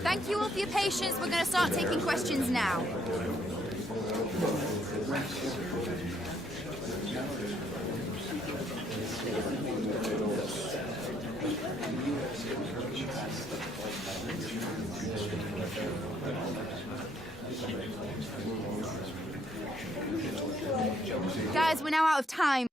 Thank you all for your patience. We're going to start taking questions now. Guys, we're now out of time.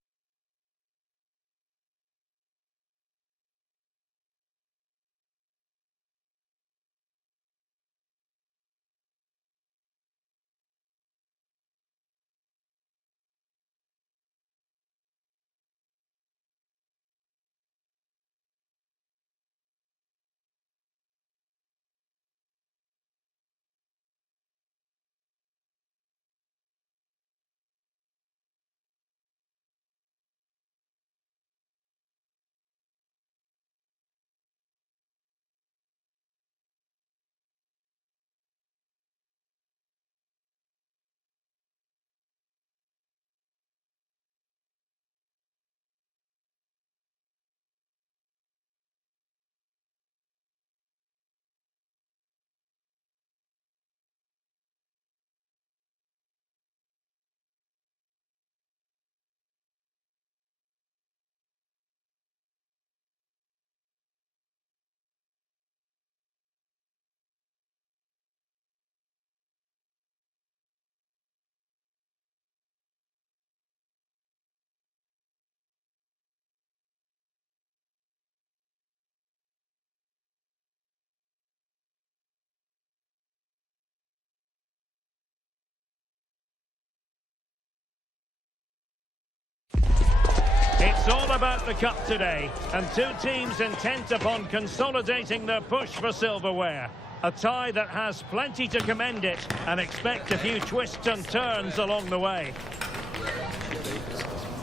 It's all about the cup today, and two teams intent upon consolidating their push for silverware. A tie that has plenty to commend it, and expect a few twists and turns along the way.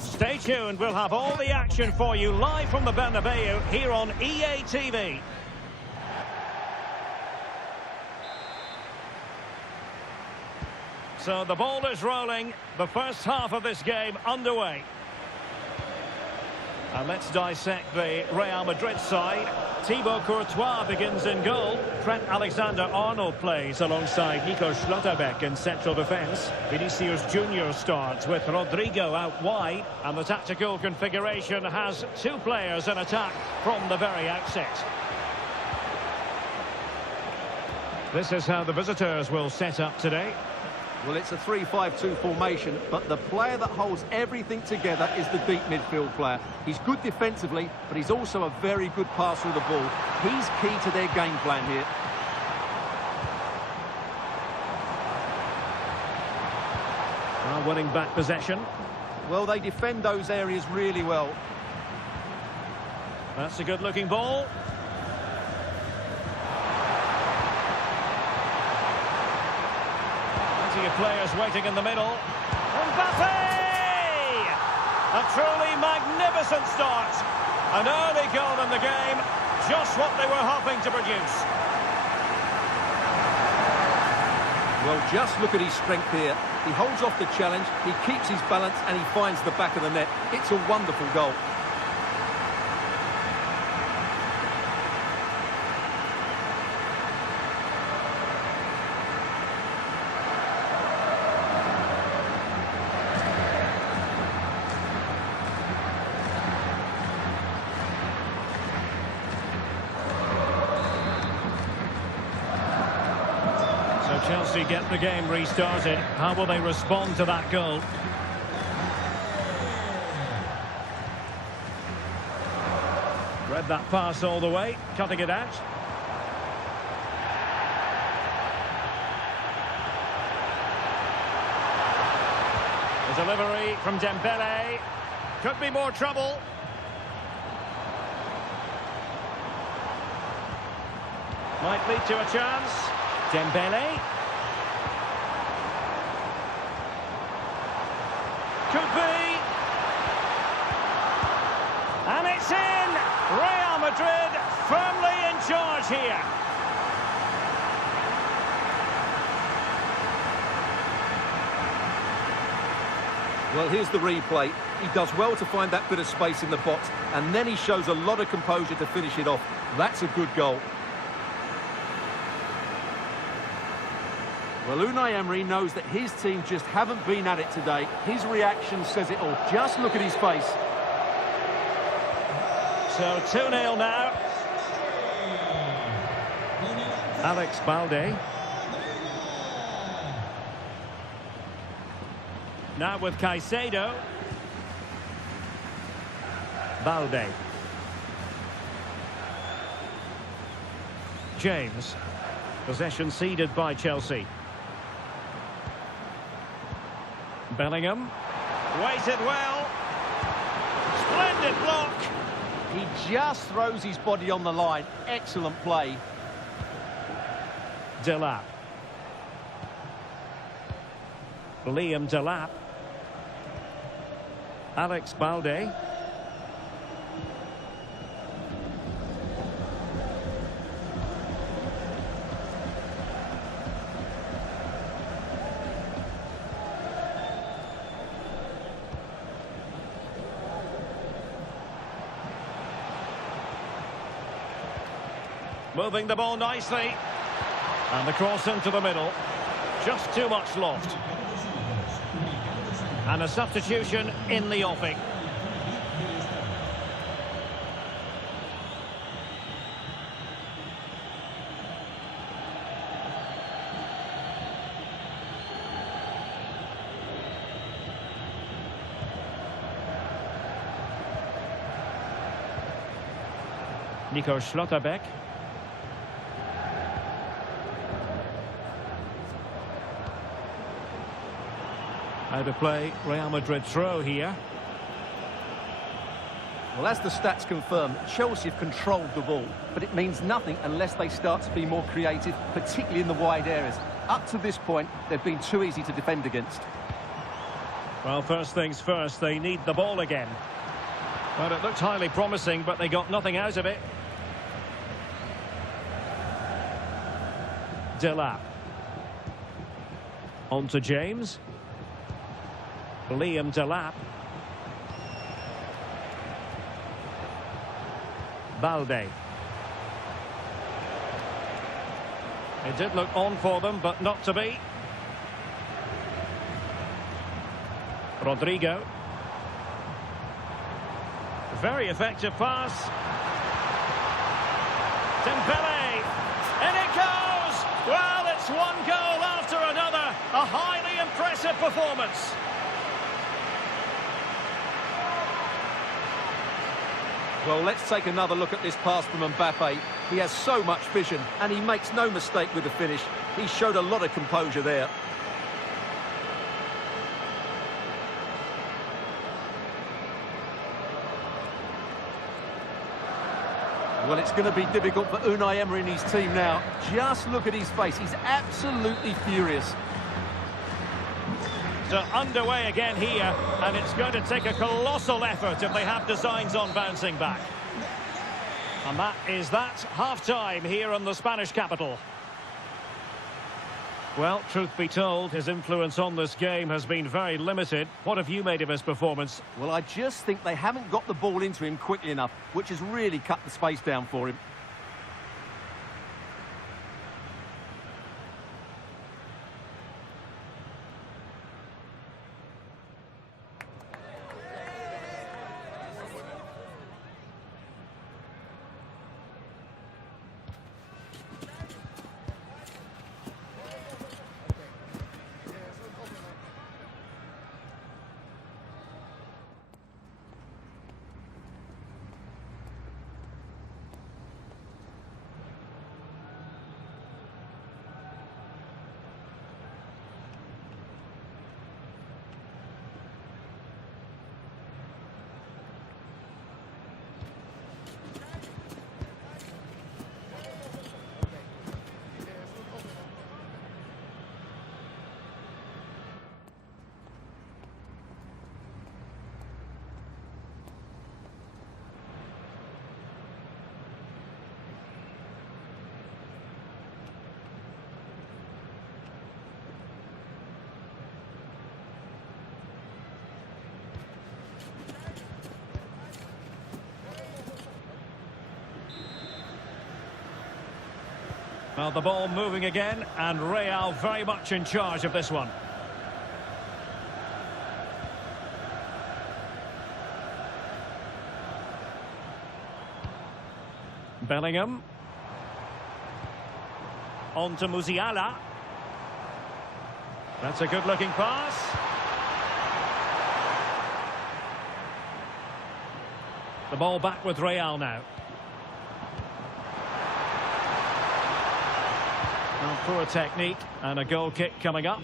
Stay tuned, we'll have all the action for you live from the Bernabeu here on EA TV. So the ball is rolling, the first half of this game underway. And let's dissect the Real Madrid side. Thibaut Courtois begins in goal. Trent Alexander-Arnold plays alongside Nico Schlotterbeck in central defence. Vinicius Junior starts with Rodrigo out wide. And the tactical configuration has two players in attack from the very outset. This is how the visitors will set up today. Well, it's a 3-5-2 formation, but the player that holds everything together is the deep midfield player. He's good defensively, but he's also a very good passer of the ball. He's key to their game plan here. Now winning back possession. Well, they defend those areas really well. That's a good-looking ball. Players waiting in the middle. Mbappe! A truly magnificent start. An early goal in the game, just what they were hoping to produce. Well, just look at his strength here. He holds off the challenge, he keeps his balance, and he finds the back of the net. It's a wonderful goal. Chelsea get the game restarted. How will they respond to that goal? Read that pass all the way, cutting it out. The delivery from Dembele. Could be more trouble. Might lead to a chance. Dembele. Could be. And it's in! Real Madrid firmly in charge here. Well, here's the replay. He does well to find that bit of space in the box, and then he shows a lot of composure to finish it off. That's a good goal. Well, Unai Emery knows that his team just haven't been at it today. His reaction says it all. Just look at his face. So 2-0 now. Alex Balde. Now with Caicedo. Balde. James. Possession ceded by Chelsea. Bellingham. Waited well. Splendid block. He just throws his body on the line. Excellent play. Delap. Liam Delap. Alex Balde. Moving the ball nicely. And the cross into the middle. Just too much loft. And a substitution in the offing. Nico Schlotterbeck. Out of play, Real Madrid throw here. Well, as the stats confirm, Chelsea have controlled the ball, but it means nothing unless they start to be more creative, particularly in the wide areas. Up to this point, they've been too easy to defend against. Well, first things first, they need the ball again. Well, it looked highly promising, but they got nothing out of it. Delap. On to James. Liam Delap. Balde. It did look on for them, but not to be. Rodrigo. Very effective pass. Dembele. And it goes! Well, it's one goal after another. A highly impressive performance. Well, let's take another look at this pass from Mbappe. He has so much vision, and he makes no mistake with the finish. He showed a lot of composure there. Well, it's going to be difficult for Unai Emery and his team now. Just look at his face. He's absolutely furious. So underway again here, and it's going to take a colossal effort if they have designs on bouncing back. And that is that, half-time here in the Spanish capital. Well, truth be told, his influence on this game has been very limited. What have you made of his performance? Well, I just think they haven't got the ball into him quickly enough, which has really cut the space down for him. Well, the ball moving again, and Real very much in charge of this one. Bellingham. On to Musiala. That's a good-looking pass. The ball back with Real now. Well, poor technique, and a goal kick coming up.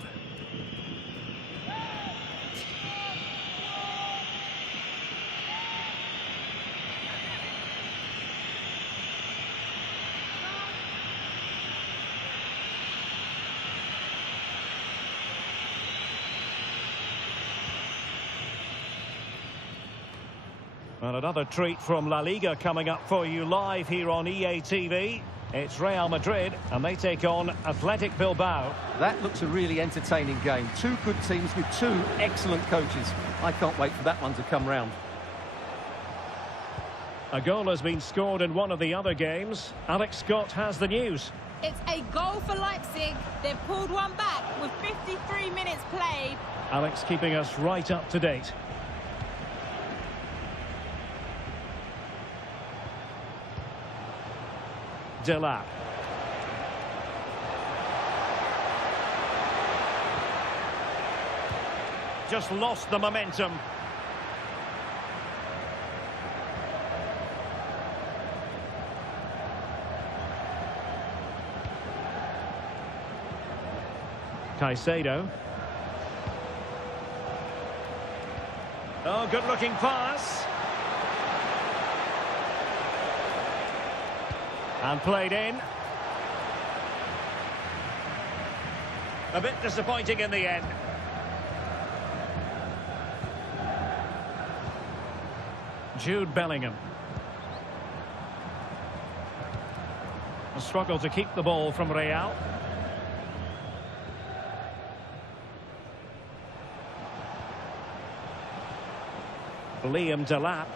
And another treat from La Liga coming up for you live here on EA TV. It's Real Madrid, and they take on Athletic Bilbao. That looks a really entertaining game. Two good teams with two excellent coaches. I can't wait for that one to come round. A goal has been scored in one of the other games. Alex Scott has the news. It's a goal for Leipzig. They've pulled one back with 53 minutes played. Alex keeping us right up to date. Delap. Just lost the momentum. Caicedo. Oh, good-looking pass. And played in. A bit disappointing in the end. Jude Bellingham. A struggle to keep the ball from Real. Liam Delap.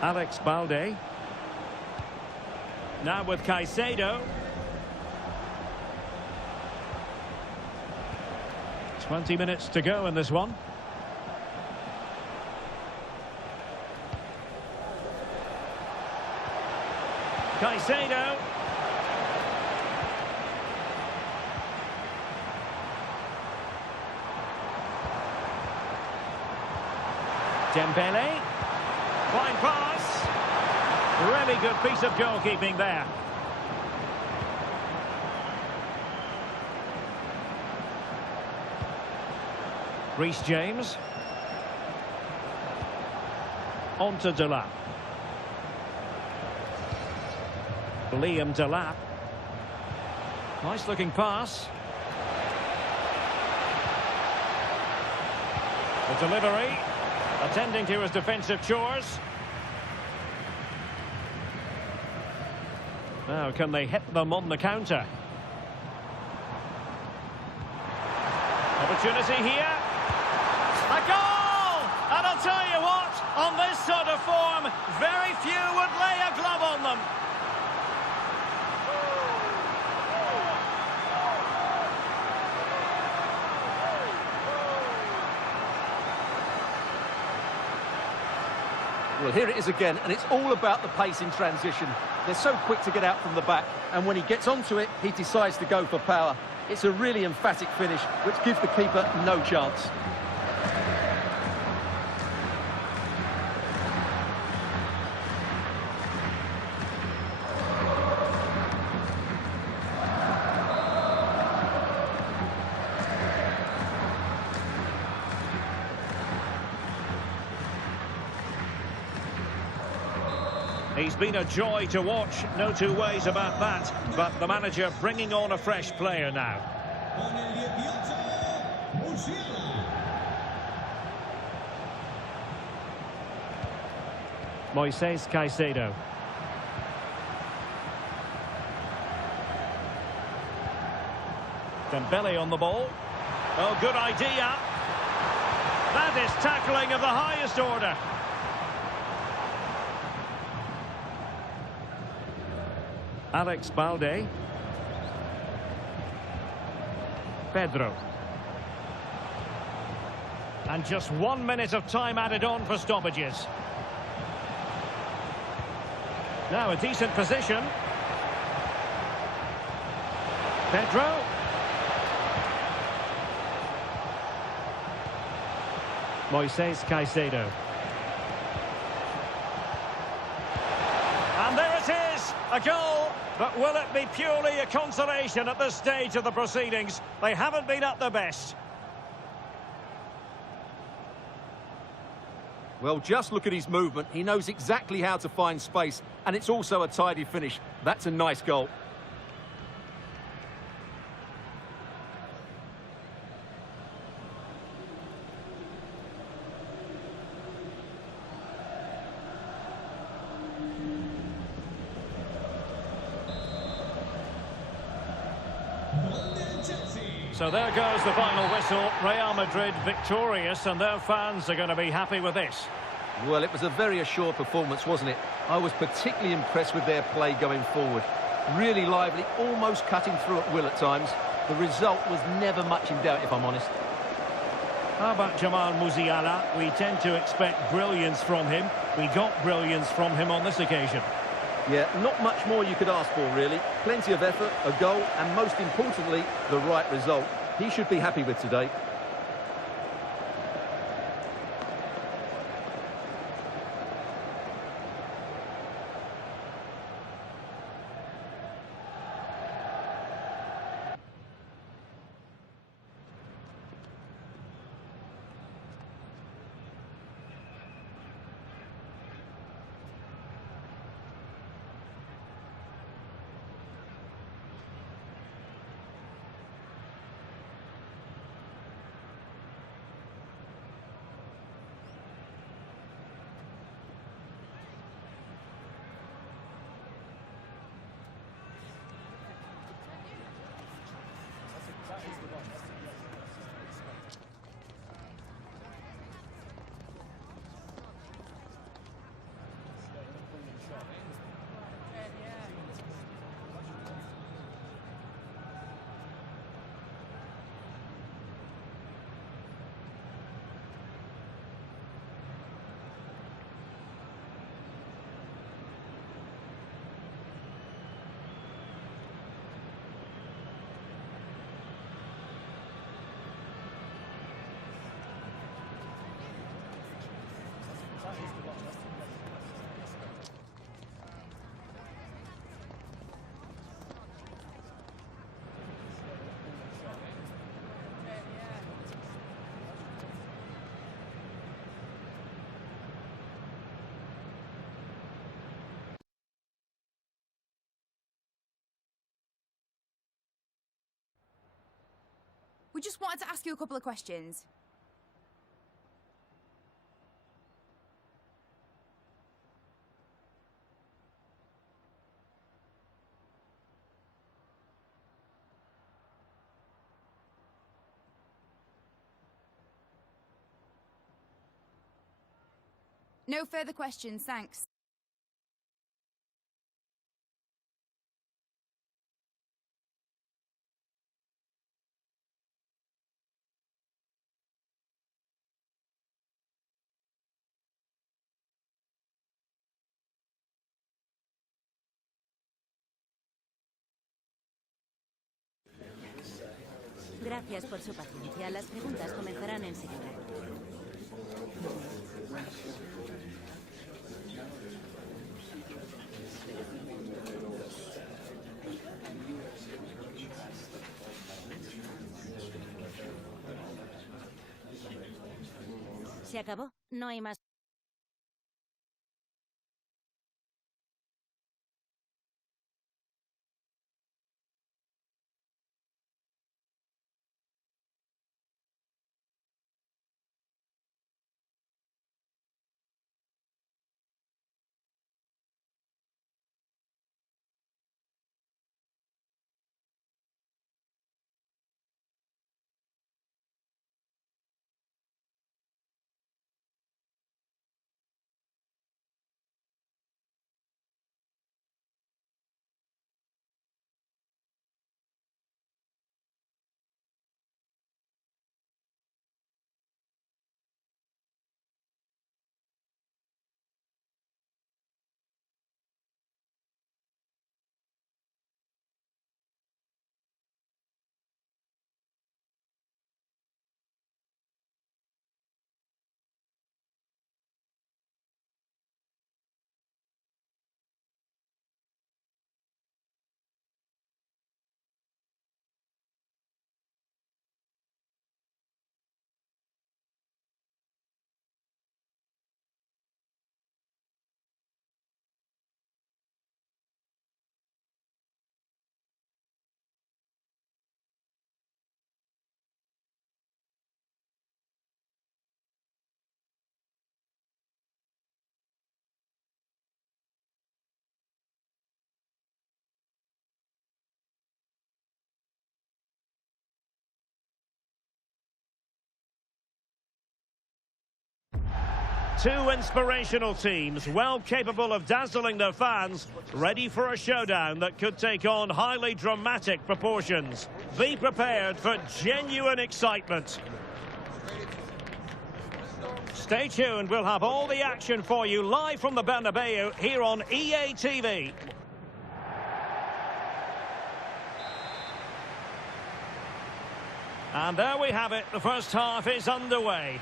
Alex Balde. Now with Caicedo. 20 minutes to go in this one. Caicedo. Dembele. Fine pass. Really good piece of goalkeeping there. Reece James. On to Delap. Liam Delap. Nice looking pass. The delivery. Attending to his defensive chores. Now, can they hit them on the counter? Opportunity here. A goal! And I'll tell you what, on this sort of form, very few would lay a glove on them. Well, here it is again, and it's all about the pace in transition. They're so quick to get out from the back, and when he gets onto it, he decides to go for power. It's a really emphatic finish, which gives the keeper no chance. He's been a joy to watch, no two ways about that. But the manager bringing on a fresh player now. Moises Caicedo. Dembele on the ball. Oh, good idea. That is tackling of the highest order. Alex Balde. Pedro. And just 1 minute of time added on for stoppages. Now a decent position. Pedro. Moises Caicedo. And there it is, a goal. But will it be purely a consolation at this stage of the proceedings? They haven't been at their best. Well, just look at his movement. He knows exactly how to find space, and it's also a tidy finish. That's a nice goal. So there goes the final whistle. Real Madrid victorious, and their fans are going to be happy with this. Well, it was a very assured performance, wasn't it? I was particularly impressed with their play going forward. Really lively, almost cutting through at will at times. The result was never much in doubt, if I'm honest. How about Jamal Musiala? We tend to expect brilliance from him. We got brilliance from him on this occasion. Yeah, not much more you could ask for, really. Plenty of effort, a goal, and most importantly, the right result. He should be happy with today. We just wanted to ask you a couple of questions. No further questions, thanks. Gracias por su paciencia. Las preguntas comenzarán enseguida. Se acabó. No hay más. Two inspirational teams, well capable of dazzling their fans, ready for a showdown that could take on highly dramatic proportions. Be prepared for genuine excitement. Stay tuned, we'll have all the action for you live from the Bernabeu here on EA TV. And there we have it, the first half is underway.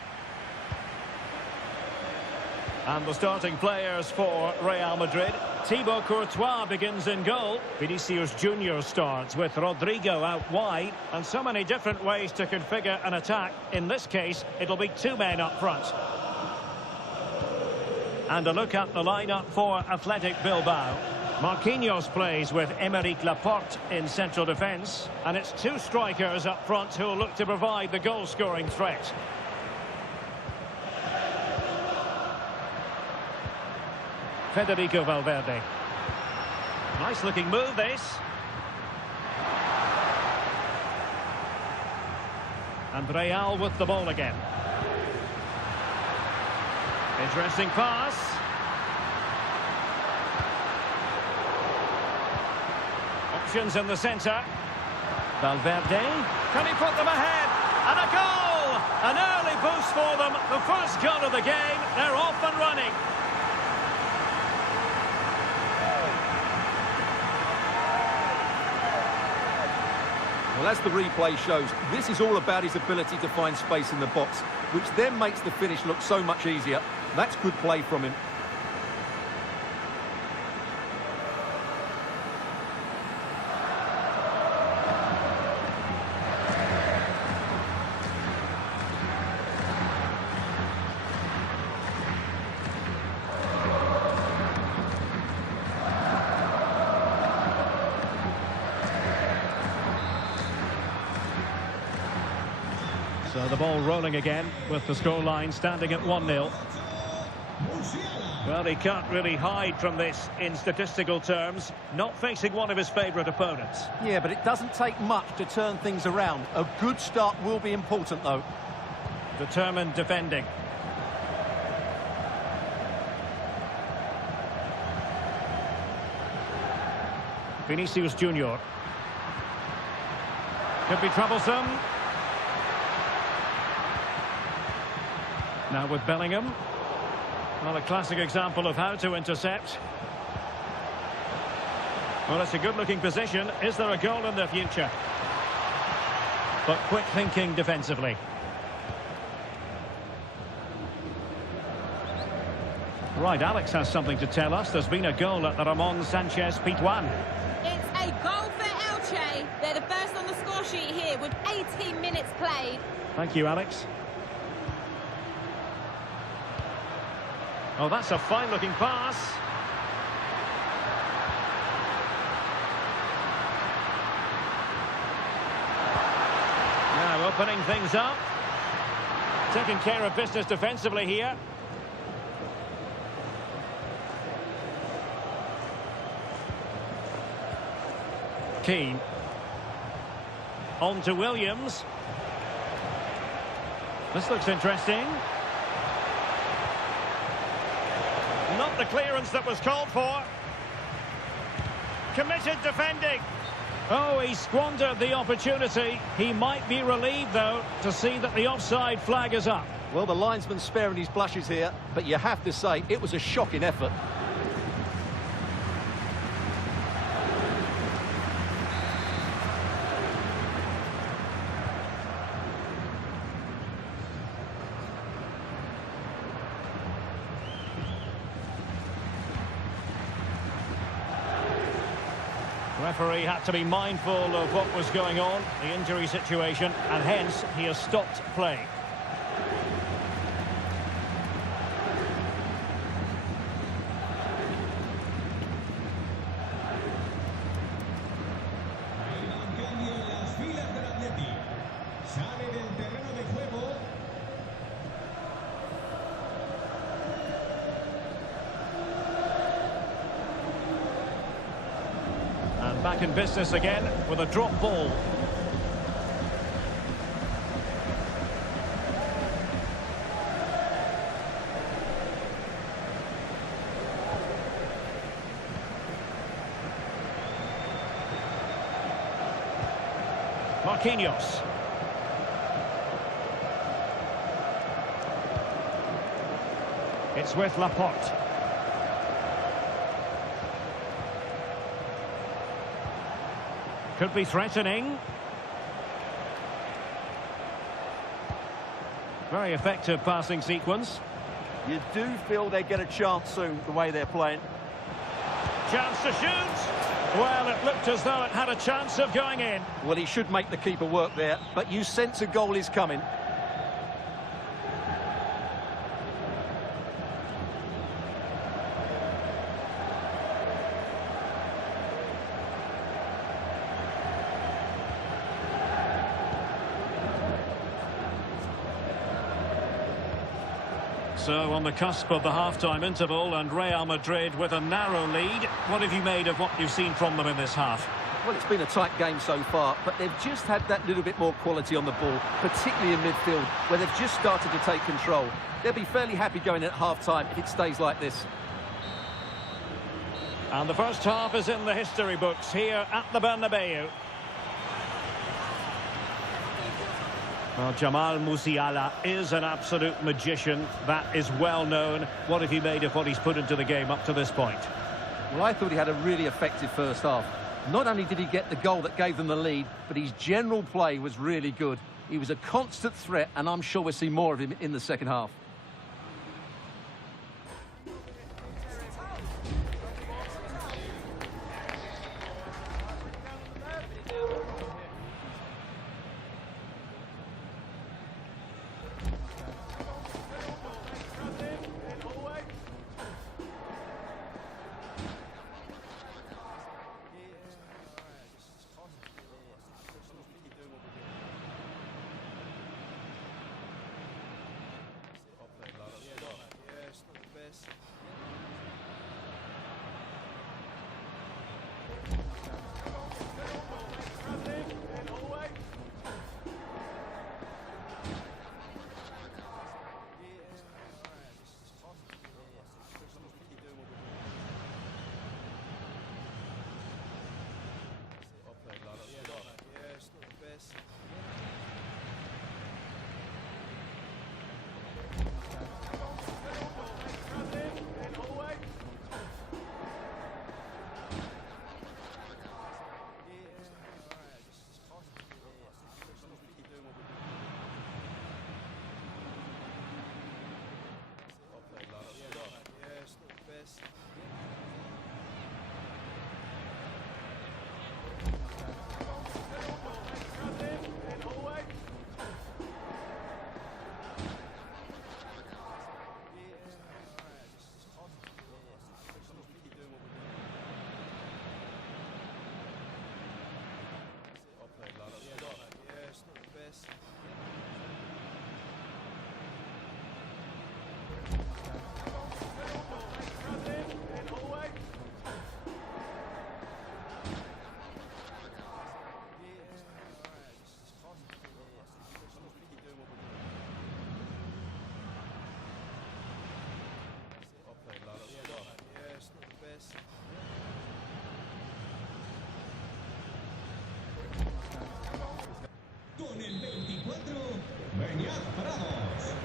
And the starting players for Real Madrid. Thibaut Courtois begins in goal. Vinicius Junior starts with Rodrigo out wide. And so many different ways to configure an attack. In this case, it'll be two men up front. And a look at the lineup for Athletic Bilbao. Marquinhos plays with Aymeric Laporte in central defence. And it's two strikers up front who'll look to provide the goal-scoring threat. Federico Valverde. Nice looking move this. And Real with the ball again. Interesting pass. Options in the centre. Valverde. Can he put them ahead? And a goal! An early boost for them. The first goal of the game. They're off and running. Well, as the replay shows, this is all about his ability to find space in the box, which then makes the finish look so much easier. That's good play from him. So the ball rolling again with the scoreline standing at 1-0. Well, he can't really hide from this in statistical terms. Not facing one of his favourite opponents. Yeah, but it doesn't take much to turn things around. A good start will be important, though. Determined defending. Vinicius Junior. Could be troublesome. Now with Bellingham. Well, a classic example of how to intercept. Well, it's a good-looking position. Is there a goal in the future? But quick thinking defensively. Right, Alex has something to tell us. There's been a goal at the Ramon Sanchez Pizjuan. It's a goal for Elche. They're the first on the score sheet here with 18 minutes played. Thank you, Alex. Oh, that's a fine-looking pass. Now opening things up. Taking care of business defensively here. Keane. On to Williams. This looks interesting. Not the clearance that was called for. Committed defending. Oh, he squandered the opportunity. He might be relieved, though, to see that the offside flag is up. Well, the linesman's sparing his blushes here, but you have to say it was a shocking effort. The referee had to be mindful of what was going on, the injury situation, and hence he has stopped play. Back in business again with a drop ball. Marquinhos. It's with Laporte. Could be threatening. Very effective passing sequence. You do feel they get a chance soon, the way they're playing. Chance to shoot. Well, it looked as though it had a chance of going in. Well, he should make the keeper work there, but you sense a goal is coming. So on the cusp of the half-time interval, and Real Madrid with a narrow lead. What have you made of what you've seen from them in this half? Well, it's been a tight game so far, but they've just had that little bit more quality on the ball, particularly in midfield, where they've just started to take control. They'll be fairly happy going in at half-time if it stays like this. And the first half is in the history books here at the Bernabeu. Well, Jamal Musiala is an absolute magician. That is well known. What have you made of what he's put into the game up to this point? Well, I thought he had a really effective first half. Not only did he get the goal that gave them the lead, but his general play was really good. He was a constant threat, and I'm sure we'll see more of him in the second half.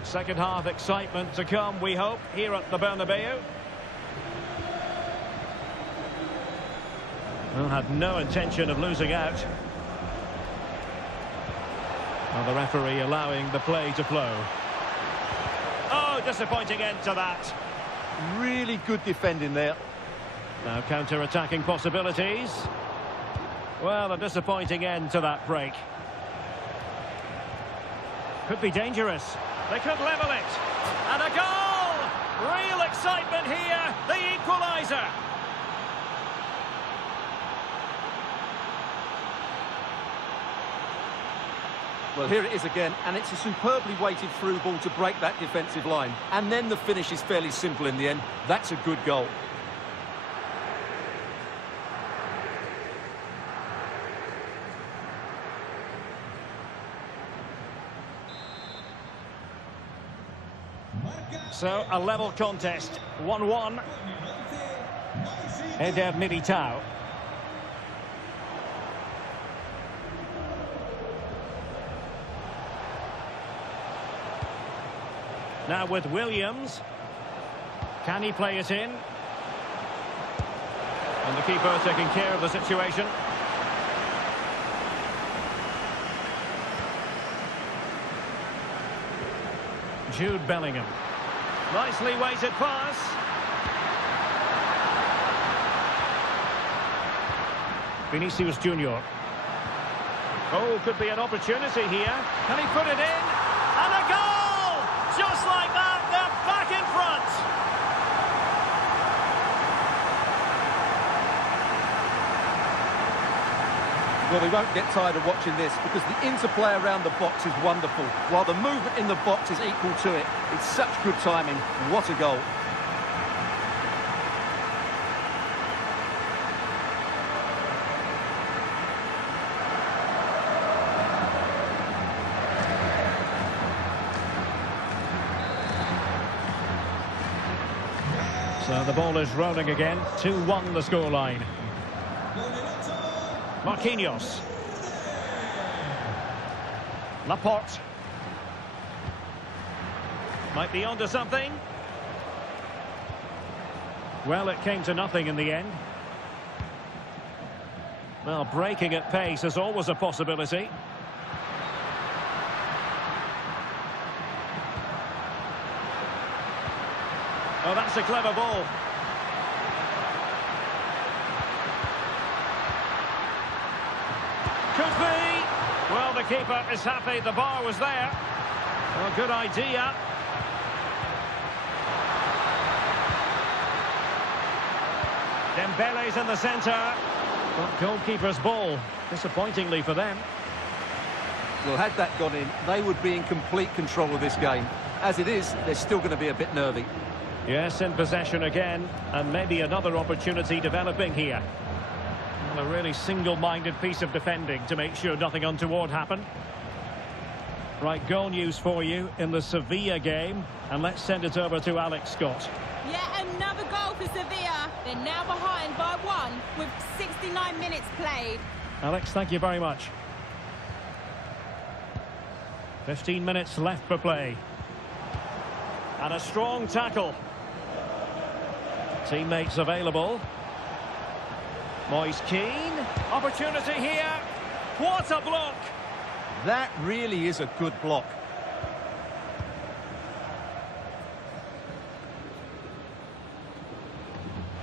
Second half excitement to come, we hope, here at the Bernabeu. Well, had no intention of losing out. Well, the referee allowing the play to flow. Oh, disappointing end to that. Really good defending there. Now counter-attacking possibilities. Well, a disappointing end to that break. Could be dangerous. They could level it. And a goal! Real excitement here. The equaliser. Well, here it is again, and it's a superbly weighted through ball to break that defensive line. And then the finish is fairly simple in the end. That's a good goal. So, a level contest, 1-1. Eder Militao. Now with Williams. Can he play it in? And the keeper taking care of the situation. Jude Bellingham. Nicely weighted pass. Vinicius Junior. Oh, could be an opportunity here. Can he put it in? And a goal! Just like that, they're back in front. Well, we won't get tired of watching this because the interplay around the box is wonderful, while the movement in the box is equal to it. It's such good timing. What a goal. So the ball is rolling again. 2-1 the scoreline. Marquinhos. Laporte. Might be onto something. Well, it came to nothing in the end. Well, breaking at pace is always a possibility. Oh, that's a clever ball. Could be. Well, the keeper is happy the bar was there. Well, good idea. Dembele's in the centre. But goalkeeper's ball. Disappointingly for them. Well, had that gone in, they would be in complete control of this game. As it is, they're still going to be a bit nervy. Yes, in possession again, and maybe another opportunity developing here. Well, a really single-minded piece of defending to make sure nothing untoward happened. Right, goal news for you in the Sevilla game, and let's send it over to Alex Scott. Yeah, another goal for Sevilla. They're now behind by 1 with 69 minutes played. Alex, thank you very much. 15 minutes left for play. And a strong tackle. Teammates available. Moise Keane. Opportunity here. What a block! That really is a good block.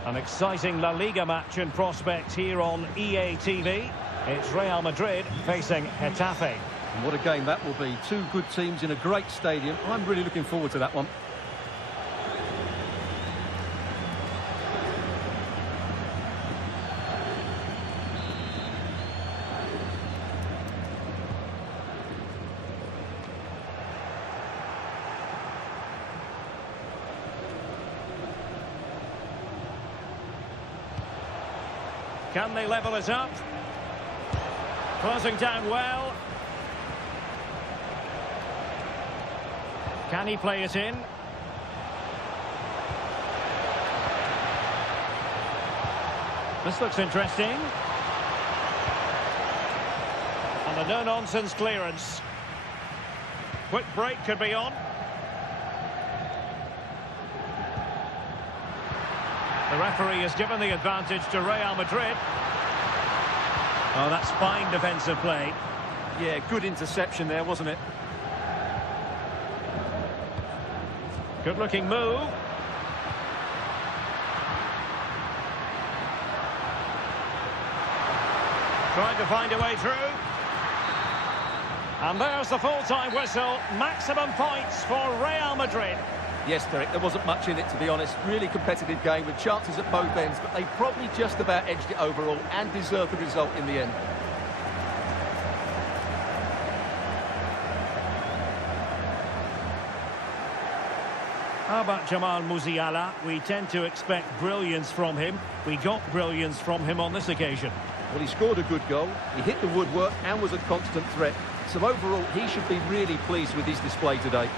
An exciting La Liga match in prospect here on EA TV. It's Real Madrid facing Getafe. And what a game that will be. Two good teams in a great stadium. I'm really looking forward to that one. Can they level it up? Closing down well. Can he play it in? This looks interesting. And a no-nonsense clearance. Quick break could be on. The referee has given the advantage to Real Madrid. Oh, that's fine defensive play. Yeah, good interception there, wasn't it? Good-looking move. Trying to find a way through. And there's the full-time whistle. Maximum points for Real Madrid. Yes, Derek, there wasn't much in it, to be honest. Really competitive game with chances at both ends, but they probably just about edged it overall and deserved the result in the end. How about Jamal Musiala? We tend to expect brilliance from him. We got brilliance from him on this occasion. Well, he scored a good goal, he hit the woodwork and was a constant threat. So overall, he should be really pleased with his display today.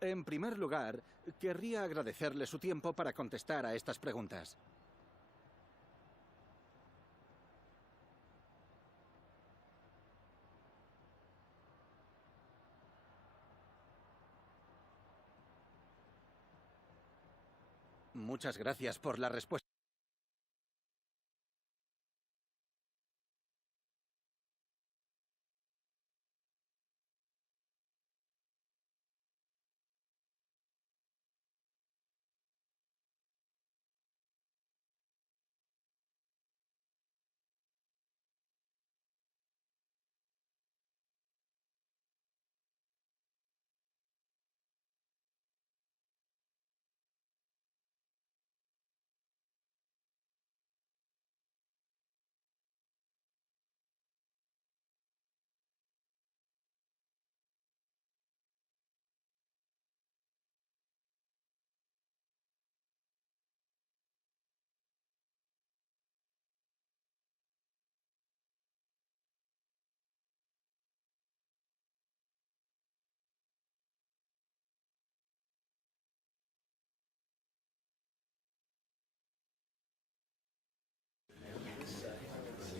En primer lugar, querría agradecerle su tiempo para contestar a estas preguntas. Muchas gracias por la respuesta.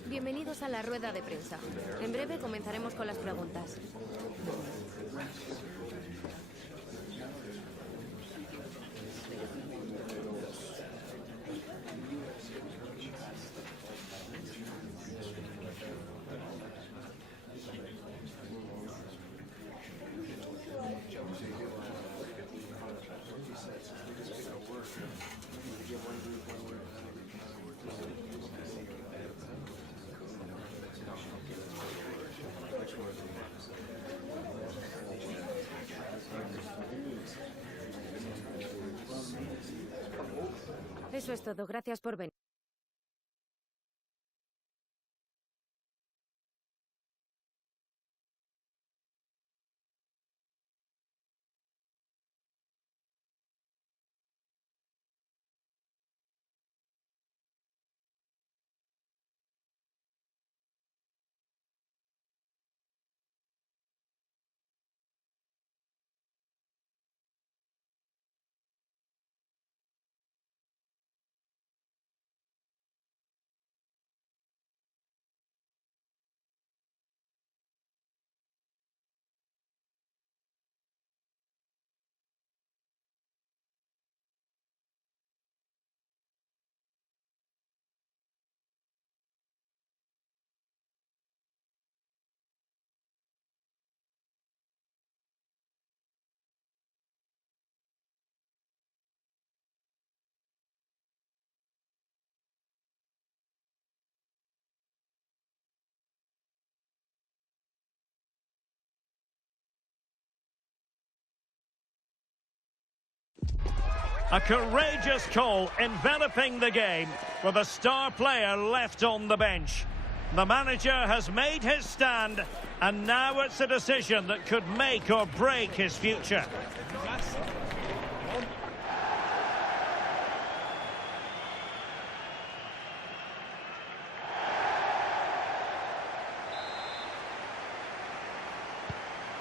Bienvenidos a la rueda de prensa. En breve comenzaremos con las preguntas. Eso es todo. Gracias por venir. A courageous call enveloping the game with a star player left on the bench. The manager has made his stand, and now it's a decision that could make or break his future.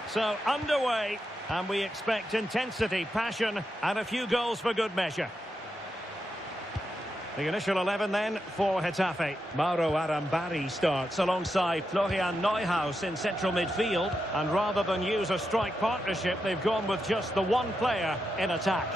So underway, and we expect intensity, passion, and a few goals for good measure. The initial 11 then for Getafe. Mauro Arambari starts alongside Florian Neuhaus in central midfield. And rather than use a strike partnership, they've gone with just the one player in attack.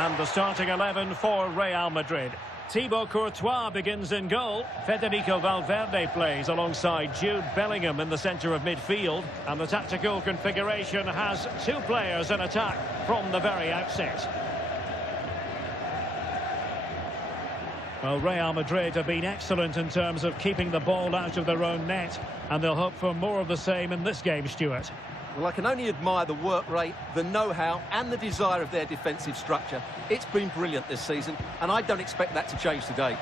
And the starting 11 for Real Madrid. Thibaut Courtois begins in goal. Federico Valverde plays alongside Jude Bellingham in the centre of midfield. And the tactical configuration has two players in attack from the very outset. Well, Real Madrid have been excellent in terms of keeping the ball out of their own net. And they'll hope for more of the same in this game, Stuart. Well, I can only admire the work rate, the know-how and the desire of their defensive structure. It's been brilliant this season, and I don't expect that to change today.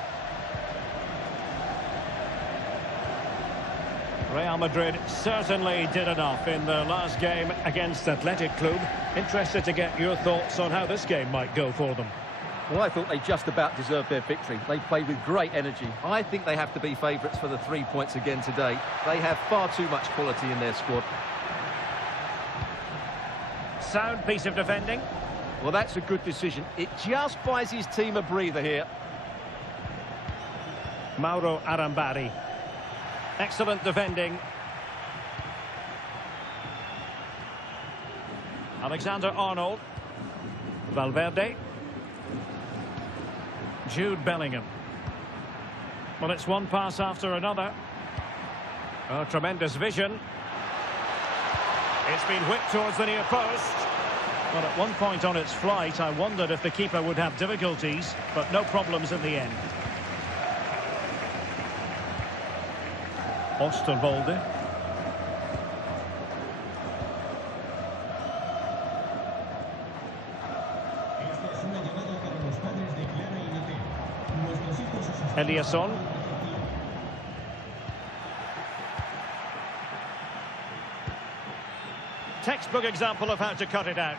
Real Madrid certainly did enough in their last game against Atlético. Interested to get your thoughts on how this game might go for them. Well, I thought they just about deserved their victory. They played with great energy. I think they have to be favourites for the 3 points again today. They have far too much quality in their squad. Sound piece of defending. Well, that's a good decision. It just buys his team a breather here. Mauro Arambari. Excellent defending. Alexander-Arnold. Valverde. Jude Bellingham. Well, it's one pass after another. Oh, tremendous vision. It's been whipped towards the near post. Well, at one point on its flight, I wondered if the keeper would have difficulties, but no problems in the end. Osterwolde. Eliasson. Textbook example of how to cut it out.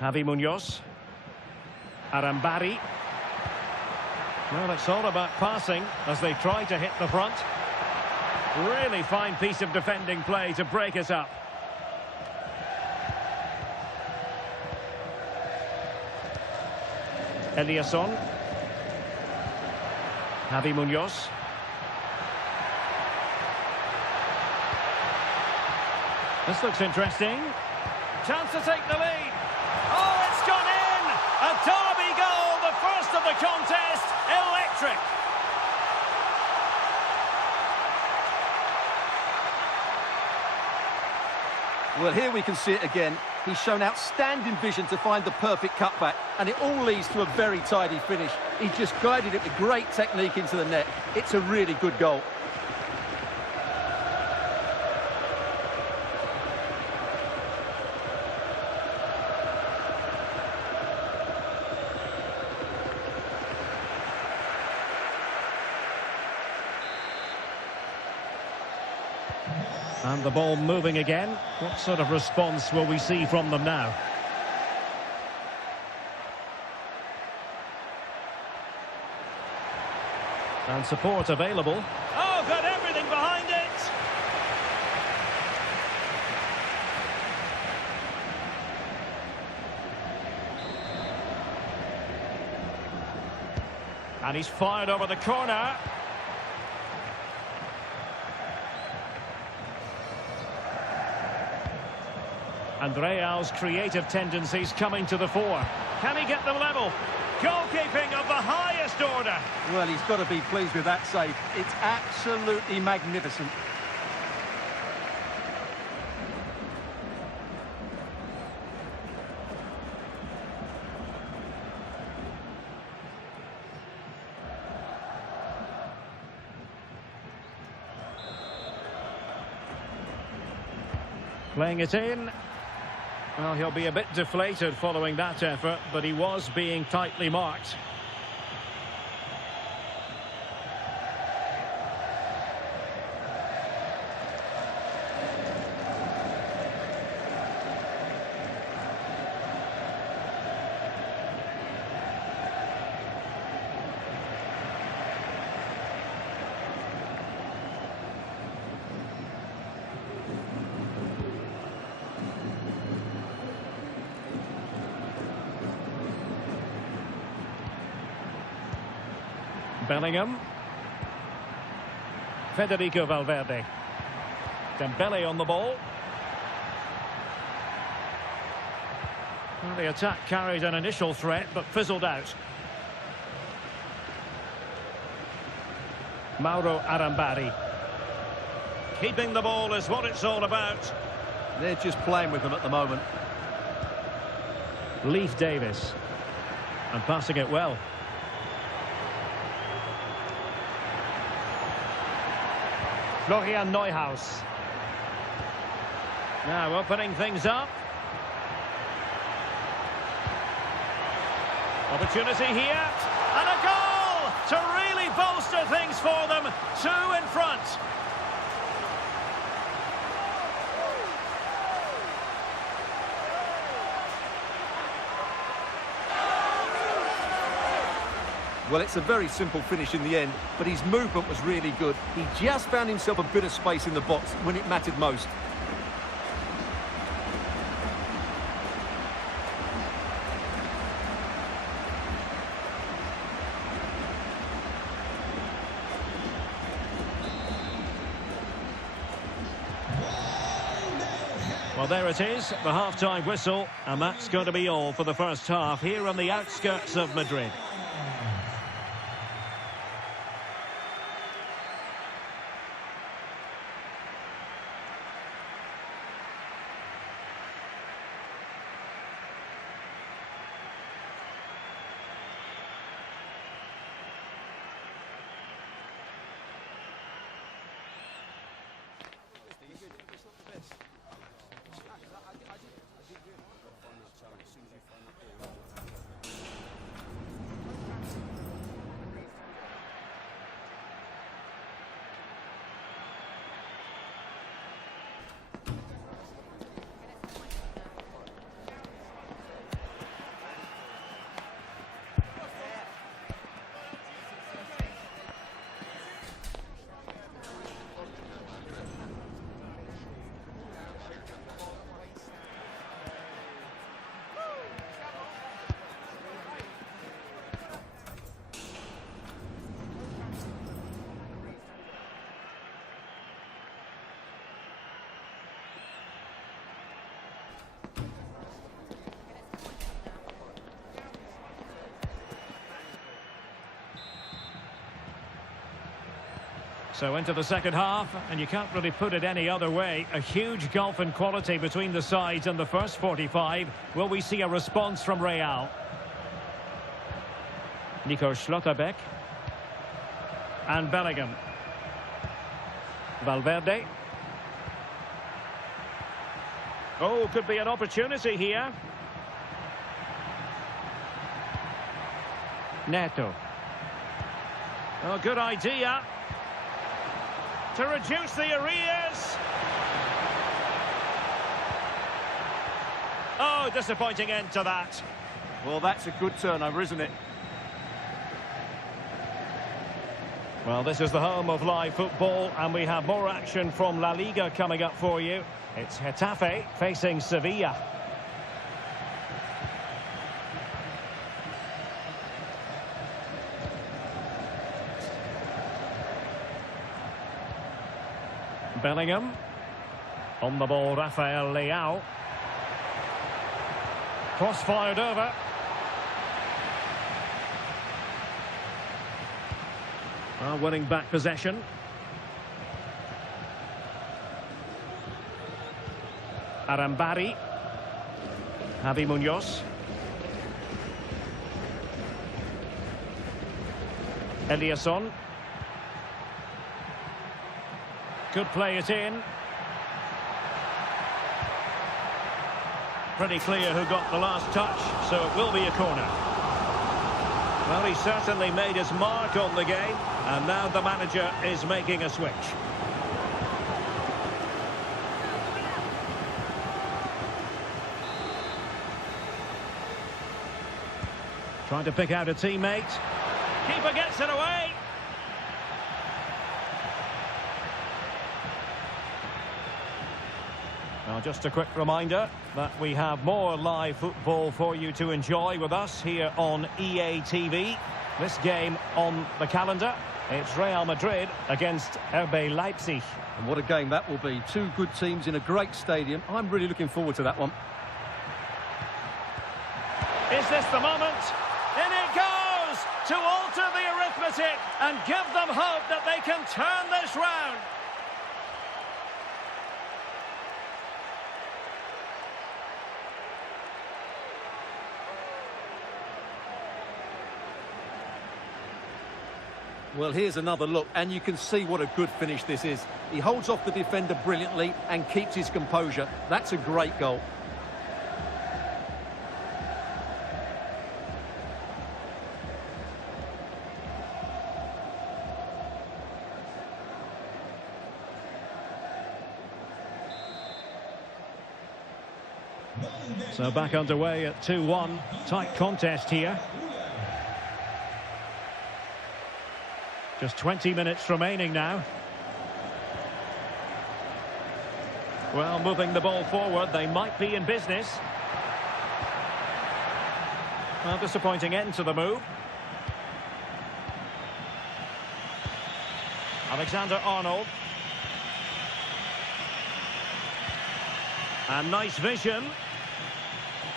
Javi Munoz. Arambari. Well, it's all about passing as they try to hit the front. Really fine piece of defending play to break it up. Eliasson. Javi Munoz. This looks interesting. Chance to take the lead. Oh, it's gone in! A derby goal, the first of the contest. Electric. Well, here we can see it again. He's shown outstanding vision to find the perfect cutback, and it all leads to a very tidy finish. He just guided it with great technique into the net. It's a really good goal. And the ball moving again. What sort of response will we see from them now? And support available. Oh, got everything behind it! And he's fired over the corner. And Real's creative tendencies coming to the fore. Can he get the level? Goalkeeping of the highest order. Well, he's got to be pleased with that save. It's absolutely magnificent. Playing it in. Well, he'll be a bit deflated following that effort, but he was being tightly marked. Bellingham. Federico Valverde. Dembele on the ball. Well, the attack carried an initial threat, but fizzled out. Mauro Arambari. Keeping the ball is what it's all about. They're just playing with them at the moment. Leif Davis. And passing it well. Florian Neuhaus. Now opening things up. Opportunity here. And a goal to really bolster things for them. 2 in front. Well, it's a very simple finish in the end, but his movement was really good. He just found himself a bit of space in the box when it mattered most. Well, there it is, the half-time whistle, and that's going to be all for the first half here on the outskirts of Madrid. So into the second half, and you can't really put it any other way. A huge gulf in quality between the sides in the first 45. Will we see a response from Real? Nico Schlotterbeck. And Bellingham. Valverde. Oh, could be an opportunity here. Neto. Oh, good idea. To reduce the arrears. Oh, disappointing end to that. Well, that's a good turnover, isn't it? Well, this is the home of live football, and we have more action from La Liga coming up for you. It's Getafe facing Sevilla. Bellingham. On the ball, Rafael Leao. Cross fired over. Winning back possession. Arambari. Javi Munoz. Eliasson. Could play it in. Pretty clear who got the last touch, so it will be a corner. Well, he certainly made his mark on the game, and now the manager is making a switch. Trying to pick out a teammate. Keeper gets it away. Now, just a quick reminder that we have more live football for you to enjoy with us here on EA TV. This game on the calendar, it's Real Madrid against RB Leipzig. And what a game that will be. Two good teams in a great stadium. I'm really looking forward to that one. Is this the moment? In it goes to alter the arithmetic and give them hope that they can turn this round. Well, here's another look, and you can see what a good finish this is. He holds off the defender brilliantly and keeps his composure. That's a great goal. So back underway at 2-1. Tight contest here. Just 20 minutes remaining now. Well, moving the ball forward, they might be in business. Well, disappointing end to the move. Alexander-Arnold. And nice vision.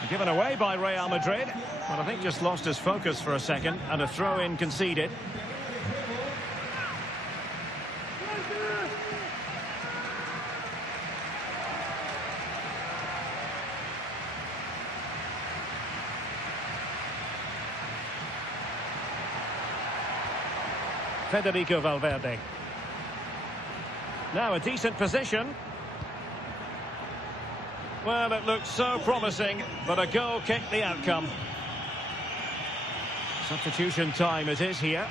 Given away by Real Madrid. Well, I think just lost his focus for a second, and a throw-in conceded. Federico Valverde. Now a decent position. Well, it looked so promising, but a goal kicked the outcome. Substitution time it is here.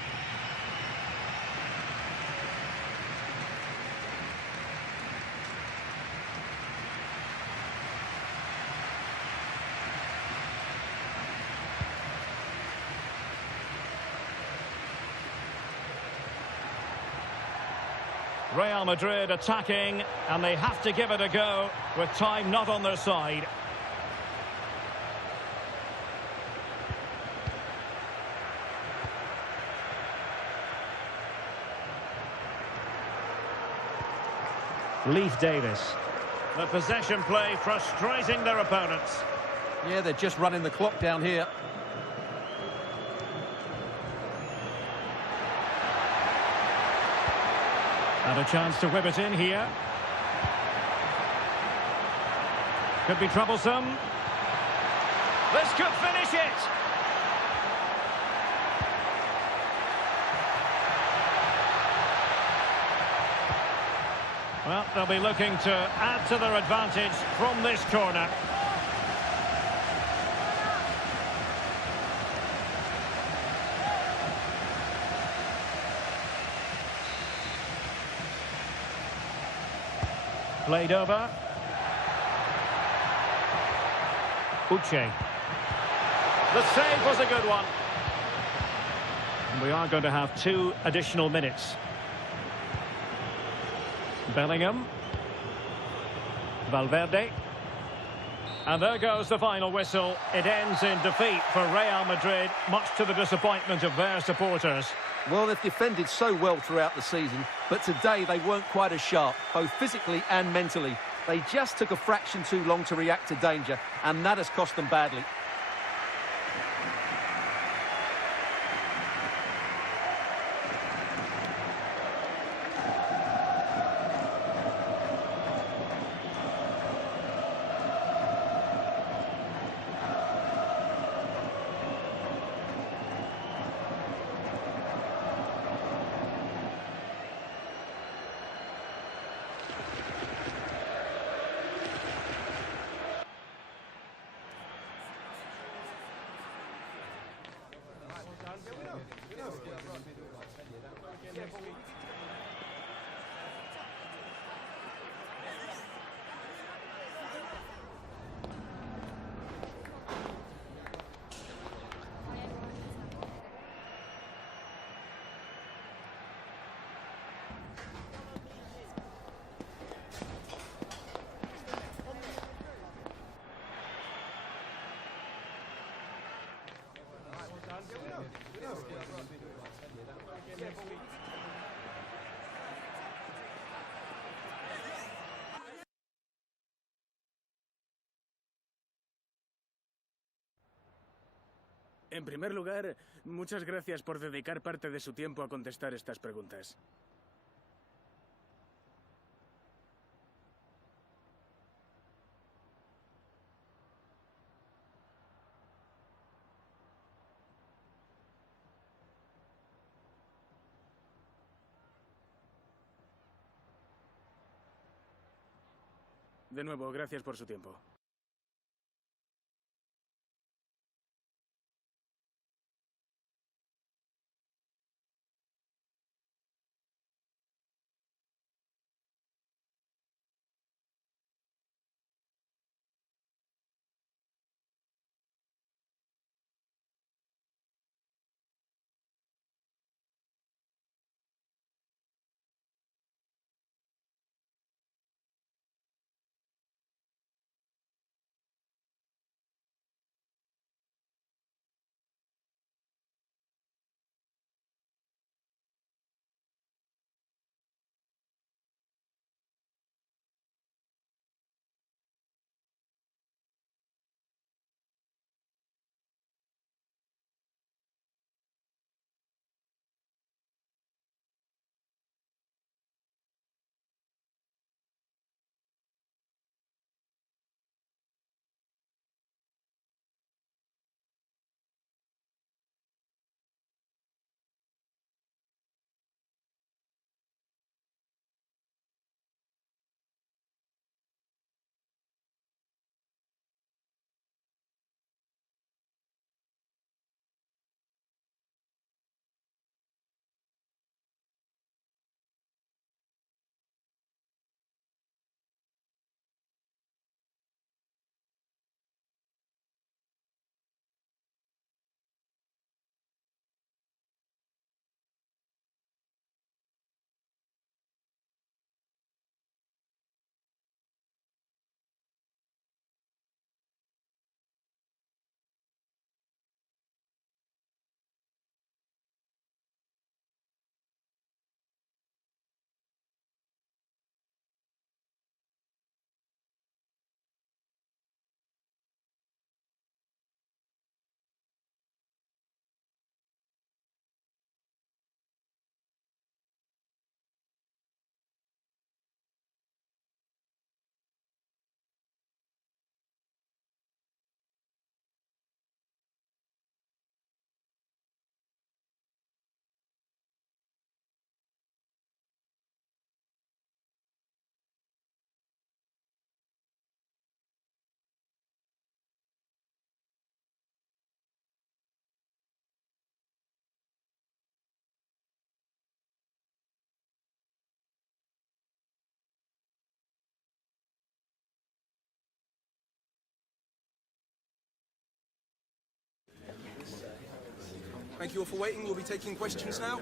Real Madrid attacking, and they have to give it a go with time not on their side. Leif Davis. The possession play frustrating their opponents. Yeah, they're just running the clock down here. And a chance to whip it in here. Could be troublesome. This could finish it. Well, they'll be looking to add to their advantage from this corner. Played over. Uche. The save was a good one. And we are going to have 2 additional minutes. Bellingham. Valverde. And there goes the final whistle. It ends in defeat for Real Madrid, much to the disappointment of their supporters. Well, they've defended so well throughout the season, but today they weren't quite as sharp, both physically and mentally. They just took a fraction too long to react to danger, and that has cost them badly. En primer lugar, muchas gracias por dedicar parte de su tiempo a contestar estas preguntas. De nuevo, gracias por su tiempo. Thank you all for waiting. We'll be taking questions now.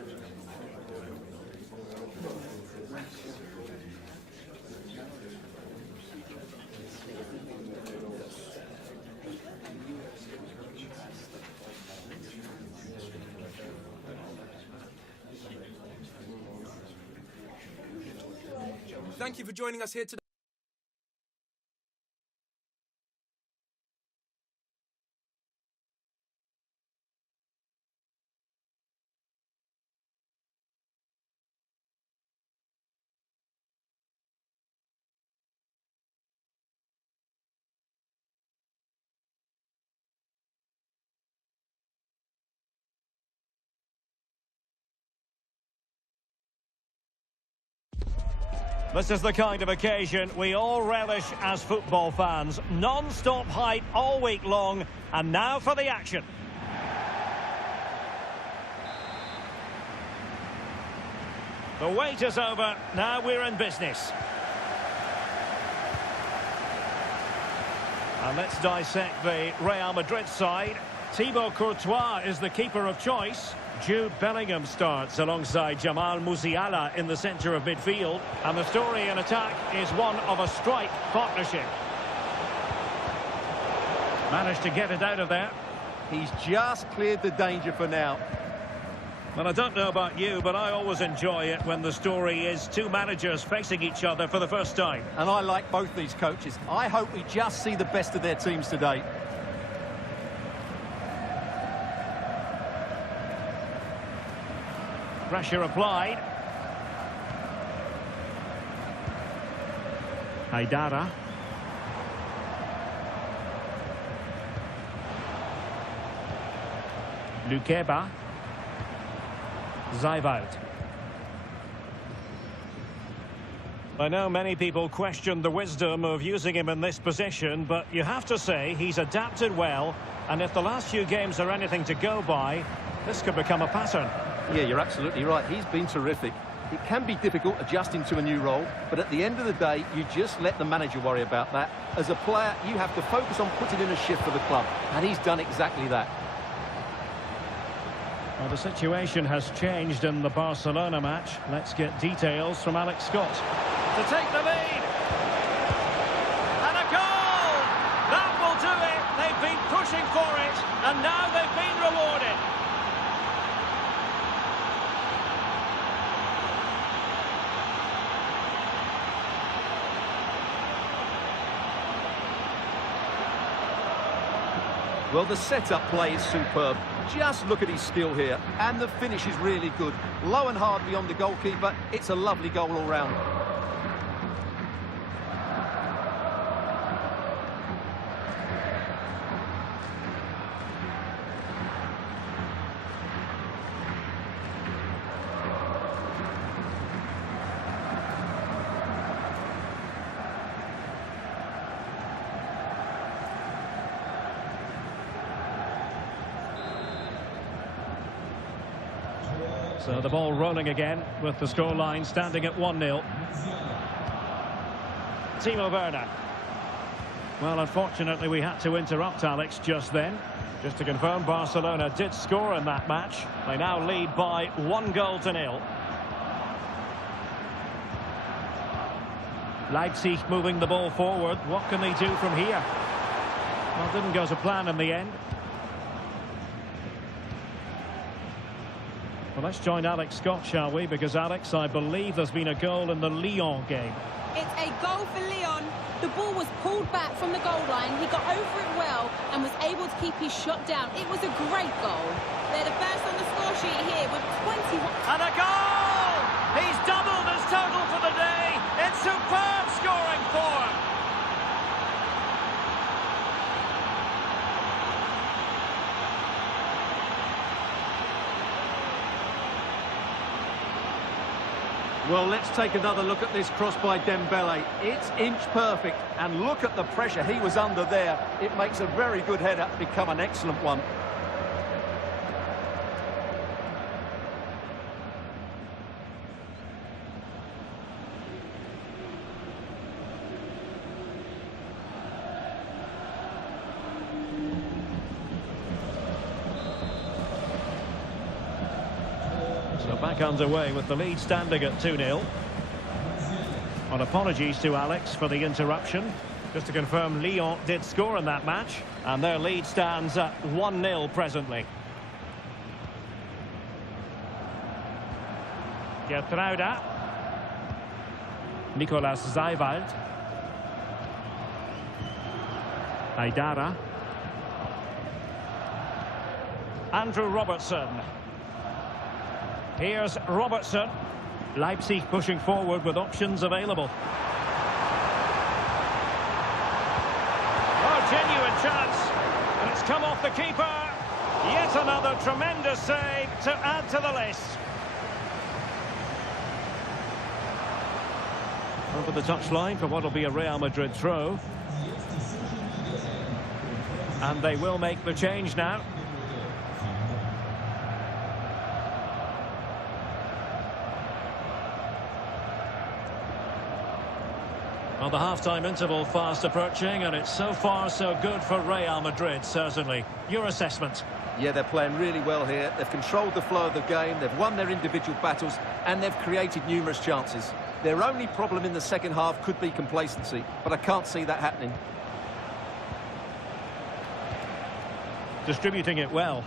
Thank you for joining us here today. This is the kind of occasion we all relish as football fans. Non-stop hype all week long, and now for the action. The wait is over, now we're in business. And let's dissect the Real Madrid side. Thibaut Courtois is the keeper of choice. Jude Bellingham starts alongside Jamal Musiala in the centre of midfield. And the story in attack is one of a strike partnership. Managed to get it out of there. He's just cleared the danger for now. Well, I don't know about you, but I always enjoy it when the story is two managers facing each other for the first time. And I like both these coaches. I hope we just see the best of their teams today. Pressure applied. Haidara. Lukeba. Zaivout. I know many people question the wisdom of using him in this position, but you have to say he's adapted well, and if the last few games are anything to go by, this could become a pattern. Yeah, you're absolutely right. He's been terrific. It can be difficult adjusting to a new role, but at the end of the day, you just let the manager worry about that. As a player, you have to focus on putting in a shift for the club, and he's done exactly that. Well, the situation has changed in the Barcelona match. Let's get details from Alex Scott. To take the lead. And a goal! That will do it. They've been pushing for it, and now they've been rewarded. Well, the setup play is superb. Just look at his skill here. And the finish is really good. Low and hard beyond the goalkeeper. It's a lovely goal all round. So the ball rolling again with the scoreline standing at 1-0. Timo Werner. Well, unfortunately, we had to interrupt Alex just then. Just to confirm, Barcelona did score in that match. They now lead by 1-0. Leipzig moving the ball forward. What can they do from here? Well, didn't go to plan in the end. Well, let's join Alex Scott, shall we? Because, Alex, I believe there's been a goal in the Lyon game. It's a goal for Lyon. The ball was pulled back from the goal line. He got over it well and was able to keep his shot down. It was a great goal. They're the first on the score sheet here with 21. And a goal! He's doubled his total for the day. It's superb scoring form. Well, let's take another look at this cross by Dembele. It's inch perfect, and look at the pressure he was under there. It makes a very good header become an excellent one. So back underway with the lead standing at 2-0. On apologies to Alex for the interruption. Just to confirm, Lyon did score in that match, and their lead stands at 1-0 presently. Gertruida. Nicolas Zaivout. Haidara. Andrew Robertson. Here's Robertson. Leipzig pushing forward with options available. Oh, genuine chance. And it's come off the keeper. Yet another tremendous save to add to the list. Over the touchline for what will be a Real Madrid throw. And they will make the change now. Well, the half-time interval fast approaching, and it's so far so good for Real Madrid, certainly. Your assessment? Yeah, they're playing really well here. They've controlled the flow of the game, they've won their individual battles, and they've created numerous chances. Their only problem in the second half could be complacency, but I can't see that happening. Distributing it well.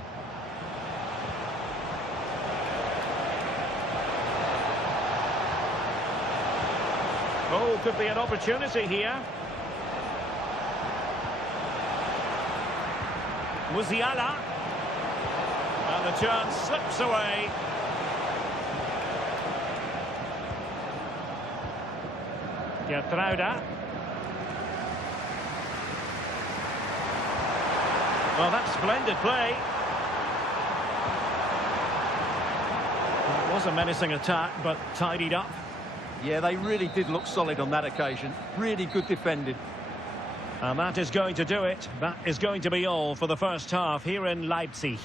Oh, could be an opportunity here. Musiala. And the chance slips away. Gertruida. Well, that's splendid play. It was a menacing attack, but tidied up. Yeah, they really did look solid on that occasion. Really good defending. And that is going to do it. That is going to be all for the first half here in Leipzig.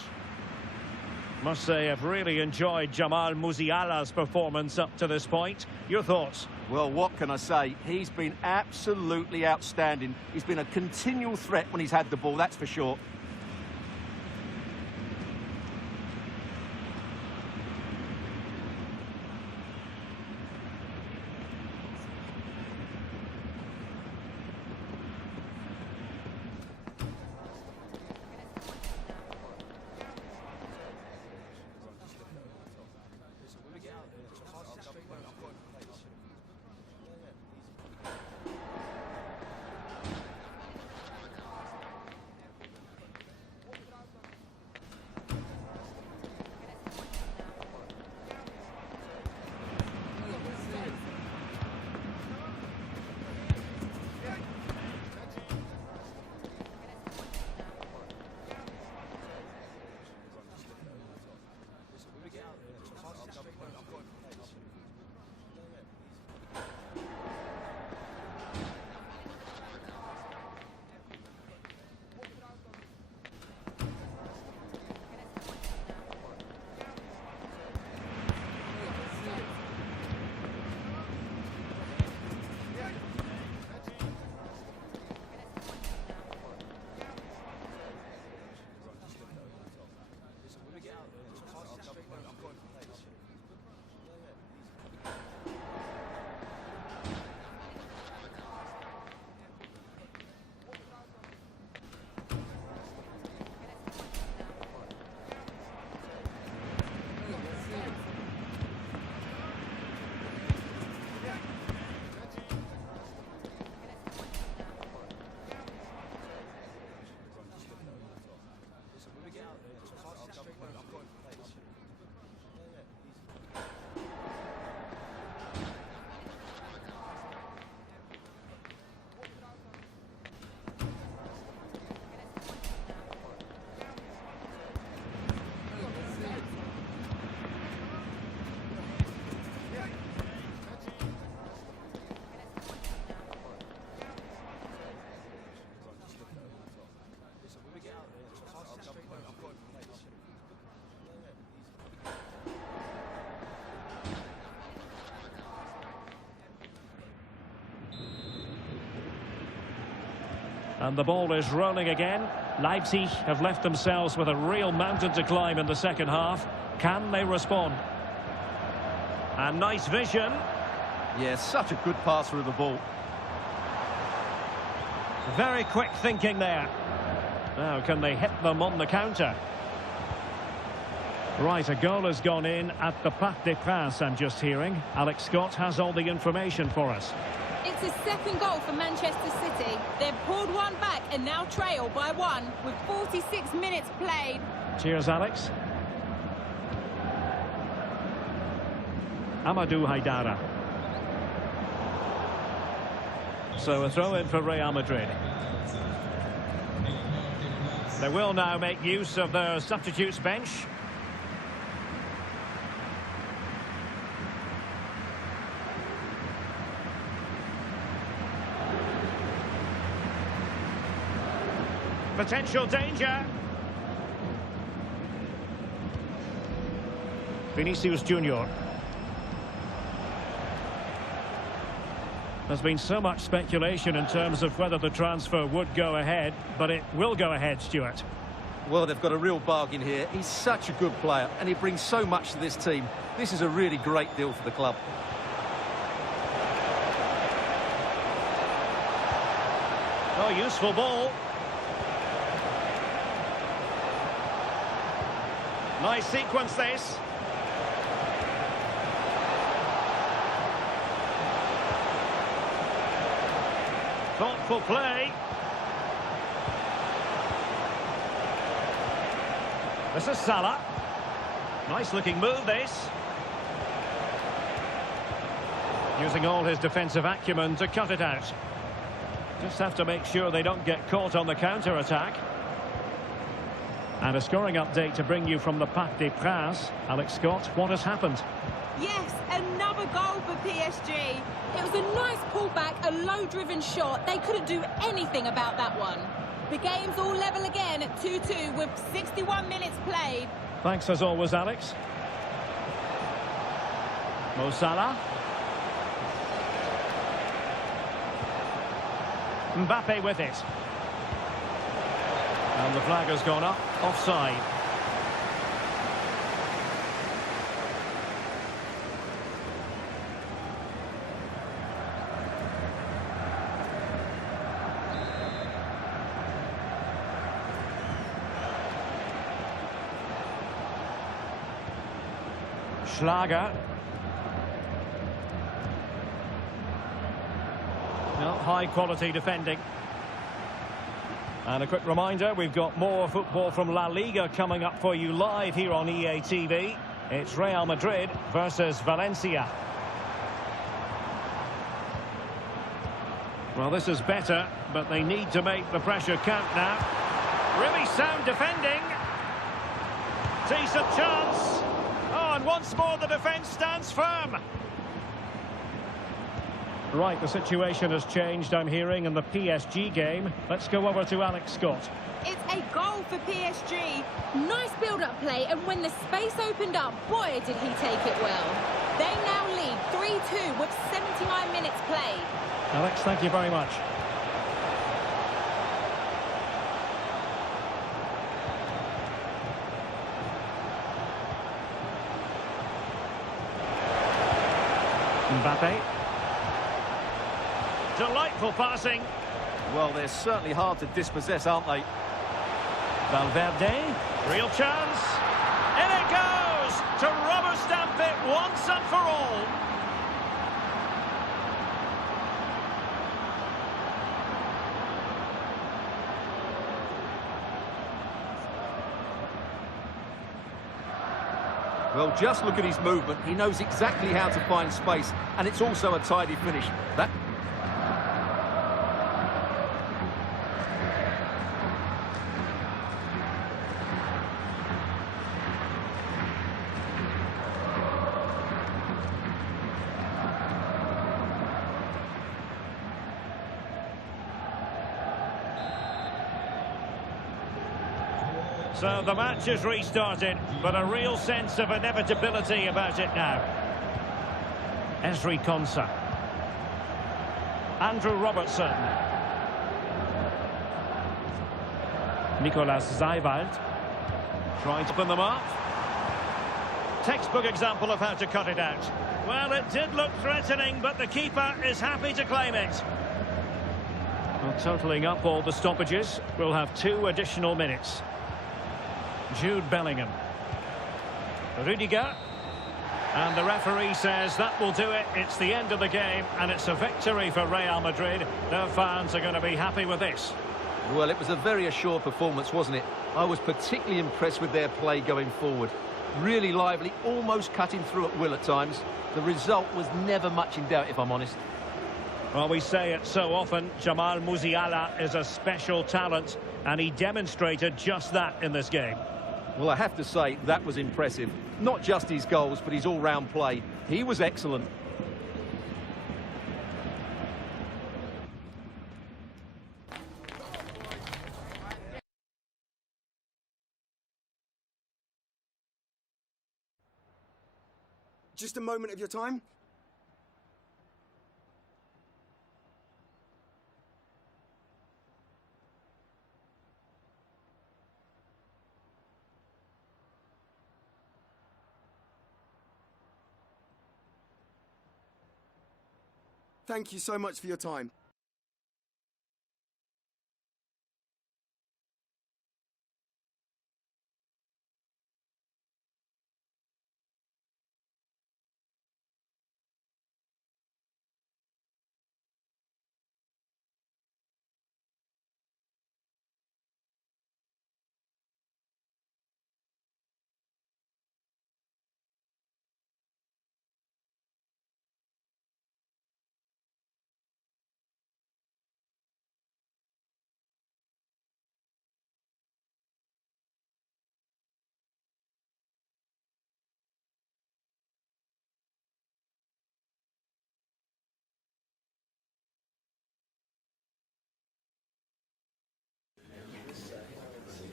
Must say, I've really enjoyed Jamal Musiala's performance up to this point. Your thoughts? Well, what can I say? He's been absolutely outstanding. He's been a continual threat when he's had the ball, that's for sure. And the ball is rolling again. Leipzig have left themselves with a real mountain to climb in the second half. Can they respond? And nice vision. Yeah, such a good passer of the ball. Very quick thinking there. Now, can they hit them on the counter? Right, a goal has gone in at the Parc des Princes, I'm just hearing. Alex Scott has all the information for us. It's a second goal for Manchester City. They've pulled one back and now trail by one with 46 minutes played. Cheers, Alex. Amadou Haidara. So a throw in for Real Madrid. They will now make use of their substitutes bench. Potential danger. Vinicius Junior. There's been so much speculation in terms of whether the transfer would go ahead, but it will go ahead, Stuart. Well, they've got a real bargain here. He's such a good player, and he brings so much to this team. This is a really great deal for the club. Oh, useful ball. Nice sequence, this. Thoughtful play. This is Salah. Nice looking move, this. Using all his defensive acumen to cut it out. Just have to make sure they don't get caught on the counter-attack. And a scoring update to bring you from the Parc des Princes. Alex Scott, what has happened? Yes, another goal for PSG. It was a nice pullback, a low-driven shot. They couldn't do anything about that one. The game's all level again at 2-2 with 61 minutes played. Thanks as always, Alex. Mo Salah. Mbappe with it. And the flag has gone up, offside. Schlager. No, high quality defending. And a quick reminder, we've got more football from La Liga coming up for you live here on EA TV. It's Real Madrid versus Valencia. Well, this is better, but they need to make the pressure count now. Really sound defending. Decent chance. Oh, and once more the defence stands firm. Right, the situation has changed, I'm hearing, in the PSG game. Let's go over to Alex Scott. It's a goal for PSG. Nice build-up play, and when the space opened up, boy, did he take it well. They now lead 3-2 with 79 minutes played. Alex, thank you very much. Mbappe. Delightful passing. Well, they're certainly hard to dispossess, aren't they? Valverde. Real chance. In it goes! To rubber stamp it once and for all. Well, just look at his movement. He knows exactly how to find space, and it's also a tidy finish. That... So the match is restarted, but a real sense of inevitability about it now. Ezri Konsa. Andrew Robertson. Nicolas Zeiwald. Trying to open them up. Textbook example of how to cut it out. Well, it did look threatening, but the keeper is happy to claim it. Well, totalling up all the stoppages, we'll have 2 additional minutes. Jude Bellingham. Rudiger. And the referee says that will do it. It's the end of the game, and it's a victory for Real Madrid. Their fans are going to be happy with this. Well, it was a very assured performance, wasn't it? I was particularly impressed with their play going forward. Really lively, almost cutting through at will at times. The result was never much in doubt, if I'm honest. Well, we say it so often, Jamal Musiala is a special talent, and he demonstrated just that in this game. Well, I have to say, that was impressive. Not just his goals, but his all-round play. He was excellent. Just a moment of your time. Thank you so much for your time.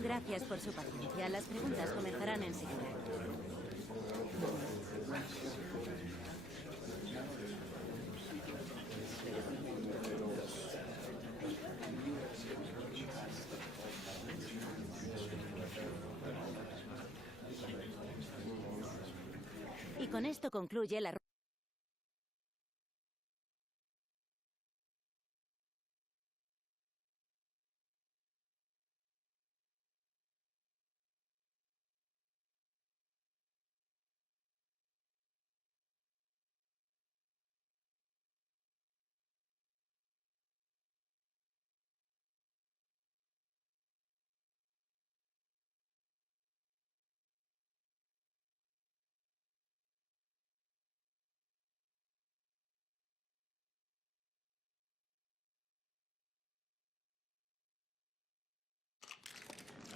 Gracias por su paciencia. Las preguntas comenzarán enseguida. Y con esto concluye la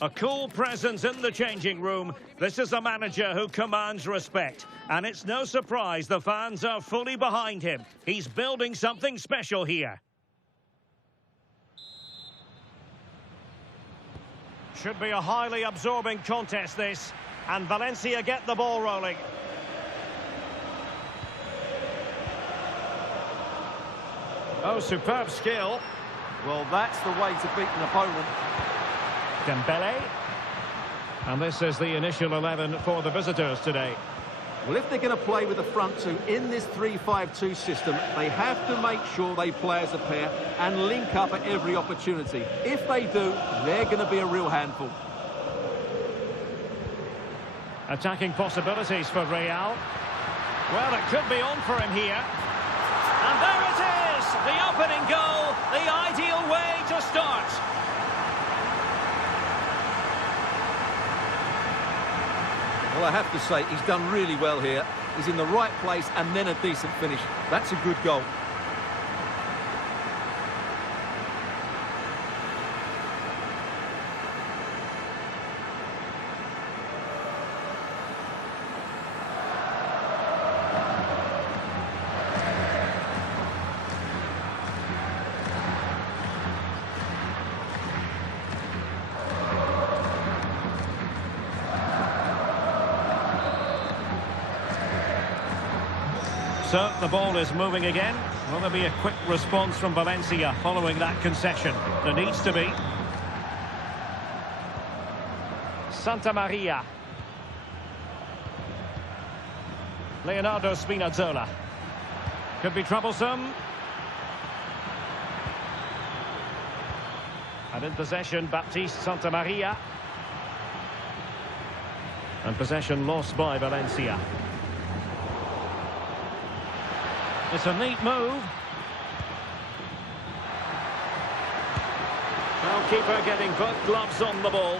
A cool presence in the changing room. This is a manager who commands respect. And it's no surprise the fans are fully behind him. He's building something special here. Should be a highly absorbing contest, this. And Valencia get the ball rolling. Oh, superb skill. Well, that's the way to beat an opponent. Dembele. And this is the initial 11 for the visitors today. Well, if they're going to play with the front two in this 3-5-2 system, they have to make sure they play as a pair and link up at every opportunity. If they do, they're going to be a real handful. Attacking possibilities for Real. Well, it could be on for him here. And there it is! The opening goal, the ideal way to start. Well, I have to say, he's done really well here. He's in the right place and then a decent finish. That's a good goal. So, the ball is moving again. Will there be a quick response from Valencia following that concession? There needs to be. Santa Maria. Leonardo Spinazzola. Could be troublesome. And in possession, Baptiste Santa Maria. And possession lost by Valencia. It's a neat move. Goalkeeper getting both gloves on the ball.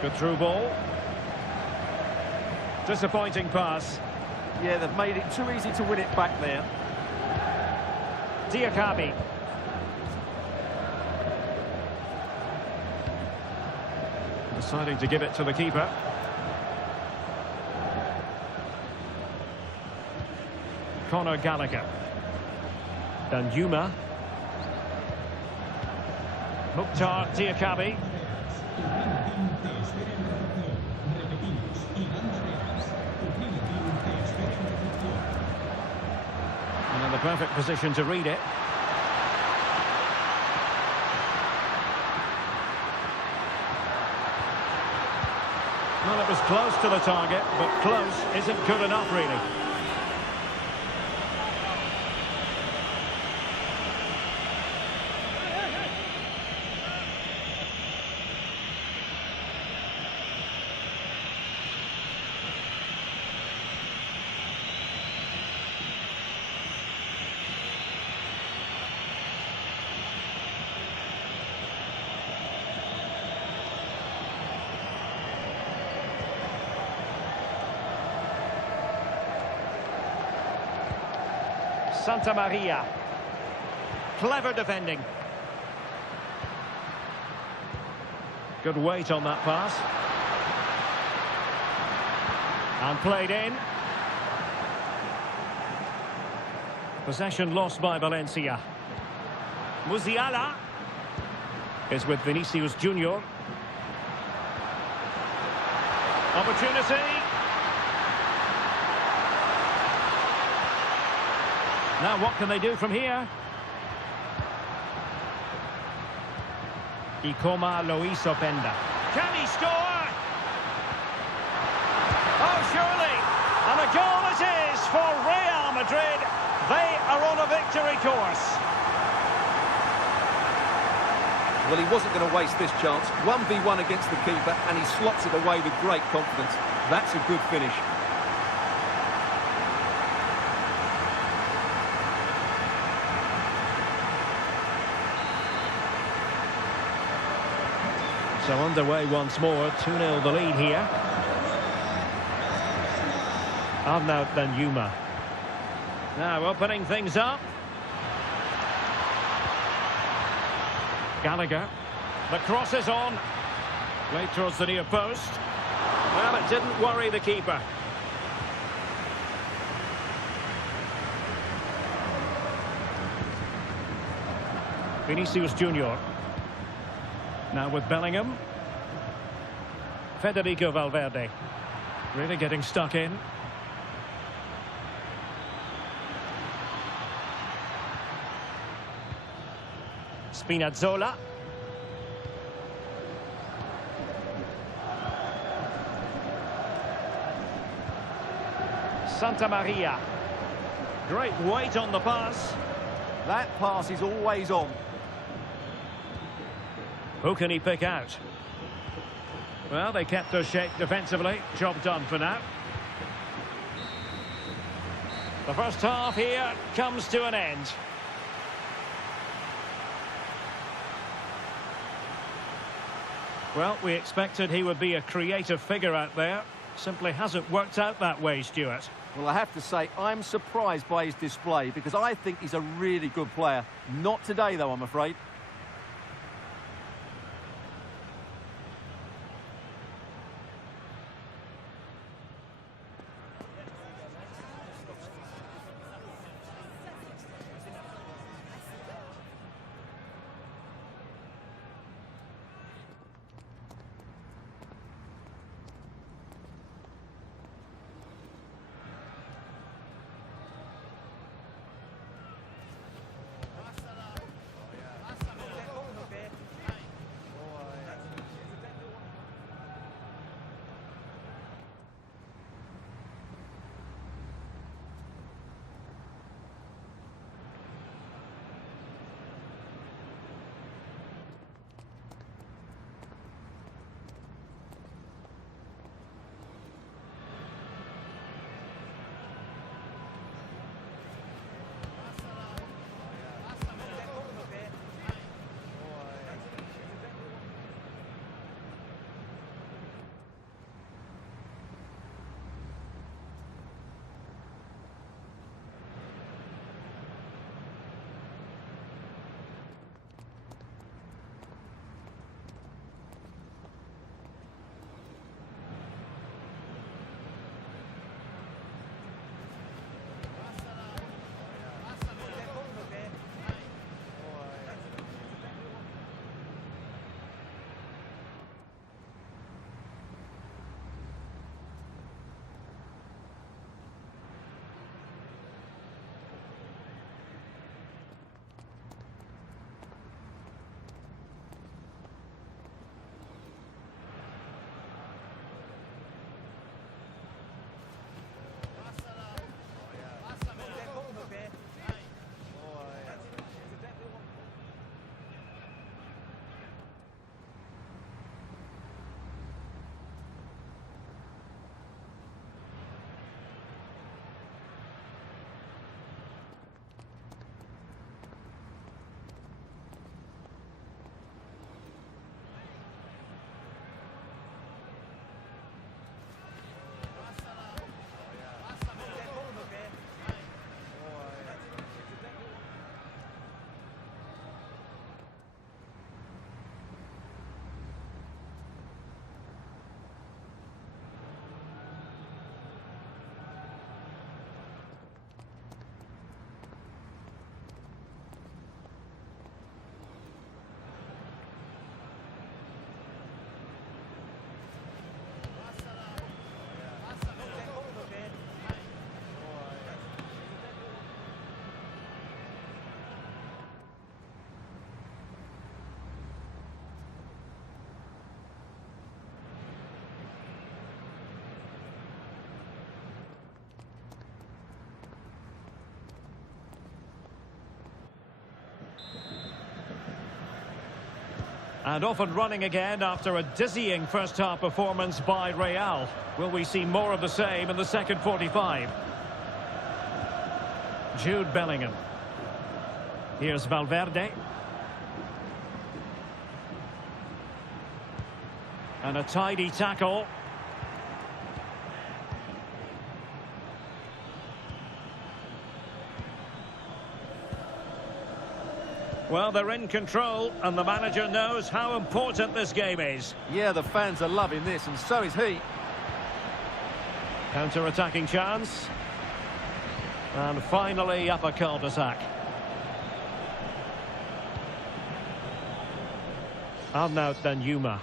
Good through ball. Disappointing pass. Yeah, they've made it too easy to win it back there. Diakabi. Deciding to give it to the keeper. Conor Gallagher. Danjuma. Mukhtar Diakabi. And in the perfect position to read it. Well, it was close to the target, but close isn't good enough, really. Santa Maria. Clever defending. Good weight on that pass. And played in. Possession lost by Valencia. Musiala is with Vinicius Junior. Opportunity. Now what can they do from here? Ikoma Loiso Penda. Can he score? Oh, surely. And a goal it is for Real Madrid. They are on a victory course. Well, he wasn't going to waste this chance. 1v1 against the keeper, and he slots it away with great confidence. That's a good finish. So underway once more, 2-0 the lead here. Arnaud Danjuma. Now opening things up. Gallagher. The cross is on. Played towards the near post. Well, it didn't worry the keeper. Vinicius Junior. Now with Bellingham. Federico Valverde. Really getting stuck in. Spinazzola. Santa Maria. Great weight on the pass. That pass is always on. Who can he pick out? Well, they kept their shape defensively. Job done for now. The first half here comes to an end. Well, we expected he would be a creative figure out there. Simply hasn't worked out that way, Stuart. Well, I have to say, I'm surprised by his display because I think he's a really good player. Not today, though, I'm afraid. And off and running again after a dizzying first-half performance by Real. Will we see more of the same in the second 45? Jude Bellingham. Here's Valverde. And a tidy tackle. Well, they're in control, and the manager knows how important this game is. Yeah, the fans are loving this, and so is he. Counter-attacking chance. And finally up a cul-de-sac. Arnaut Danjuma.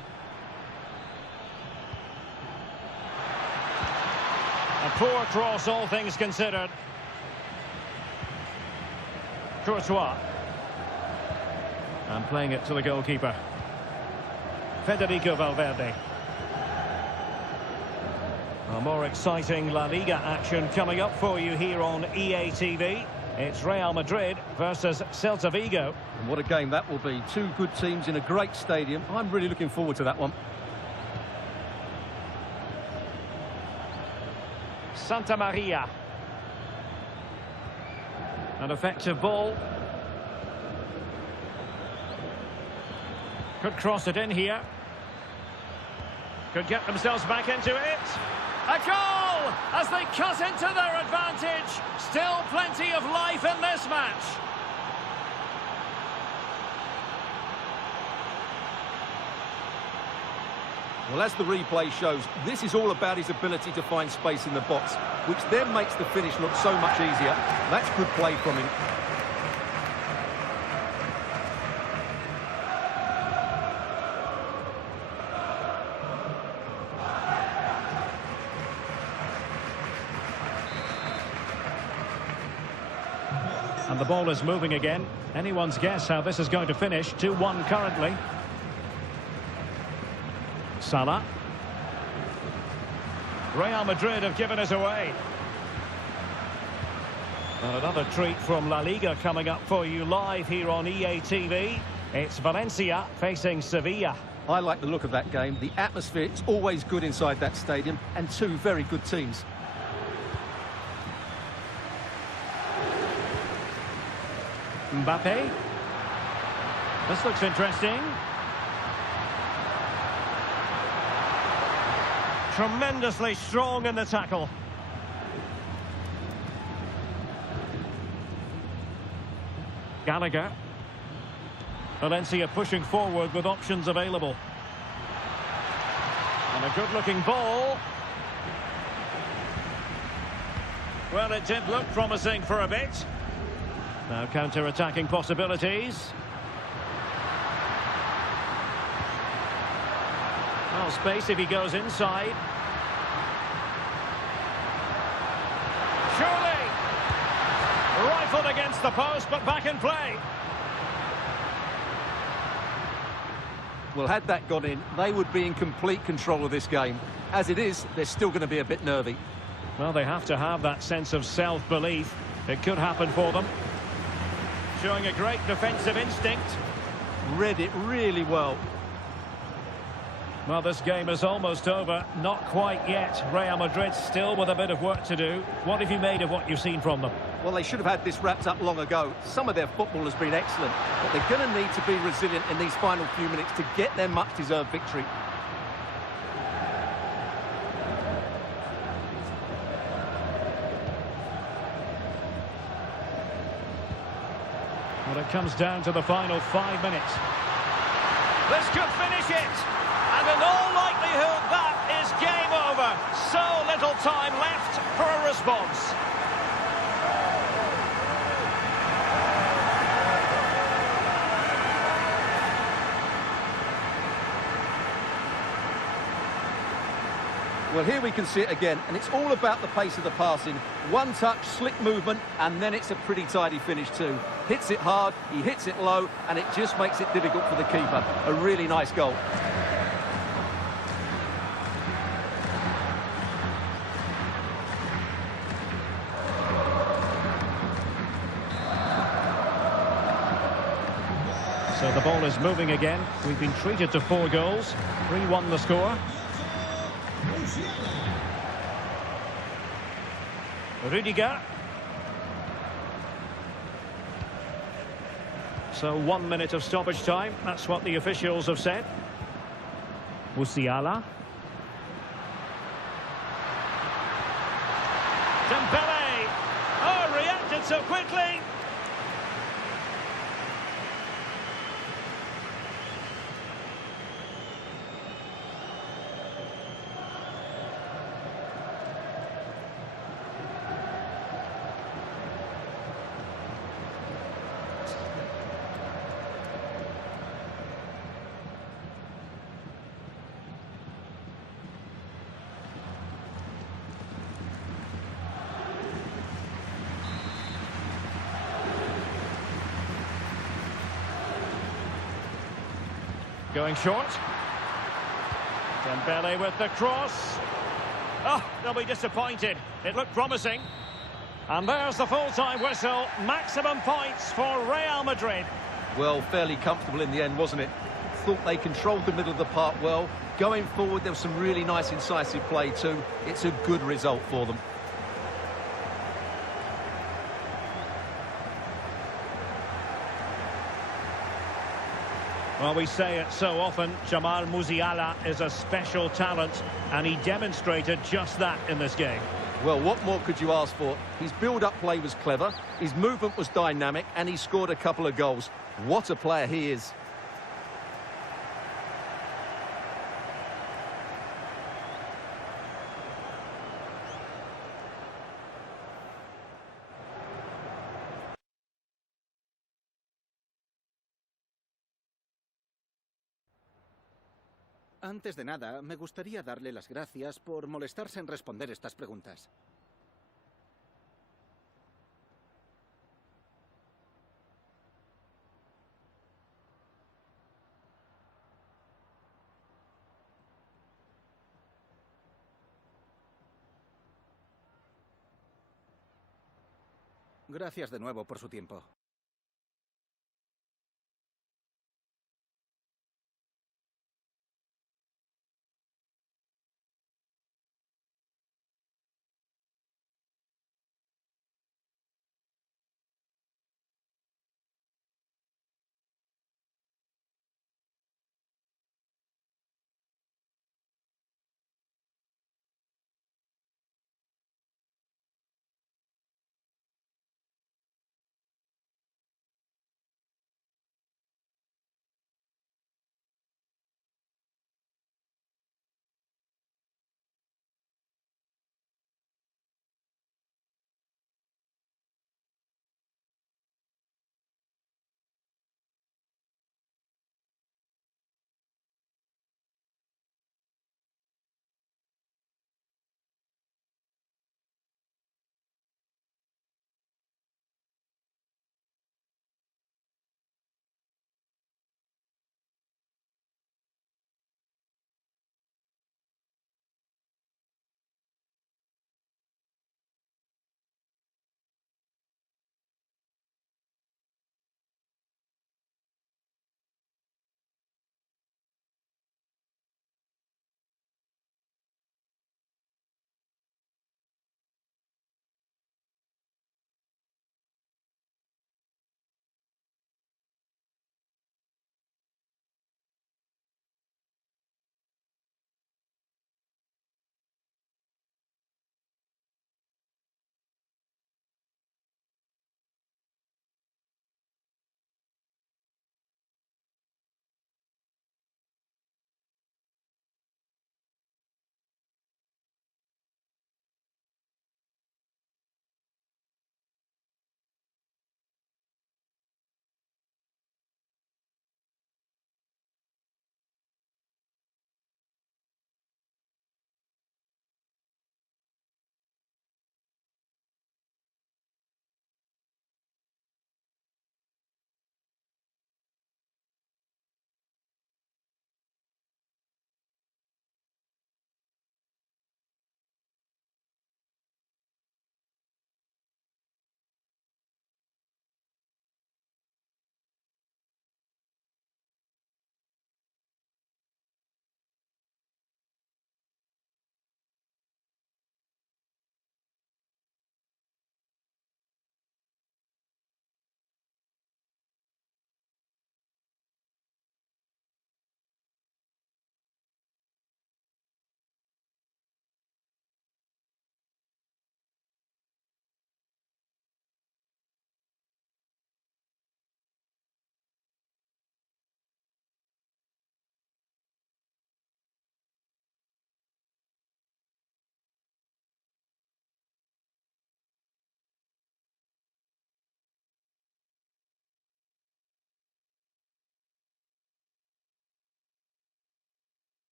A poor cross, all things considered. Courtois. And playing it to the goalkeeper. Federico Valverde. A more exciting La Liga action coming up for you here on EA TV. It's Real Madrid versus Celta Vigo. And what a game that will be. Two good teams in a great stadium. I'm really looking forward to that one. Santa Maria. An effective ball. Could cross it in here. Could get themselves back into it. A goal as they cut into their advantage. Still plenty of life in this match. Well, as the replay shows, this is all about his ability to find space in the box, which then makes the finish look so much easier. That's good play from him. And the ball is moving again. Anyone's guess how this is going to finish. 2-1 currently. Salah. Real Madrid have given us away. And another treat from La Liga coming up for you live here on EA TV. It's Valencia facing Sevilla. I like the look of that game. The atmosphere is always good inside that stadium, and two very good teams. Mbappe. This looks interesting. Tremendously strong in the tackle. Gallagher. Valencia pushing forward with options available. And a good-looking ball. Well, it did look promising for a bit. Now counter-attacking possibilities. Well, space if he goes inside. Surely! Rifled against the post, but back in play. Well, had that gone in, they would be in complete control of this game. As it is, they're still going to be a bit nervy. Well, they have to have that sense of self-belief. It could happen for them. Showing a great defensive instinct. Read it really well. Well, this game is almost over. Not quite yet. Real Madrid still with a bit of work to do. What have you made of what you've seen from them? Well, they should have had this wrapped up long ago. Some of their football has been excellent, but they're going to need to be resilient in these final few minutes to get their much-deserved victory. Well, it comes down to the final 5 minutes. This could finish it. And in all likelihood, that is game over. So little time left for a response. Well, here we can see it again, and it's all about the pace of the passing. One touch, slick movement, and then it's a pretty tidy finish too. Hits it hard, he hits it low, and it just makes it difficult for the keeper. A really nice goal. So the ball is moving again. We've been treated to 4 goals. 3-1 the score. Rudiger. So 1 minute of stoppage time. That's what the officials have said. Musiala. Dembele. Oh, reacted so quickly. Going short. Dembele with the cross. Oh, they'll be disappointed. It looked promising. And there's the full-time whistle. Maximum points for Real Madrid. Well, fairly comfortable in the end, wasn't it? Thought they controlled the middle of the park well. Going forward, there was some really nice incisive play too. It's a good result for them. Well, we say it so often, Jamal Musiala is a special talent, and he demonstrated just that in this game. Well, what more could you ask for? His build-up play was clever, his movement was dynamic, and he scored a couple of goals. What a player he is. Antes de nada, me gustaría darle las gracias por molestarse en responder estas preguntas. Gracias de nuevo por su tiempo.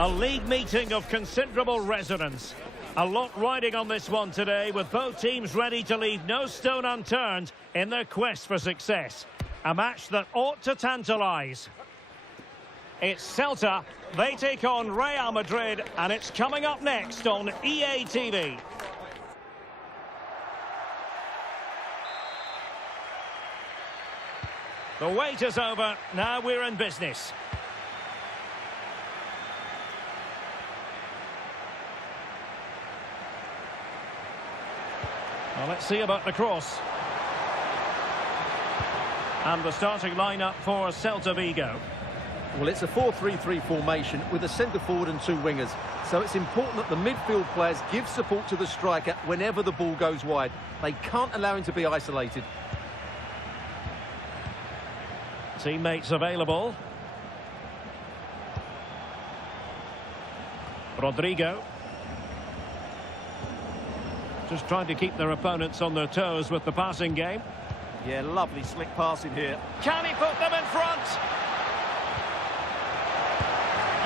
A league meeting of considerable resonance. A lot riding on this one today, with both teams ready to leave no stone unturned in their quest for success. A match that ought to tantalise. It's Celta, they take on Real Madrid, and it's coming up next on EA TV. The wait is over, now we're in business. Well, let's see about the cross. And the starting lineup for Celta Vigo. Well, it's a 4-3-3 formation with a centre-forward and two wingers. So it's important that the midfield players give support to the striker whenever the ball goes wide. They can't allow him to be isolated. Teammates available. Rodrigo. Just trying to keep their opponents on their toes with the passing game. Yeah, lovely slick passing here. Can he put them in front?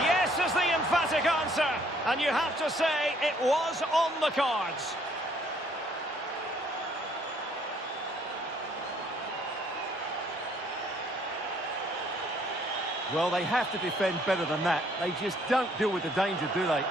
Yes is the emphatic answer. And you have to say it was on the cards. Well, they have to defend better than that. They just don't deal with the danger, do they?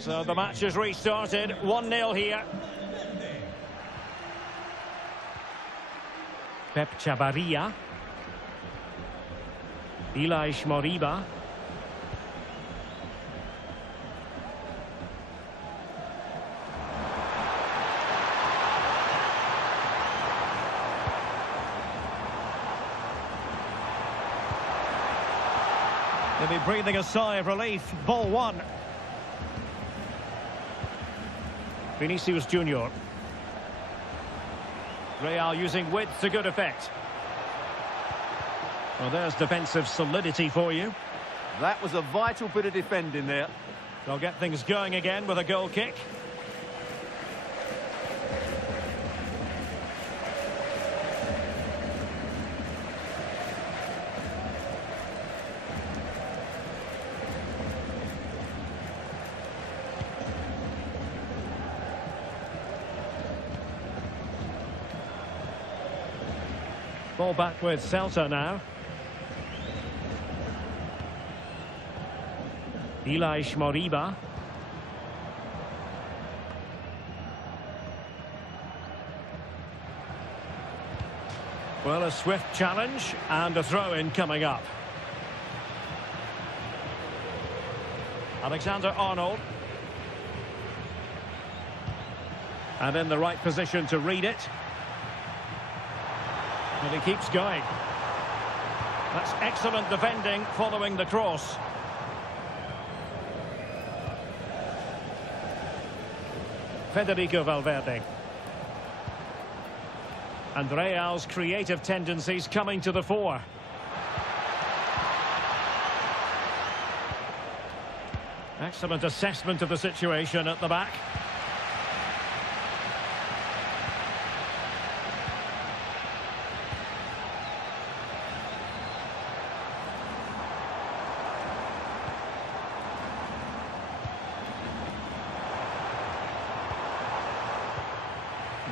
So the match has restarted, 1-0 here. Pep Chavarria. Ilaix Moriba. They'll be breathing a sigh of relief. Ball one. Vinicius Junior. Real using width to good effect. Well, there's defensive solidity for you. That was a vital bit of defending there. They'll get things going again with a goal kick. Ball back with Celta now. Ilaix Moriba. Well, a swift challenge and a throw-in coming up. Alexander-Arnold. And in the right position to read it. And he keeps going. That's excellent defending following the cross. Federico Valverde. And Real's creative tendencies coming to the fore. Excellent assessment of the situation at the back.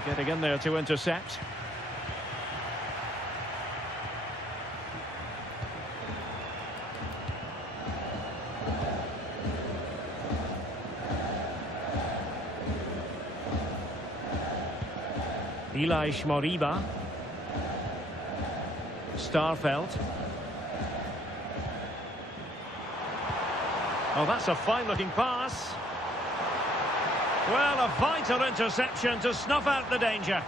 Getting in there to intercept. Ilaix Moriba. Starfelt. Oh, that's a fine-looking pass. Well, a vital interception to snuff out the danger.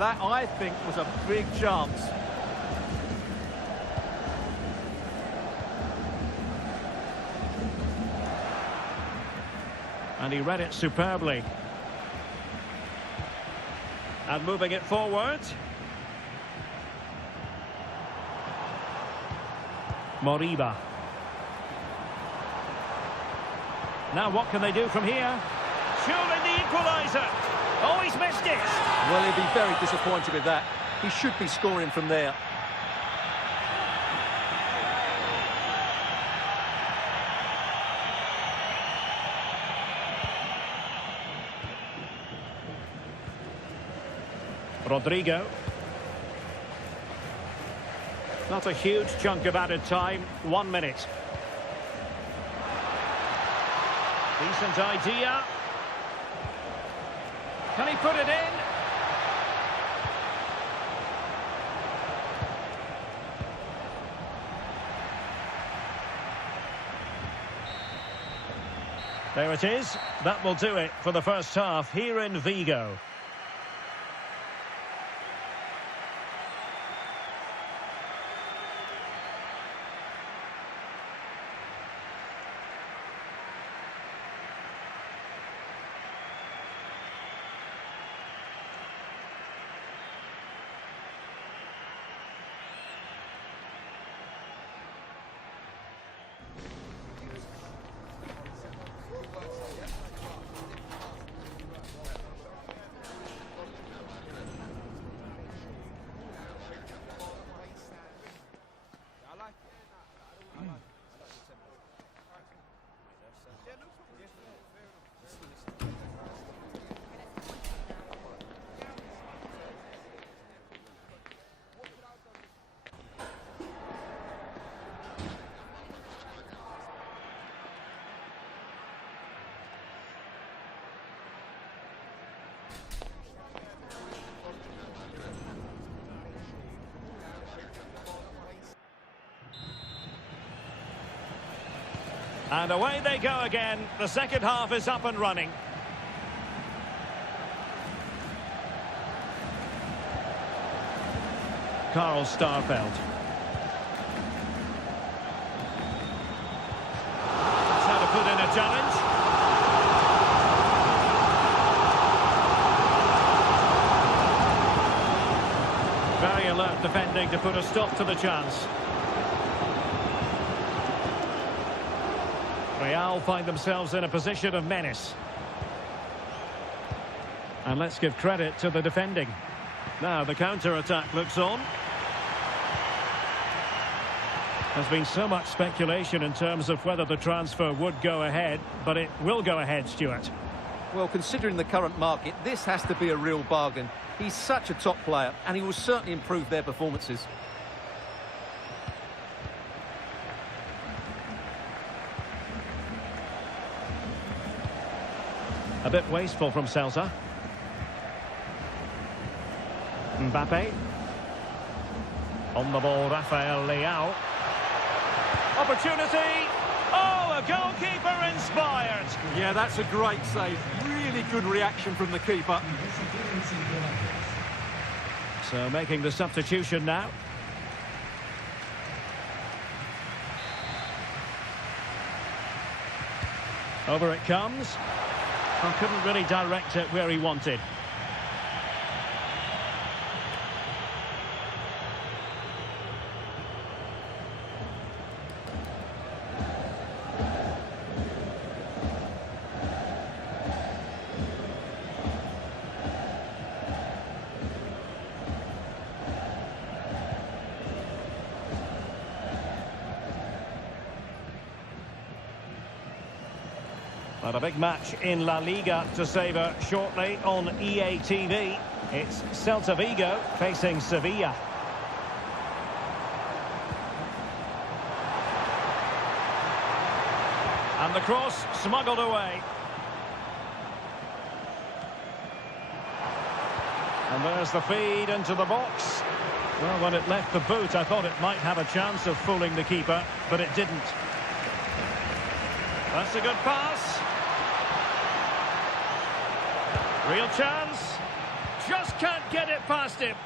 That, I think, was a big chance. And he read it superbly. And moving it forward. Moriba. Now what can they do from here? Surely the equaliser. Oh, he's missed it. Well, he'll be very disappointed with that. He should be scoring from there. Rodrigo. Not a huge chunk of added time. 1 minute. Decent idea. Can he put it in? There it is. That will do it for the first half here in Vigo. And away they go again. The second half is up and running. Karl Starfelt. That's how to put in a challenge. Very alert defending to put a stop to the chance. Real find themselves in a position of menace. And let's give credit to the defending. Now the counter-attack looks on. There's been so much speculation in terms of whether the transfer would go ahead, but it will go ahead, Stuart. Well, considering the current market, this has to be a real bargain. He's such a top player, and he will certainly improve their performances. A bit wasteful from Celta. Mbappe. On the ball, Rafael Leao. Opportunity. Oh, a goalkeeper inspired. Yeah, that's a great save. Really good reaction from the keeper. So making the substitution now. Over it comes. Well, couldn't really direct it where he wanted. But a big match in La Liga to savour shortly on EA TV. It's Celta Vigo facing Sevilla. And the cross smuggled away. And there's the feed into the box. Well, when it left the boot, I thought it might have a chance of fooling the keeper, but it didn't. That's a good pass. Real chance. Just can't get it past him.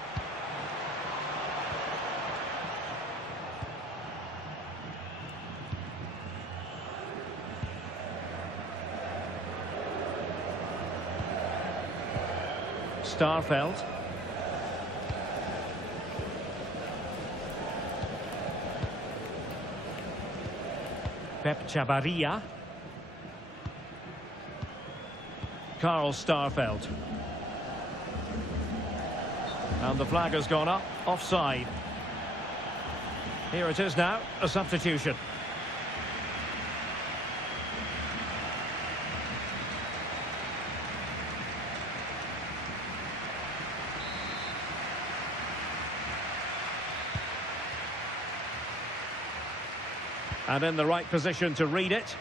Starfelt. Pep Chavarria. Carl Starfelt. And the flag has gone up, offside. Here it is now, a substitution. And in the right position to read it.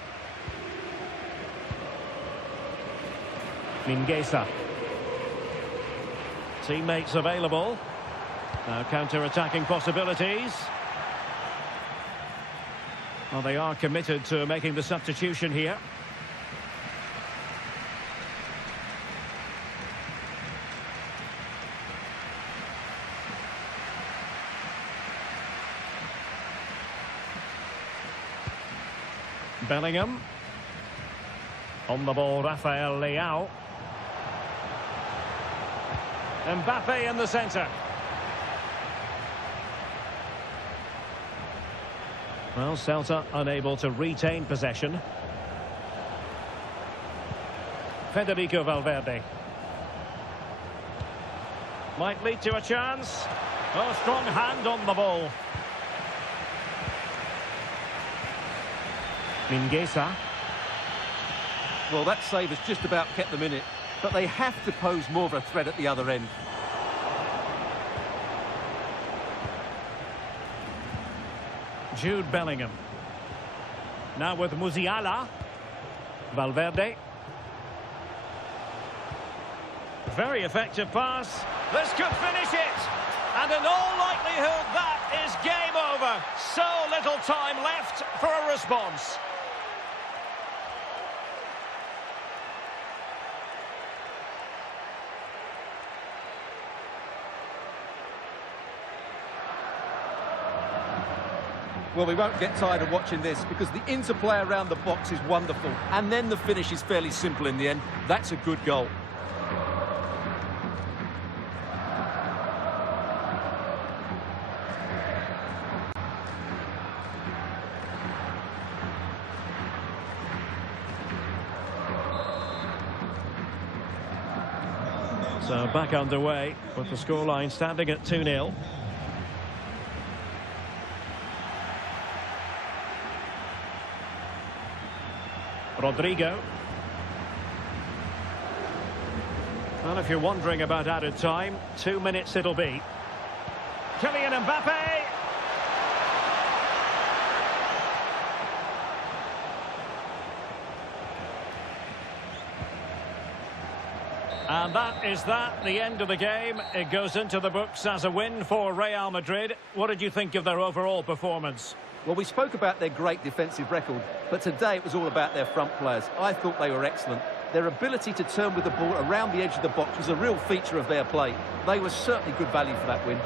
Mingueza. Teammates available. Now counter-attacking possibilities. Well, they are committed to making the substitution here. Bellingham. On the ball, Rafael Leao. Mbappe in the centre. Well, Celta unable to retain possession. Federico Valverde. Might lead to a chance. Oh, strong hand on the ball. Mingueza. Well, that save has just about kept them in it, but they have to pose more of a threat at the other end. Jude Bellingham. Now with Musiala. Valverde. Very effective pass. This could finish it. And in all likelihood, that is game over. So little time left for a response. Well, we won't get tired of watching this because the interplay around the box is wonderful. And then the finish is fairly simple in the end. That's a good goal. So back underway with the scoreline standing at 2-0. Rodrigo. Well, if you're wondering about added time, 2 minutes it'll be. Kylian Mbappe. And that is the end of the game. It goes into the books as a win for Real Madrid. What did you think of their overall performance? Well, we spoke about their great defensive record, but today it was all about their front players. I thought they were excellent. Their ability to turn with the ball around the edge of the box was a real feature of their play. They were certainly good value for that win.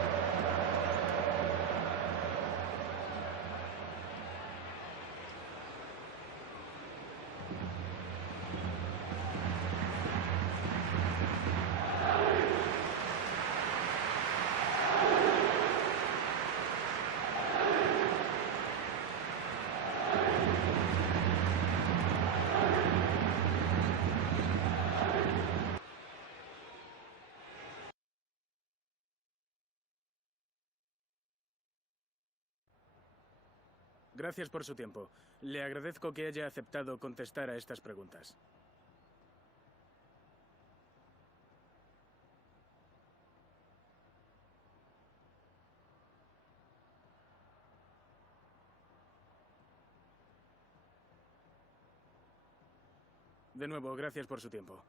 Gracias por su tiempo. Le agradezco que haya aceptado contestar a estas preguntas. De nuevo, gracias por su tiempo.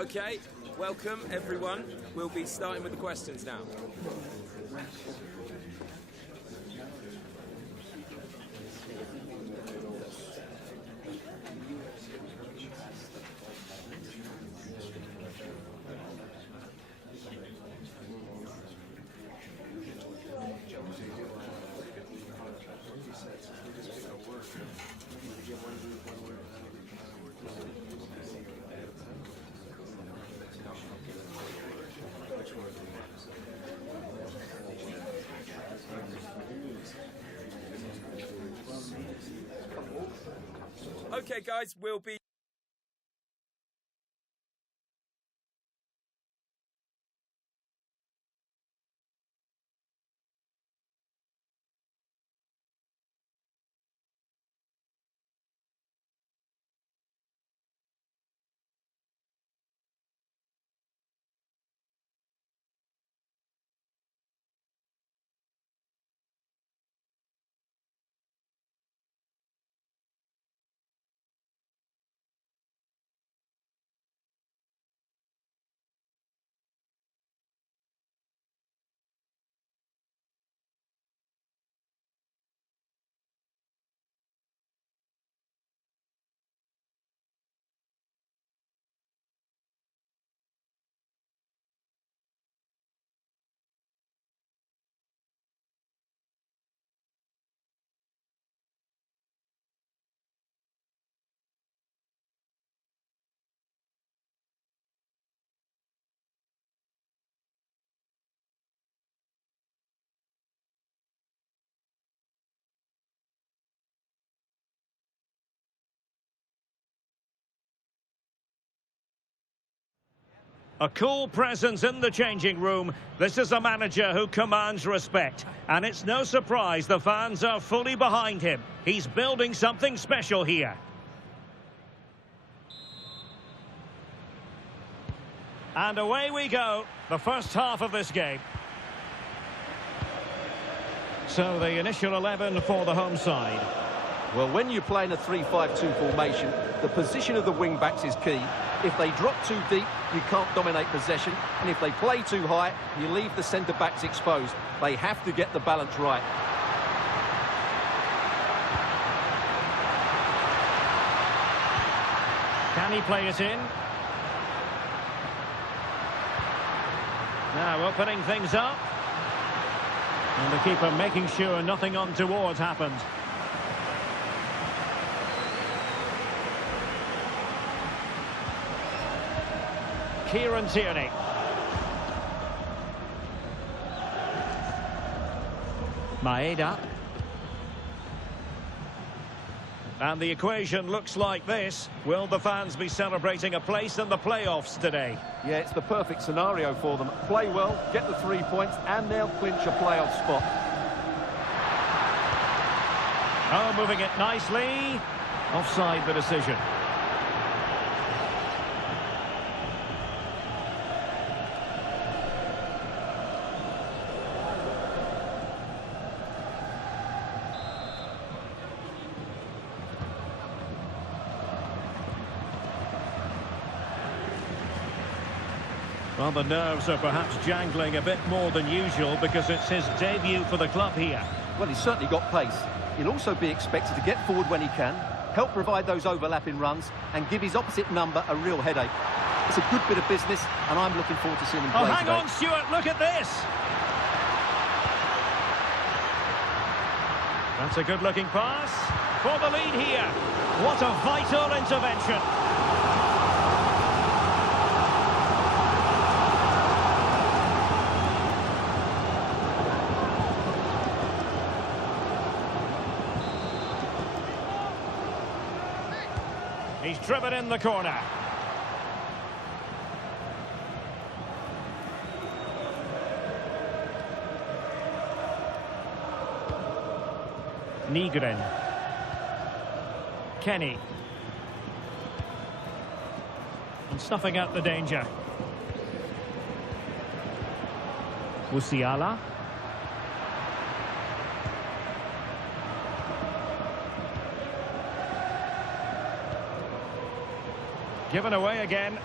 Okay, welcome everyone. We'll be starting with the questions now. Okay, guys, we'll be... A cool presence in the changing room. This is a manager who commands respect. And it's no surprise the fans are fully behind him. He's building something special here. And away we go. The first half of this game. So the initial 11 for the home side. Well, when you play in a 3-5-2 formation, the position of the wing-backs is key. If they drop too deep, you can't dominate possession. And if they play too high, you leave the centre-backs exposed. They have to get the balance right. Can he play it in? Now opening things up. And the keeper making sure nothing untoward happened. Kieran Tierney. Maeda. And the equation looks like this. Will the fans be celebrating a place in the playoffs today? Yeah, it's the perfect scenario for them. Play well, get the 3 points, and they'll clinch a playoff spot. Oh, moving it nicely. Offside the decision. Well, the nerves are perhaps jangling a bit more than usual because it's his debut for the club here. Well, he's certainly got pace. He'll also be expected to get forward when he can, help provide those overlapping runs, and give his opposite number a real headache. It's a good bit of business, and I'm looking forward to seeing him play today. Hang on, Stuart, look at this! That's a good-looking pass for the lead here. What a vital intervention. He's driven in the corner. Nygren. Kenny. And snuffing out the danger. Musiala. Given away again.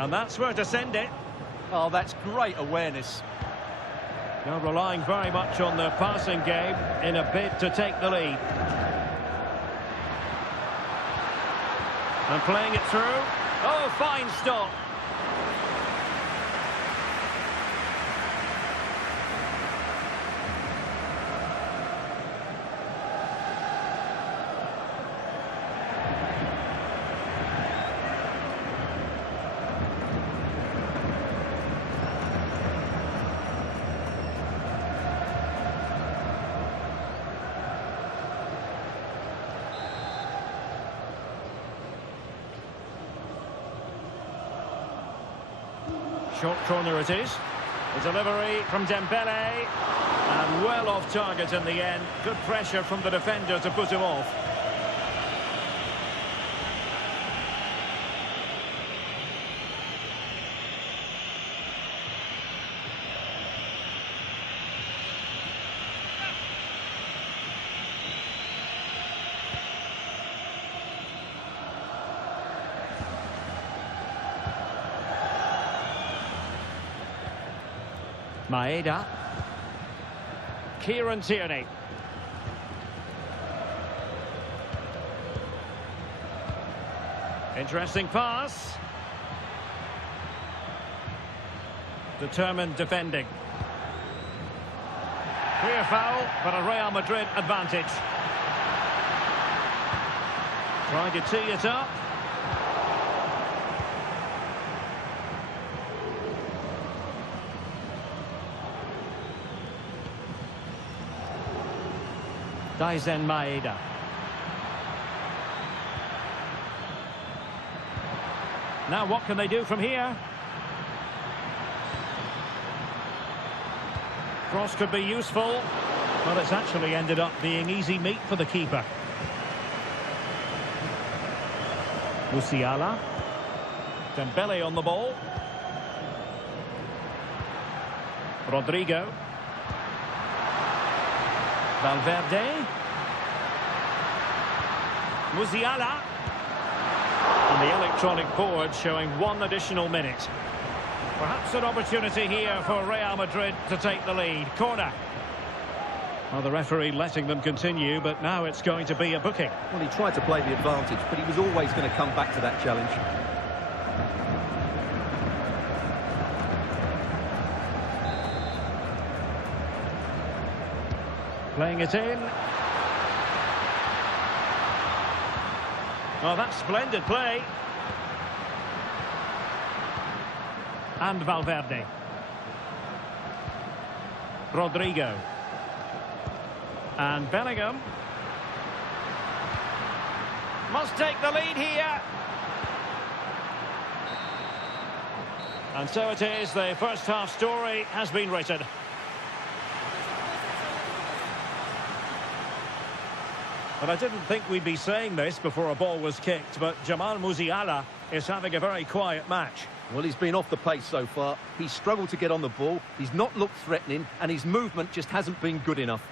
And that's where to send it. Oh, that's great awareness. Now relying very much on the passing game in a bid to take the lead. And playing it through. Oh, fine stop. Short corner it is. The delivery from Dembele. And well off target in the end. Good pressure from the defender to put him off. Maeda. Kieran Tierney. Interesting pass. Determined defending. Clear foul, but a Real Madrid advantage. Trying to tee it up. Dyson Maeda. Now what can they do from here? Cross could be useful, but it's actually ended up being easy meat for the keeper. Musiala. Dembele on the ball. Rodrigo. Valverde. Musiala. And the electronic board showing 1 additional minute. Perhaps an opportunity here for Real Madrid to take the lead. Corner. Well, the referee letting them continue, but now it's going to be a booking. Well, he tried to play the advantage, but he was always going to come back to that challenge. Playing it in. Oh, that's splendid play. And Valverde. Rodrigo. And Bellingham. Must take the lead here. And so it is, the first half story has been written. But I didn't think we'd be saying this before a ball was kicked, but Jamal Musiala is having a very quiet match. Well, he's been off the pace so far. He's struggled to get on the ball. He's not looked threatening, and his movement just hasn't been good enough.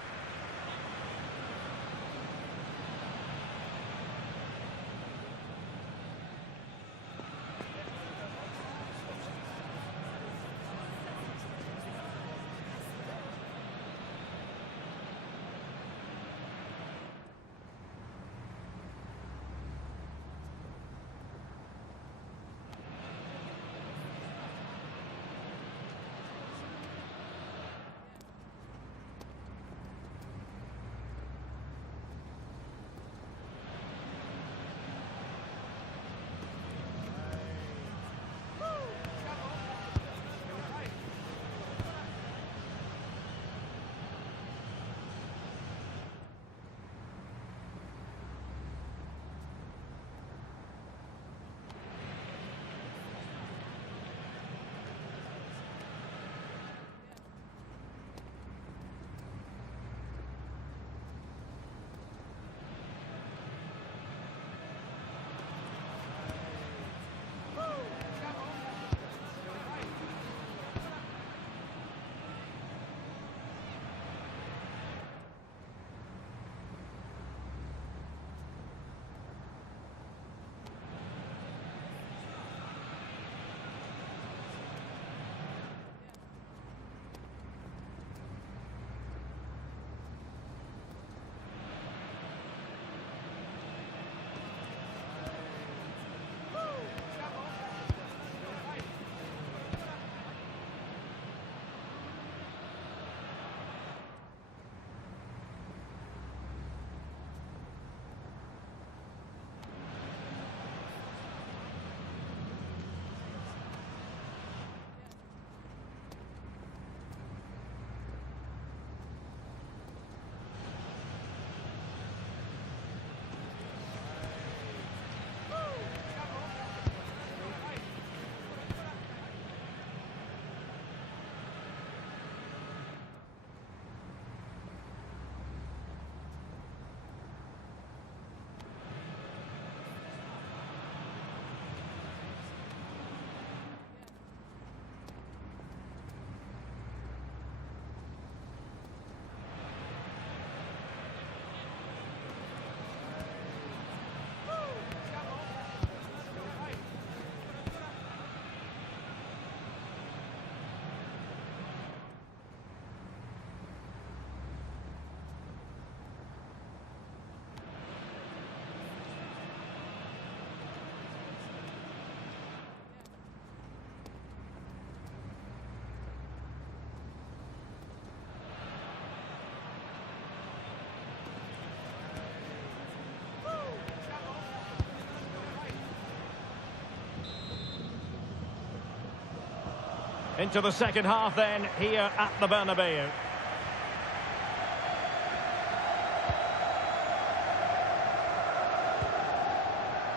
Into the second half then, here at the Bernabeu.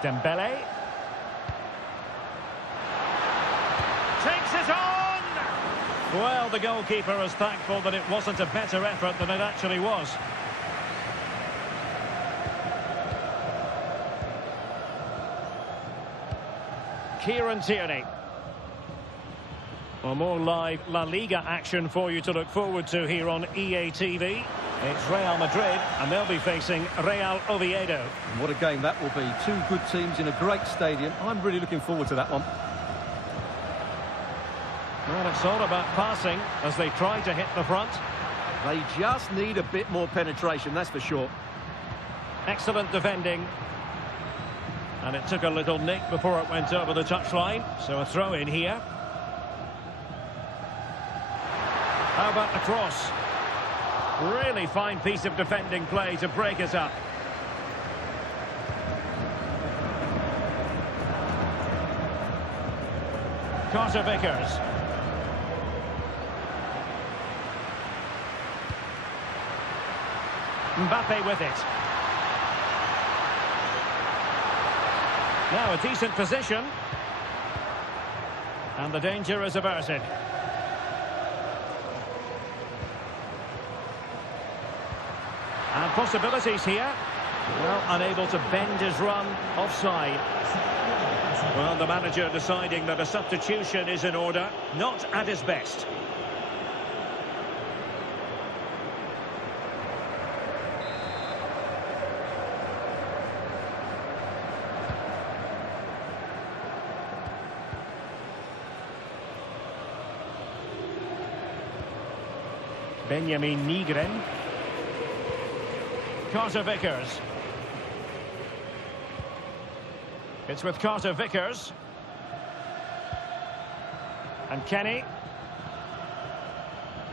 Dembele. Takes it on! Well, the goalkeeper is thankful that it wasn't a better effort than it actually was. Kieran Tierney. Well, more live La Liga action for you to look forward to here on EA TV. It's Real Madrid, and they'll be facing Real Oviedo. And what a game that will be. Two good teams in a great stadium. I'm really looking forward to that one. Well, it's all about passing as they try to hit the front. They just need a bit more penetration, that's for sure. Excellent defending. And it took a little nick before it went over the touchline. So a throw in here. How about the cross? Really fine piece of defending play to break it up. Carter Vickers. Mbappe with it. Now a decent position. And the danger is averted. And possibilities here. Well, unable to bend his run. Offside. Well, the manager deciding that a substitution is in order. Not at his best. Benjamin Nigren. Carter Vickers. It's with Carter Vickers. And Kenny.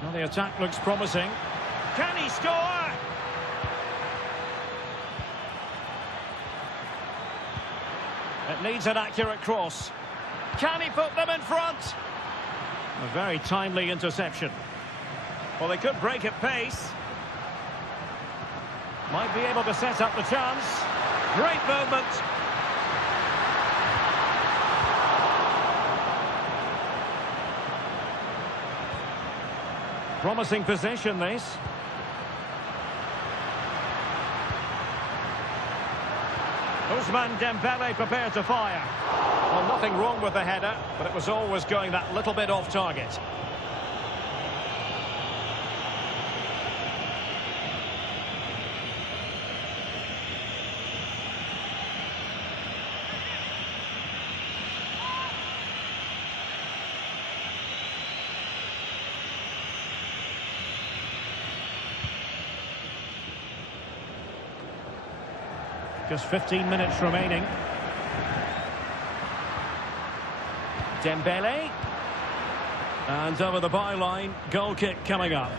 Well, the attack looks promising. Can he score? It needs an accurate cross. Can he put them in front? A very timely interception. Well, they could break at pace. Might be able to set up the chance. Great movement. Promising possession, this. Ousmane Dembele prepared to fire. Well, nothing wrong with the header, but it was always going that little bit off target. Just 15 minutes remaining. Dembele. And over the byline, goal kick coming up.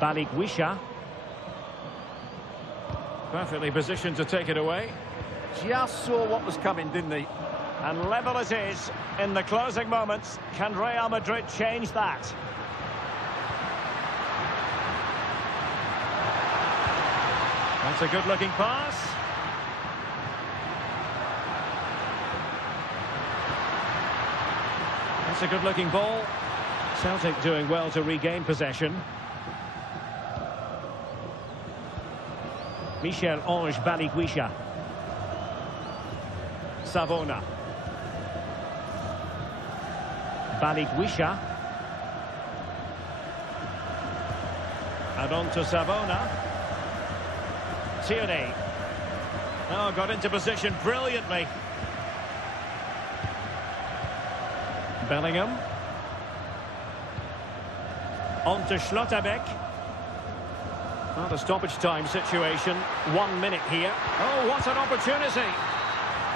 Balikwisha. Perfectly positioned to take it away. Just saw what was coming, didn't he? And level it is in the closing moments. Can Real Madrid change that? That's a good-looking pass. That's a good-looking ball. Celtic doing well to regain possession. Michel-Ange Balikwisha. Savona. Balikwisha. And on to Savona. Tierney. Oh, got into position brilliantly. Bellingham. On to Schlotterbeck. Well, the stoppage time situation, 1 minute here. Oh, what an opportunity!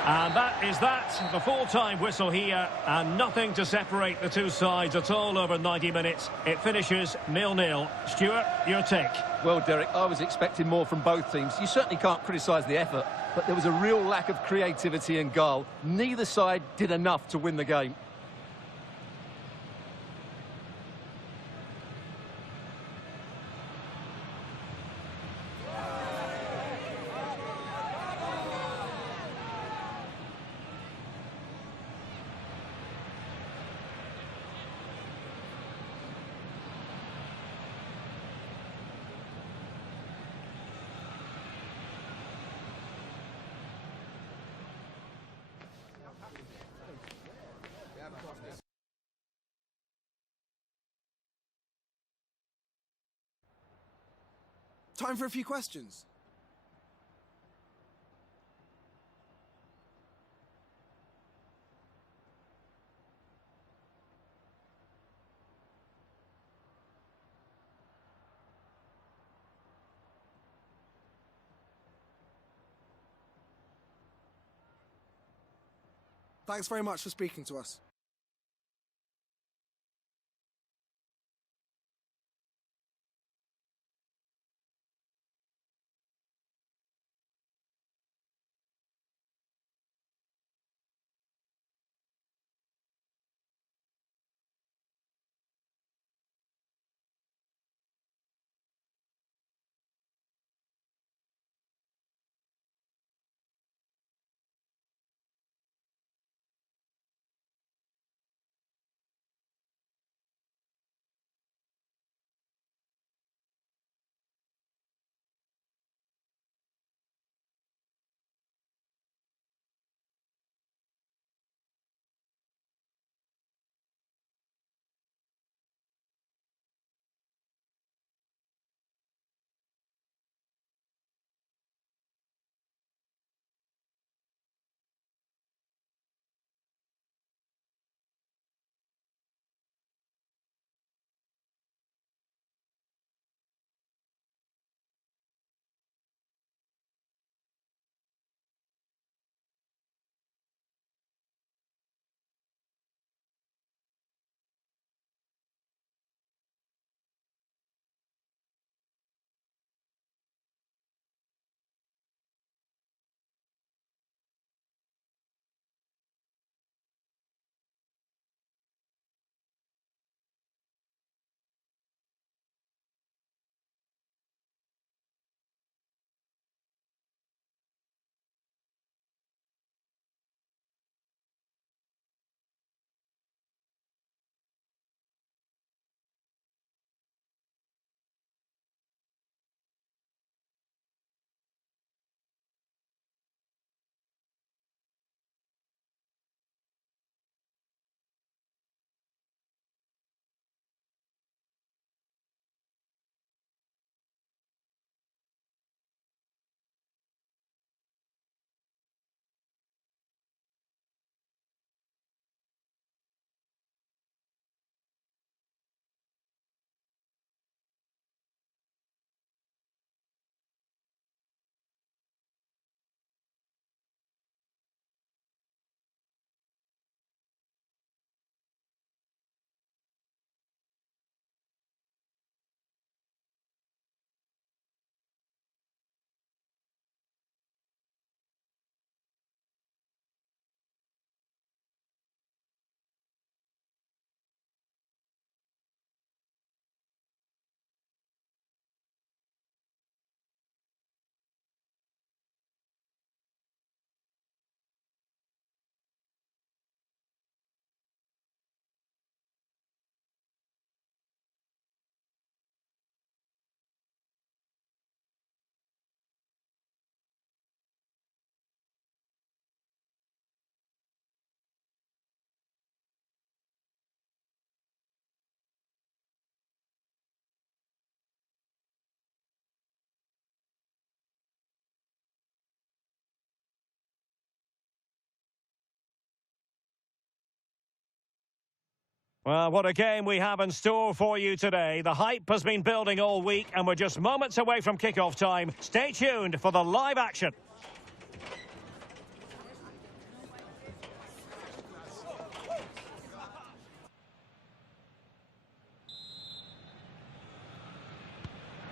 And that is that, the full-time whistle here, and nothing to separate the two sides at all over 90 minutes. It finishes 0-0. Stuart, your take? Well, Derek, I was expecting more from both teams. You certainly can't criticise the effort, but there was a real lack of creativity and goal. Neither side did enough to win the game. Time for a few questions. Thanks very much for speaking to us. Well, what a game we have in store for you today. The hype has been building all week, and we're just moments away from kickoff time. Stay tuned for the live action.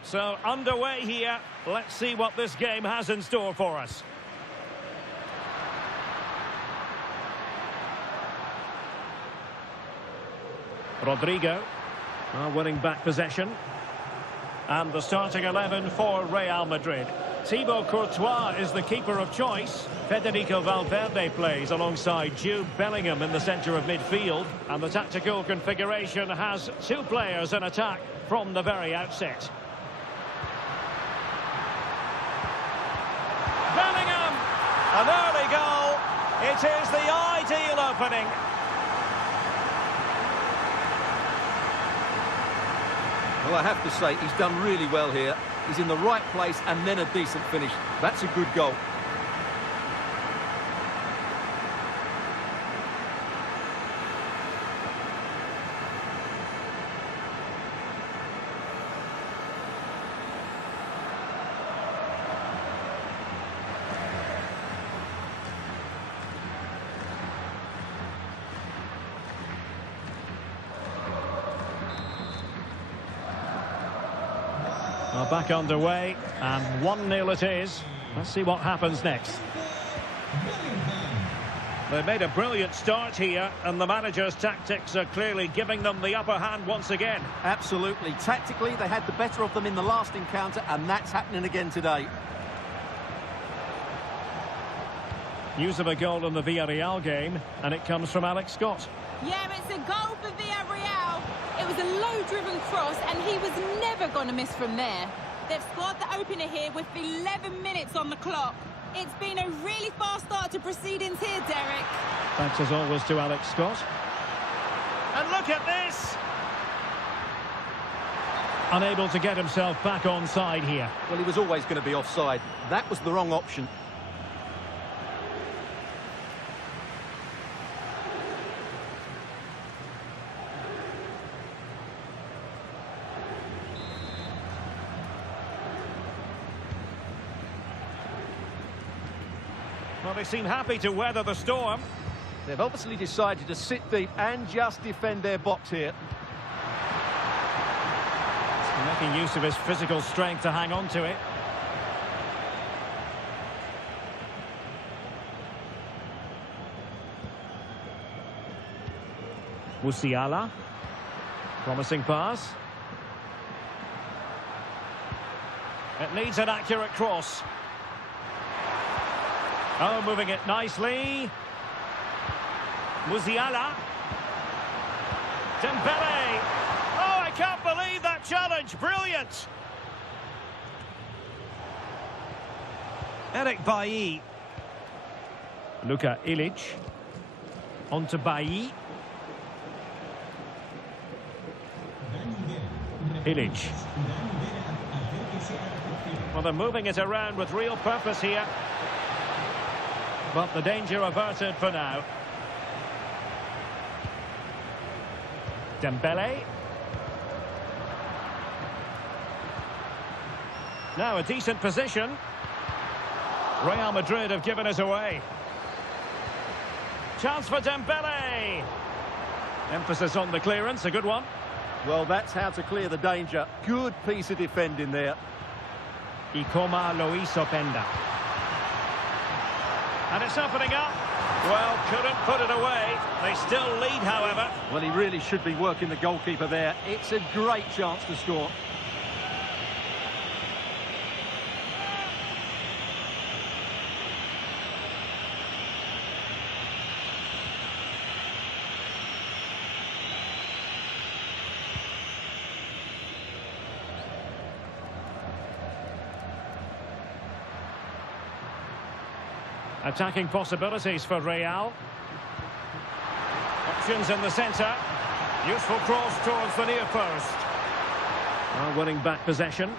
So, underway here. Let's see what this game has in store for us. Rodrigo, winning back possession. And the starting 11 for Real Madrid. Thibaut Courtois is the keeper of choice. Federico Valverde plays alongside Jude Bellingham in the centre of midfield. And the tactical configuration has two players in attack from the very outset. Bellingham! An early goal. It is the ideal opening. Well, I have to say, he's done really well here. He's in the right place and then a decent finish. That's a good goal. Back underway, and 1-0 it is. Let's see what happens next. They made a brilliant start here, and the manager's tactics are clearly giving them the upper hand once again. Absolutely. Tactically, they had the better of them in the last encounter, and that's happening again today. News of a goal in the Villarreal game, and it comes from Alex Scott. Yeah, it's a goal for Villarreal. It was a low-driven cross, and he was never going to miss from there. They've scored the opener here with 11 minutes on the clock. It's been a really fast start to proceedings here, Derek. Thanks as always to Alex Scott. And look at this! Unable to get himself back onside here. Well, he was always going to be offside. That was the wrong option. Well, they seem happy to weather the storm. They've obviously decided to sit deep and just defend their box here. Making use of his physical strength to hang on to it. Musiala. Promising pass. It needs an accurate cross. Oh, moving it nicely. Musiala. Dembele. Oh, I can't believe that challenge. Brilliant. Eric Bailly. Luka Ilic. On to Bailly. Ilic. Well, they're moving it around with real purpose here. But the danger averted for now. Dembele. Now a decent position. Real Madrid have given it away. Chance for Dembele. Emphasis on the clearance, a good one. Well, that's how to clear the danger. Good piece of defending there. Ikoma Loiso Penda. And it's opening up. Well, couldn't put it away. They still lead, however. Well, he really should be working the goalkeeper there. It's a great chance to score. Attacking possibilities for Real. Options in the centre. Useful cross towards the near post. Winning back possession.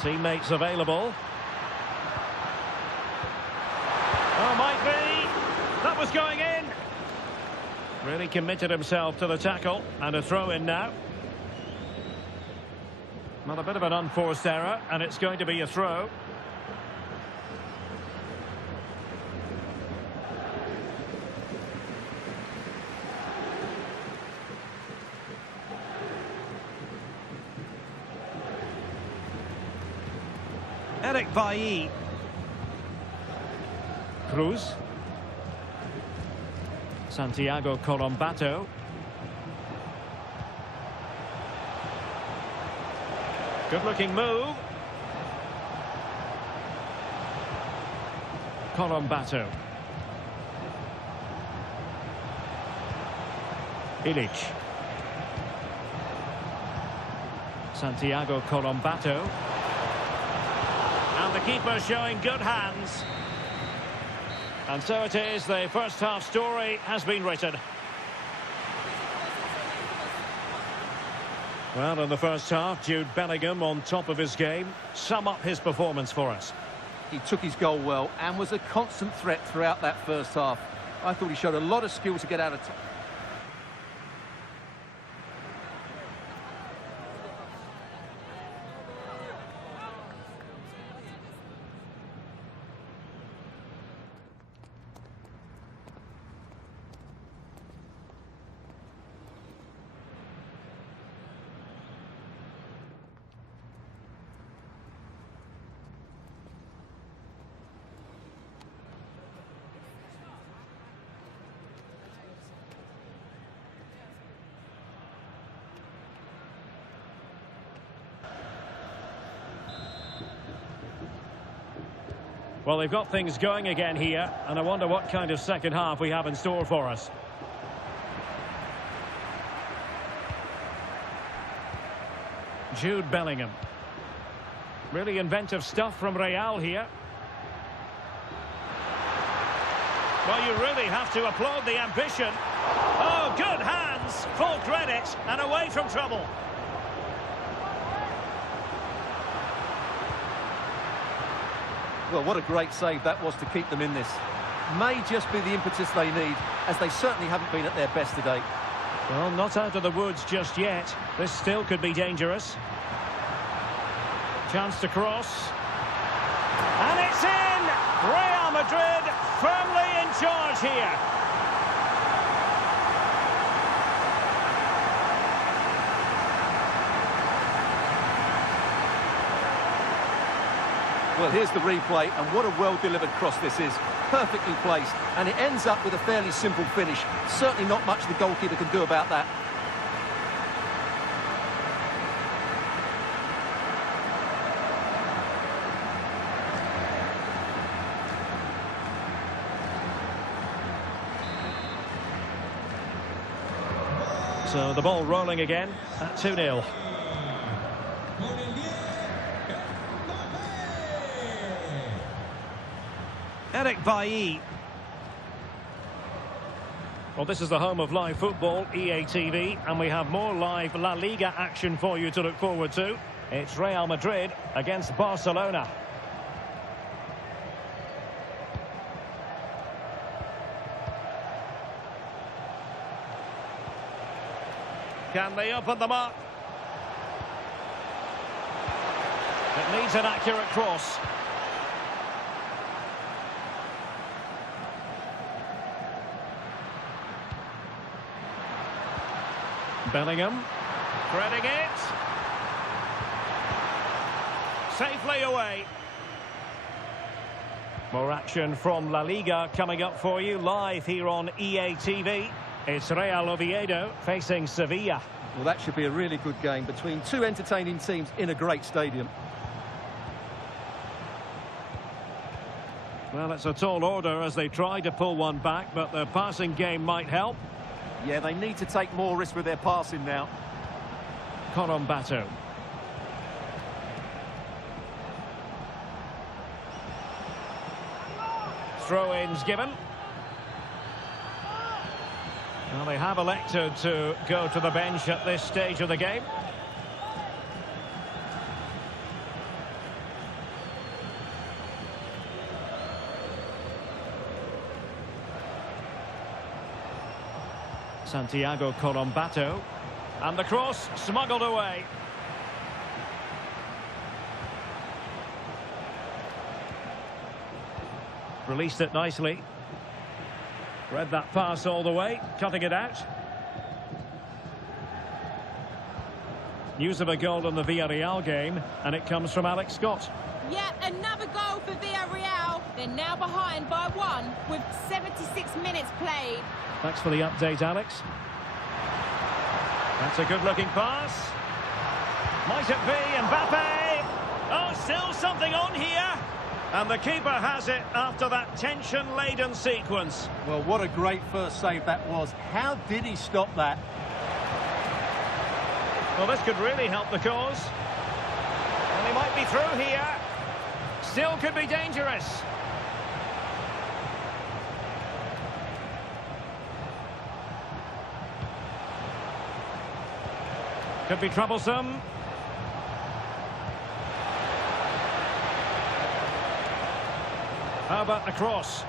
Teammates available. Oh, might be. That was going in. Really committed himself to the tackle. And a throw in now. Well, a bit of an unforced error, and it's going to be a throw. YBTV. Cruz. Santiago Colombato. Good-looking move. Colombato. Ilic. Santiago Colombato. And the keeper showing good hands. And so it is, the first half story has been written. Well, in the first half, Jude Bellingham on top of his game. Sum up his performance for us. He took his goal well and was a constant threat throughout that first half. I thought he showed a lot of skill to get out of... Well, they've got things going again here, and I wonder what kind of second half we have in store for us. Jude Bellingham. Really inventive stuff from Real here. Well, you really have to applaud the ambition. Oh, good hands, full credit, and away from trouble. Well, what a great save that was to keep them in this. May just be the impetus they need, as they certainly haven't been at their best today. Well, not out of the woods just yet. This still could be dangerous. Chance to cross. And it's in! Real Madrid firmly in charge here. Well, here's the replay, and what a well-delivered cross this is. Perfectly placed, and it ends up with a fairly simple finish. Certainly not much the goalkeeper can do about that. So the ball rolling again at 2-0. YBTV. Well, this is the home of live football, EA TV, and we have more live La Liga action for you to look forward to. It's Real Madrid against Barcelona. Can they open them up? It needs an accurate cross. Bellingham, threading it. Safely away. More action from La Liga coming up for you live here on EA TV. It's Real Oviedo facing Sevilla. Well, that should be a really good game between two entertaining teams in a great stadium. Well, it's a tall order as they try to pull one back, but their passing game might help. Yeah, they need to take more risk with their passing now. Colombato. Throw-ins given. Well, they have elected to go to the bench at this stage of the game. Santiago Colombato. And the cross smuggled away. Released it nicely. Read that pass all the way, cutting it out. News of a goal in the Villarreal game, and it comes from Alex Scott. Yeah, another goal for Villarreal. They're now behind by 1 with 76 minutes played. Thanks for the update, Alex. That's a good-looking pass. Might it be Mbappe? Oh, still something on here. And the keeper has it after that tension-laden sequence. Well, what a great first save that was. How did he stop that? Well, this could really help the cause. Well, he might be through here. Still could be dangerous. Could be troublesome. How about the cross?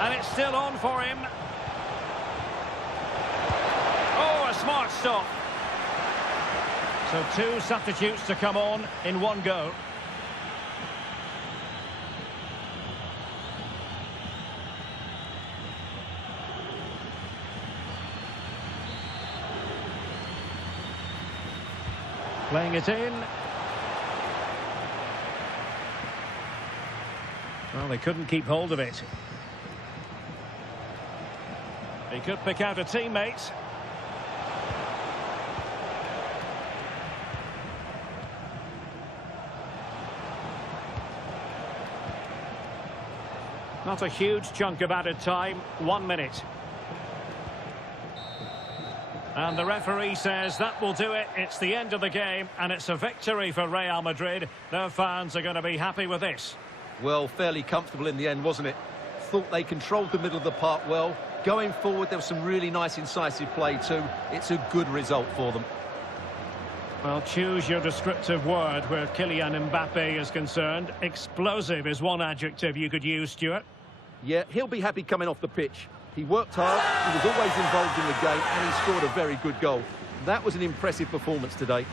And it's still on for him. Oh, a smart stop. So 2 substitutes to come on in 1 go. Playing it in. Well, they couldn't keep hold of it. He could pick out a teammate. Not a huge chunk of added time, 1 minute. And the referee says that will do it. It's the end of the game, and it's a victory for Real Madrid. Their fans are going to be happy with this. Well, fairly comfortable in the end, wasn't it? Thought they controlled the middle of the park well. Going forward, there was some really nice incisive play too. It's a good result for them. Well, choose your descriptive word where Kylian Mbappe is concerned. Explosive is one adjective you could use, Stuart. Yeah, he'll be happy coming off the pitch. He worked hard, he was always involved in the game, and he scored a very good goal. That was an impressive performance today.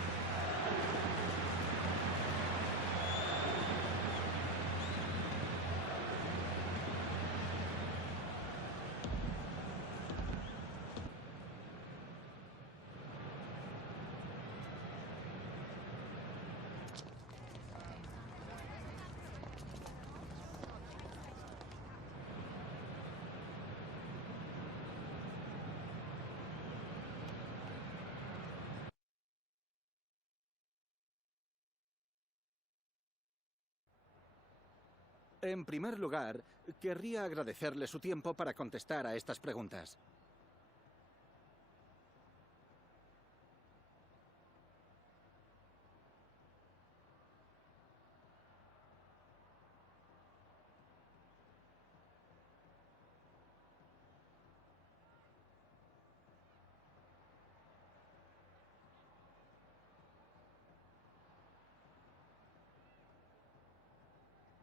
En primer lugar, querría agradecerle su tiempo para contestar a estas preguntas.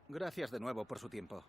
Gracias de nuevo por su tiempo.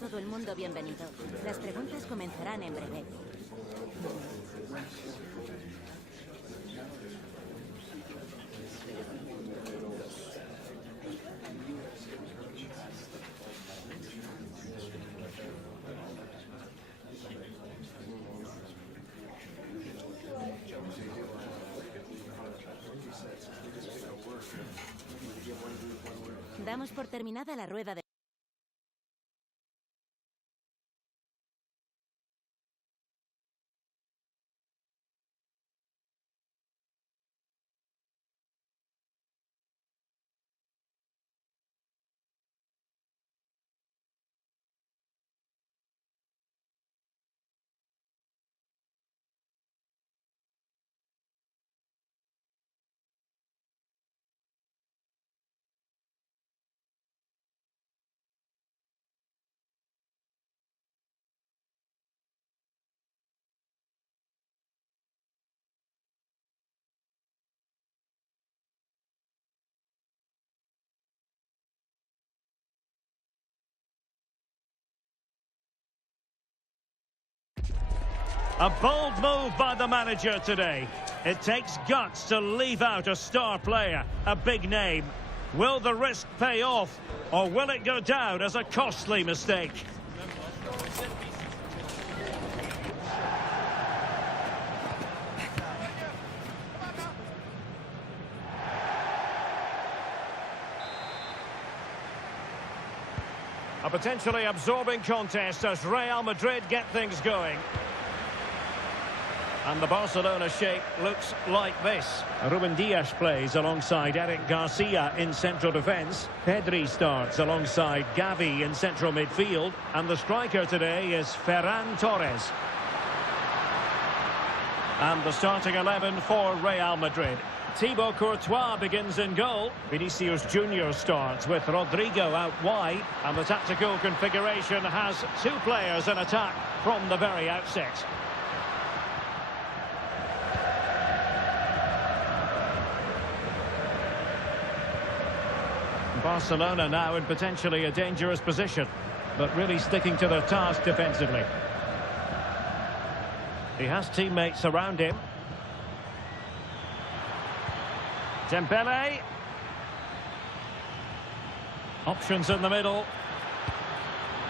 todo el mundo bienvenido. Las preguntas comenzarán en breve. Damos por terminada la rueda de... A bold move by the manager today. It takes guts to leave out a star player, a big name. Will the risk pay off, or will it go down as a costly mistake? A potentially absorbing contest as Real Madrid get things going. And the Barcelona shape looks like this. Ruben Dias plays alongside Eric Garcia in central defence. Pedri starts alongside Gavi in central midfield. And the striker today is Ferran Torres. And the starting 11 for Real Madrid. Thibaut Courtois begins in goal. Vinicius Junior starts with Rodrigo out wide. And the tactical configuration has two players in attack from the very outset. Barcelona now in potentially a dangerous position, but really sticking to their task defensively. He has teammates around him. Dembele. Options in the middle.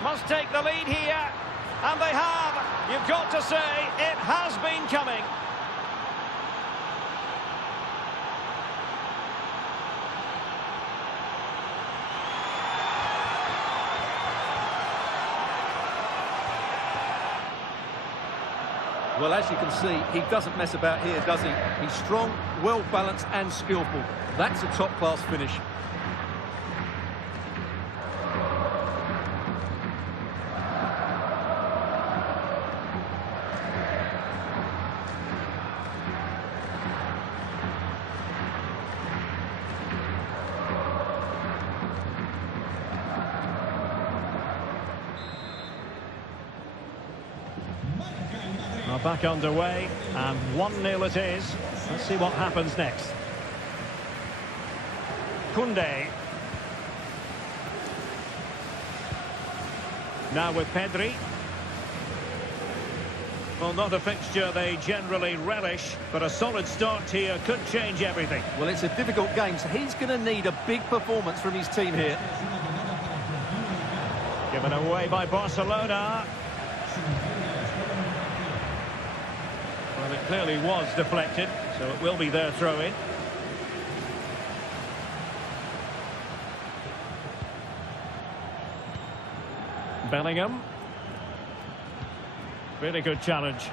Must take the lead here, and they have. You've got to say, it has been coming. Well, as you can see, he doesn't mess about here, does he? He's strong, well-balanced and skillful. That's a top-class finish. Back underway, and 1-0 it is. Let's see what happens next. Koundé. Now with Pedri. Well, not a fixture they generally relish, but a solid start here could change everything. Well, it's a difficult game, so he's going to need a big performance from his team here. Given away by Barcelona. Well, it clearly was deflected, so it will be their throw-in. Bellingham. Really good challenge.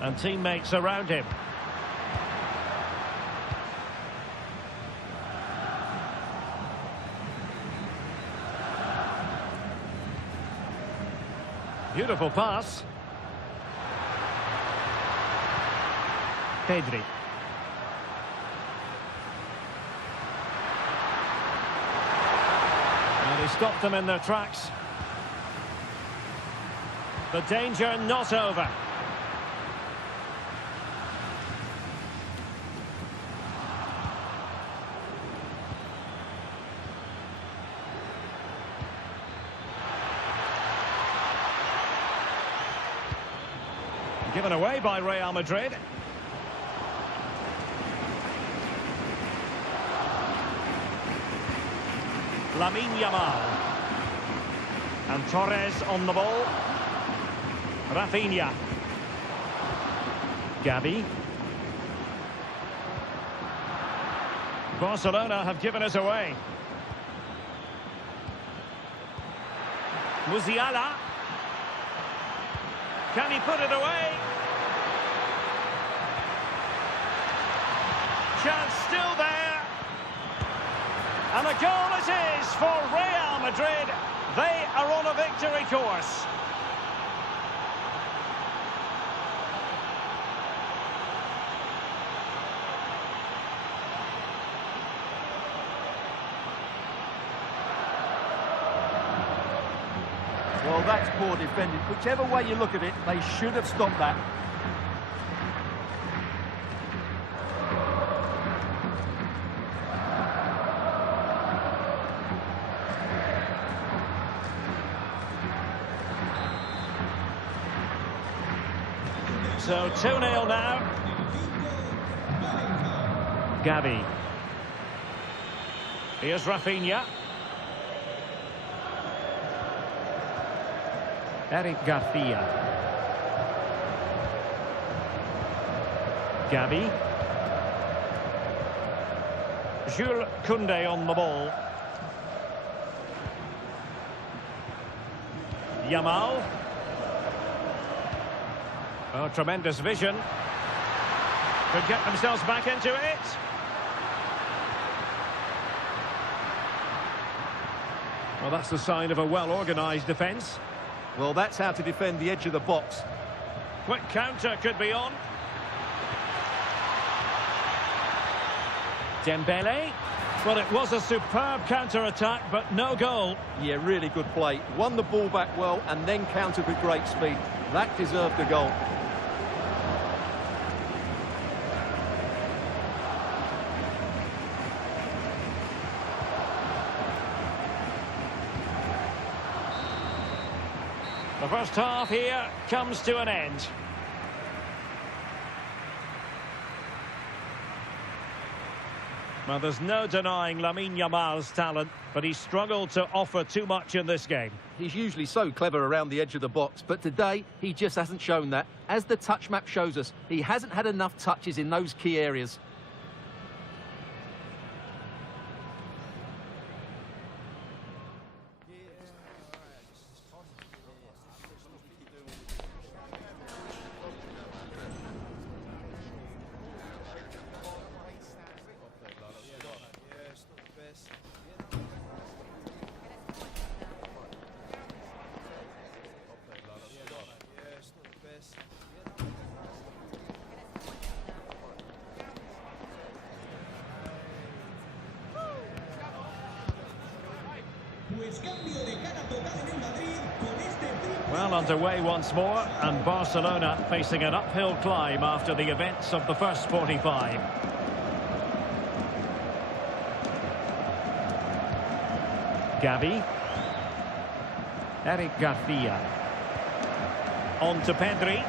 And teammates around him. Beautiful pass. Pedri. And he stopped them in their tracks. The danger not over. given away by Real Madrid. Lamine Yamal. And Torres on the ball. Rafinha. Gavi. Barcelona have given us away. Musiala. Can he put it away? Chance still there. And a goal it is for Real Madrid. They are on a victory course. Well, that's poor defending. Whichever way you look at it, they should have stopped that. So 2-0 now. Gavi. Here's Rafinha. Eric Garcia. Gavi. Jules Koundé on the ball. Yamal. Oh, tremendous vision. Could get themselves back into it. Well, that's the sign of a well-organised defence. Well, that's how to defend the edge of the box. Quick counter could be on. Dembele. Well, it was a superb counter-attack, but no goal. Yeah, really good play. Won the ball back well and then countered with great speed. That deserved a goal. The first half here comes to an end. Well, there's no denying Lamine Yamal's talent, but he struggled to offer too much in this game. He's usually so clever around the edge of the box, but today he just hasn't shown that. As the touch map shows us, he hasn't had enough touches in those key areas. Well, underway once more, and Barcelona facing an uphill climb after the events of the first 45. Gavi. Eric Garcia. On to Pedri.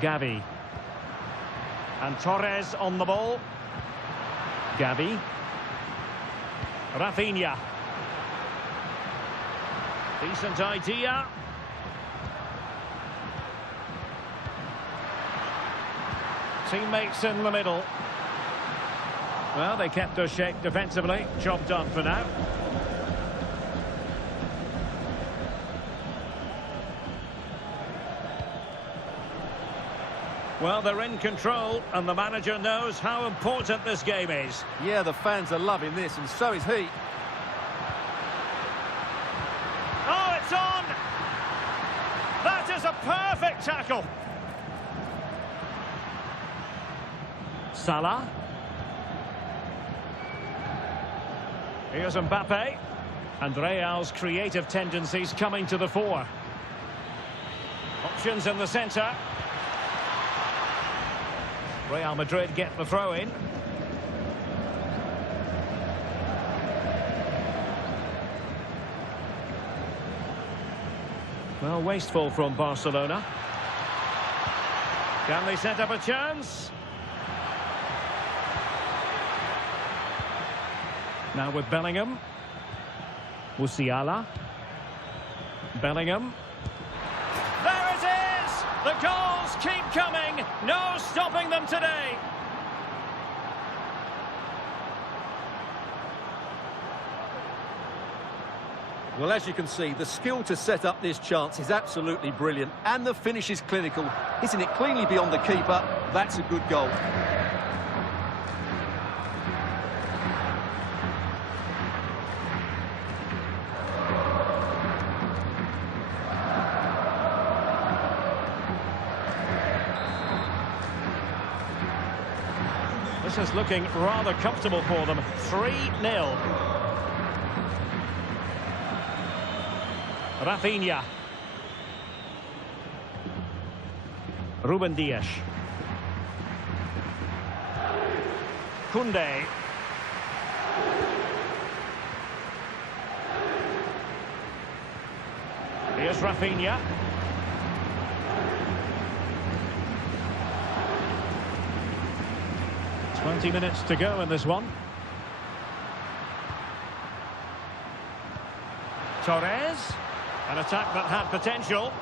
Gavi. And Torres on the ball. Gavi. Rafinha. Decent idea. Teammates in the middle. Well, they kept their shape defensively. Job done for now. Well, they're in control, and the manager knows how important this game is. Yeah, the fans are loving this, and so is he. Oh, it's on! That is a perfect tackle. Salah. Here's Mbappe. And Real's creative tendencies coming to the fore. Options in the centre. Real Madrid get the throw in. Well, wasteful from Barcelona. Can they set up a chance? Now with Bellingham. Musiala. Bellingham. There it is! The goals keep coming. No stopping them today. Well, as you can see, the skill to set up this chance is absolutely brilliant. And the finish is clinical. Hitting it cleanly beyond the keeper. That's a good goal. This is looking rather comfortable for them. 3-0. Rafinha. Ruben Dias. Koundé. Here's Rafinha. Twenty minutes to go in this one. Torres. An attack that had potential.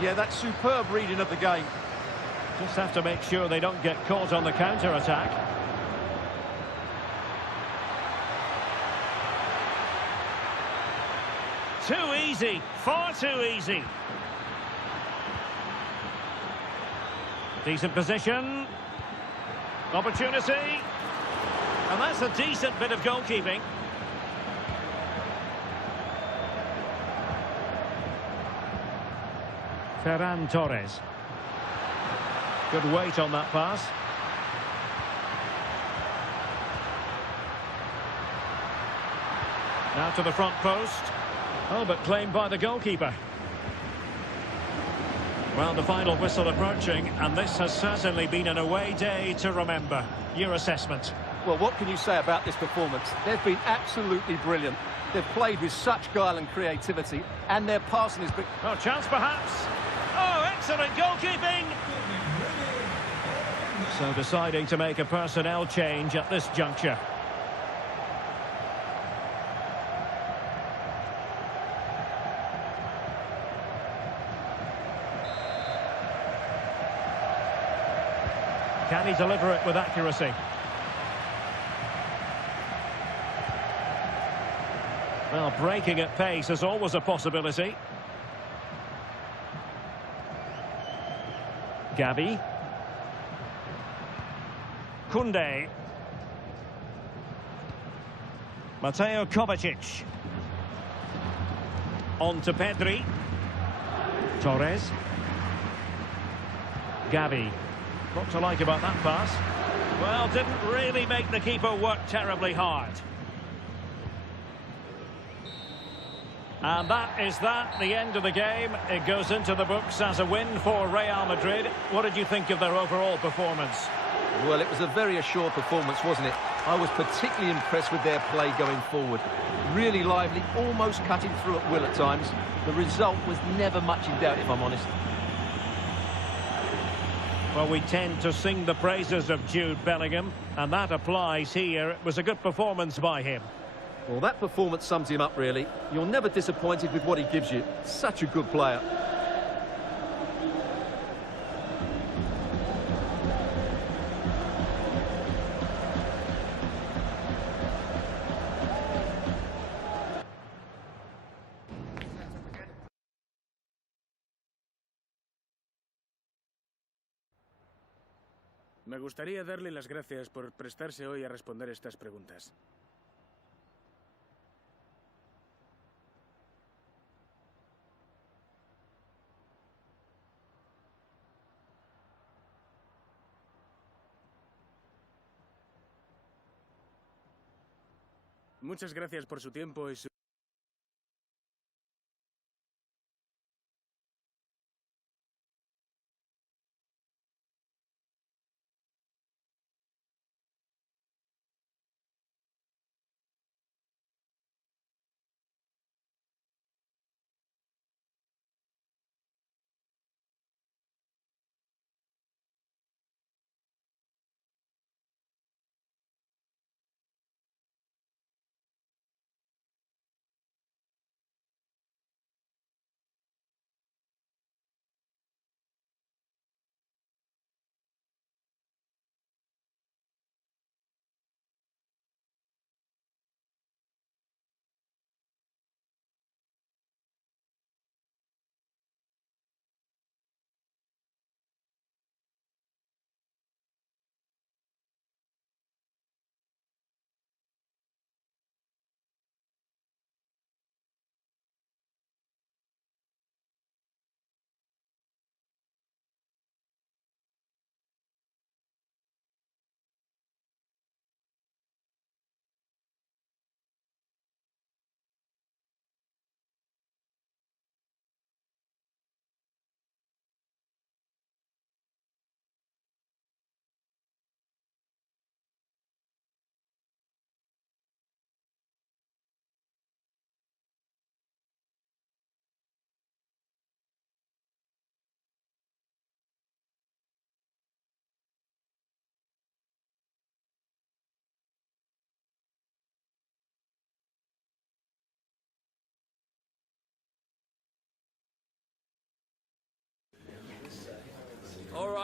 Yeah, that's superb reading of the game. Just have to make sure they don't get caught on the counter-attack. Too easy. Far too easy. Decent position. Opportunity. And that's a decent bit of goalkeeping. Ferran Torres. Good weight on that pass. Now to the front post. Oh, but claimed by the goalkeeper. Well, the final whistle approaching, and this has certainly been an away day to remember. Your assessment? Well, what can you say about this performance? They've been absolutely brilliant. They've played with such guile and creativity, and their passing has been... Oh, chance perhaps. Oh, excellent goalkeeping! So deciding to make a personnel change at this juncture. Can he deliver it with accuracy? Well, breaking at pace is always a possibility. Gavi. Koundé. Mateo Kovacic. On to Pedri. Torres. Gavi. What to like about that pass? Well, didn't really make the keeper work terribly hard. And that is the end of the game. It goes into the books as a win for Real Madrid. What did you think of their overall performance? Well, it was a very assured performance, wasn't it? I was particularly impressed with their play going forward. Really lively, almost cutting through at will at times. The result was never much in doubt, if I'm honest. Well, we tend to sing the praises of Jude Bellingham, and that applies here. It was a good performance by him. Well, that performance sums him up, really. You're never disappointed with what he gives you. Such a good player. Me gustaría darle las gracias por prestarse hoy a responder estas preguntas. Muchas gracias por su tiempo y su...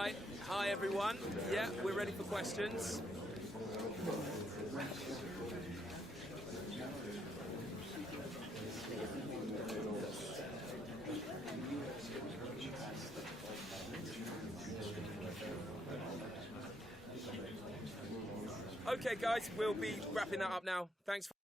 Right, hi everyone. Yeah, we're ready for questions. Okay guys, we'll be wrapping that up now. Thanks for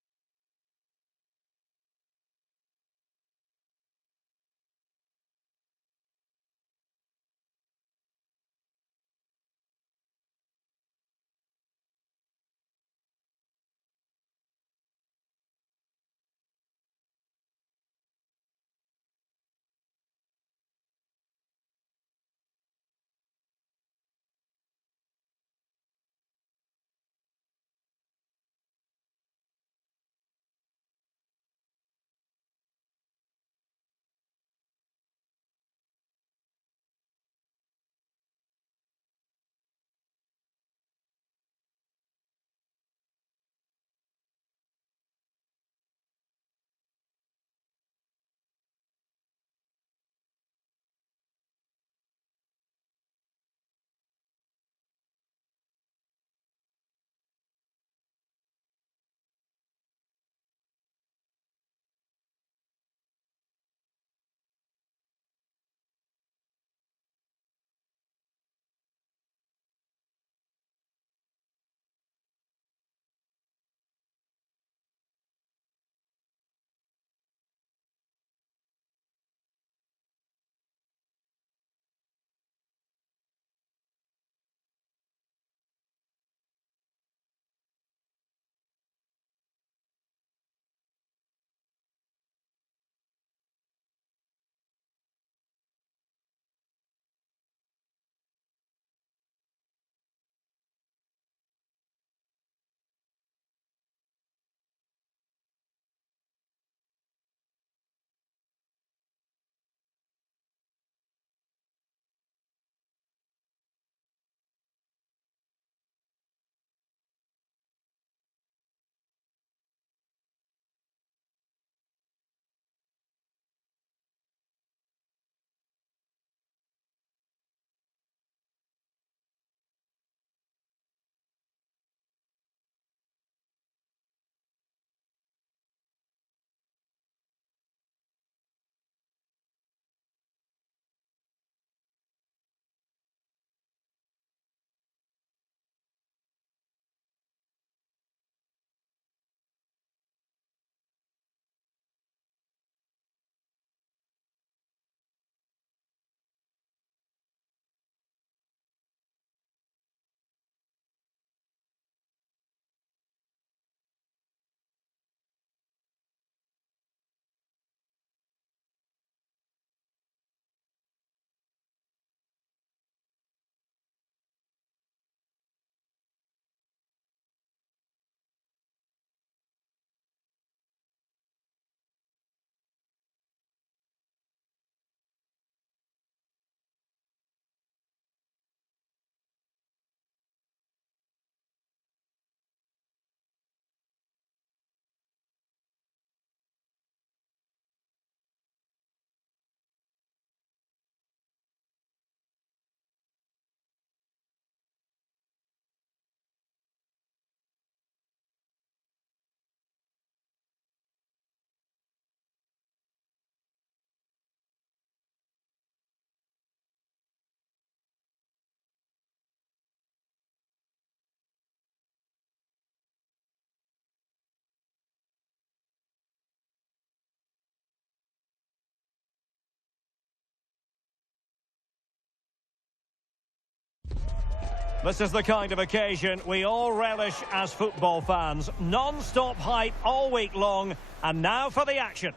This is the kind of occasion we all relish as football fans. Non-stop hype all week long, and now for the action.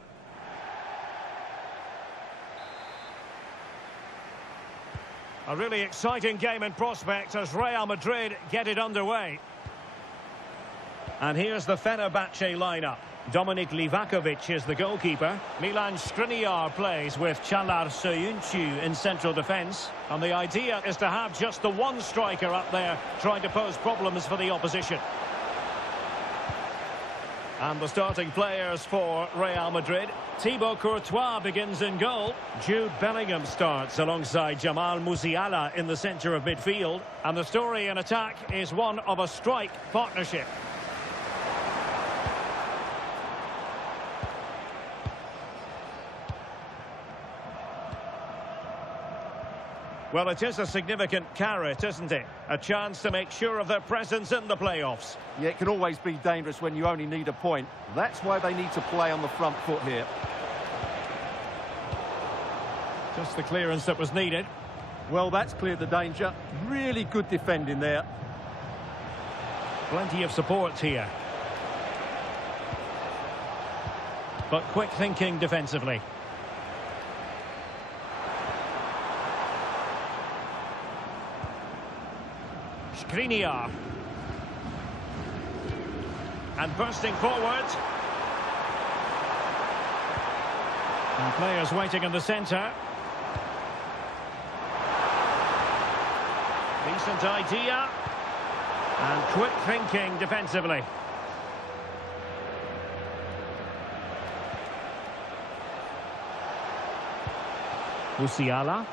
A really exciting game in prospect as Real Madrid get it underway. And here's the Fenerbahçe lineup. Dominik Livakovic is the goalkeeper. Milan Skriniar plays with Çağlar Söyüncü in central defence. And the idea is to have just the one striker up there trying to pose problems for the opposition. And the starting players for Real Madrid. Thibaut Courtois begins in goal. Jude Bellingham starts alongside Jamal Musiala in the centre of midfield. And the story in attack is one of a strike partnership. Well, it is a significant carrot, isn't it? A chance to make sure of their presence in the playoffs. Yeah, it can always be dangerous when you only need a point. That's why they need to play on the front foot here. Just the clearance that was needed. Well, that's cleared the danger. Really good defending there. Plenty of support here. But quick thinking defensively. Skriniar. And bursting forward. And players waiting in the centre. Decent idea. And quick thinking defensively. Musiala.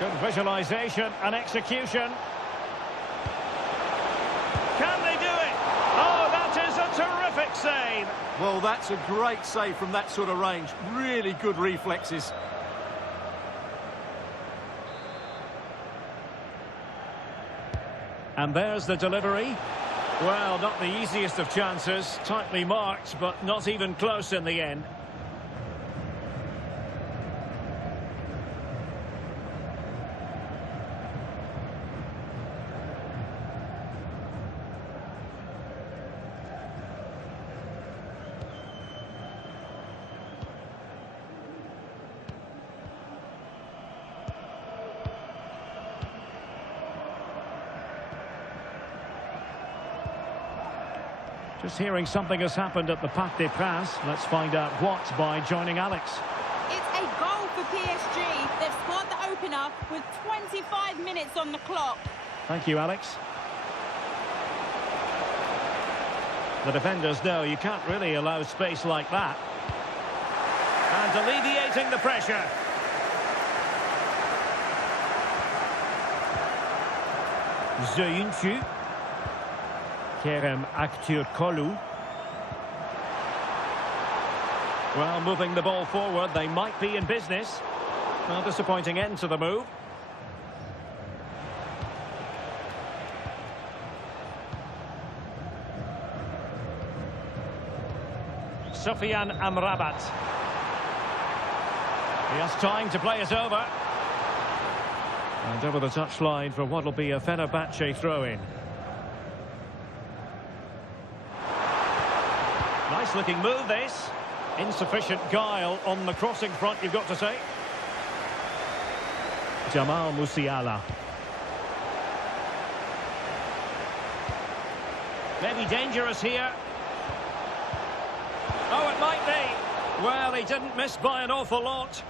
Good visualisation and execution. Can they do it? Oh, that is a terrific save. Well, that's a great save from that sort of range. Really good reflexes. And there's the delivery. Well, not the easiest of chances. Tightly marked, but not even close in the end. Just hearing something has happened at the Parc des Princes. Let's find out what by joining Alex. It's a goal for PSG. They've scored the opener with 25 minutes on the clock. Thank you, Alex. The defenders know you can't really allow space like that. And alleviating the pressure. Zeyuncu. Kerem Aktürkoğlu. Well, moving the ball forward, they might be in business. A disappointing end to the move. Sofian Amrabat. He has time to play it over. And over the touchline for what will be a Fenerbahçe throw-in. Nice looking move this. Insufficient guile on the crossing front, you've got to say. Jamal Musiala. Maybe dangerous here. Oh, it might be. Well, he didn't miss by an awful lot.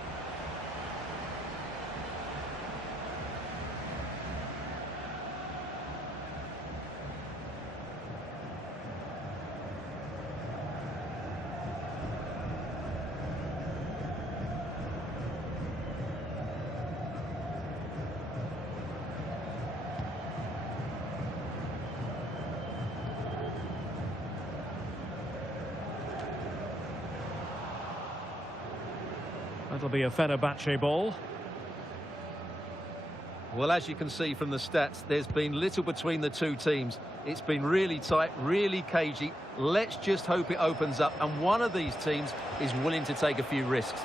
That'll be a Fenerbahçe ball. Well, as you can see from the stats, there's been little between the two teams. It's been really tight, really cagey. Let's just hope it opens up, and one of these teams is willing to take a few risks.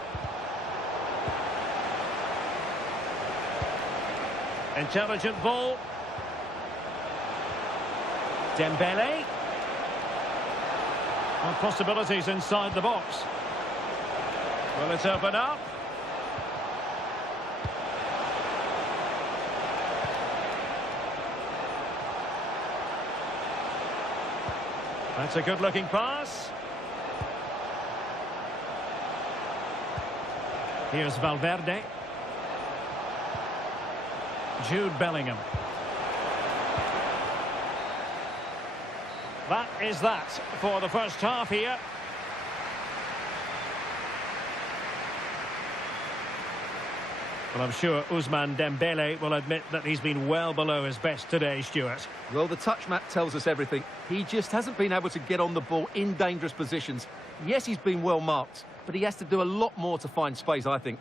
Intelligent ball. Dembele. And possibilities inside the box. Will it open up? That's a good-looking pass. Here's Valverde. Jude Bellingham. That is that for the first half here. Well, I'm sure Ousmane Dembele will admit that he's been well below his best today, Stuart. Well, the touch map tells us everything. He just hasn't been able to get on the ball in dangerous positions. Yes, he's been well marked, but he has to do a lot more to find space, I think.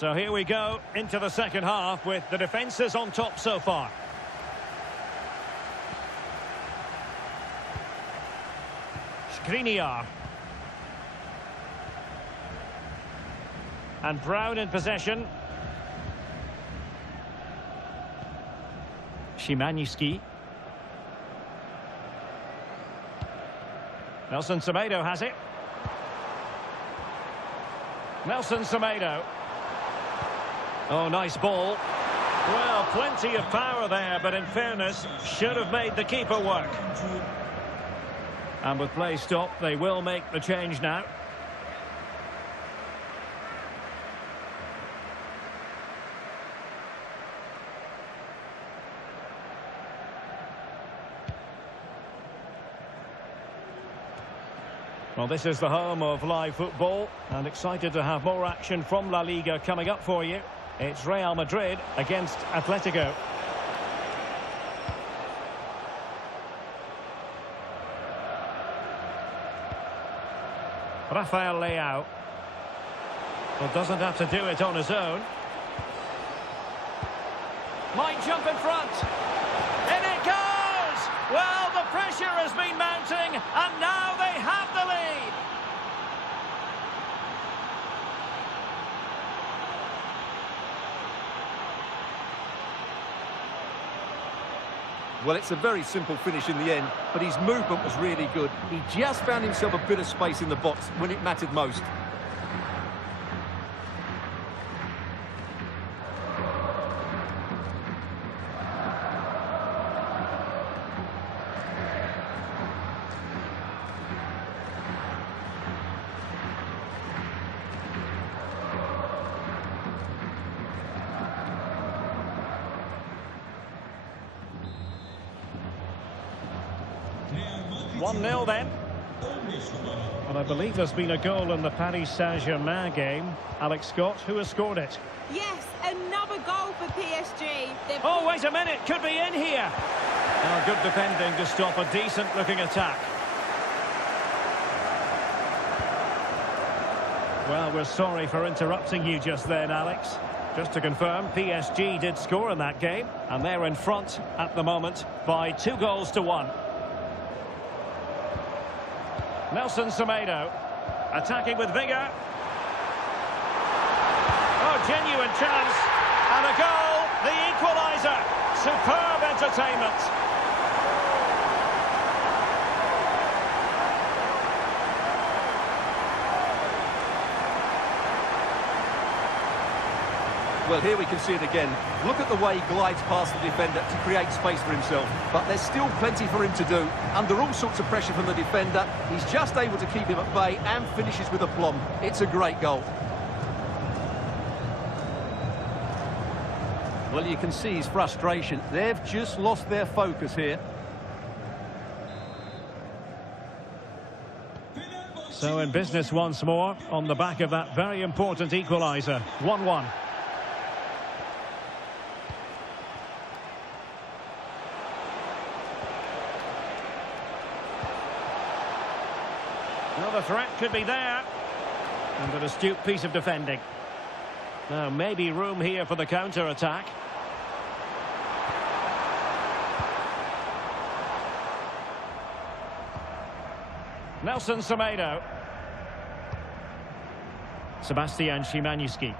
So here we go into the second half with the defences on top so far. Skriniar. And Brown in possession. Szymański. Nelson Semedo has it. Nelson Semedo. Oh, nice ball. Well, plenty of power there, but in fairness, should have made the keeper work. And with play stopped, they will make the change now. Well, this is the home of live football, and excited to have more action from La Liga coming up for you. It's Real Madrid against Atlético. Rafael Leao. Well, doesn't have to do it on his own. Might jump in front. In it goes! Well, the pressure has been mounting, and now they have the lead. Well, it's a very simple finish in the end, but his movement was really good. He just found himself a bit of space in the box when it mattered most. One 0 then. And I believe there's been a goal in the Paris Saint-Germain game. Alex Scott, who has scored it? Yes, another goal for PSG. Oh, wait a minute, could be in here. Oh, good defending to stop a decent-looking attack. Well, we're sorry for interrupting you just then, Alex. Just to confirm, PSG did score in that game, and they're in front at the moment by 2-1. Nelson Semedo, attacking with vigour. Oh, genuine chance, and a goal, the equaliser. Superb entertainment. Well, here we can see it again. Look at the way he glides past the defender to create space for himself. But there's still plenty for him to do. Under all sorts of pressure from the defender, he's just able to keep him at bay and finishes with aplomb. It's a great goal. Well, you can see his frustration. They've just lost their focus here. So in business once more, on the back of that very important equaliser. 1-1. Well, the threat could be there. And an astute piece of defending. Now, maybe room here for the counter-attack. Nelson Semedo. Sebastian Szymanski.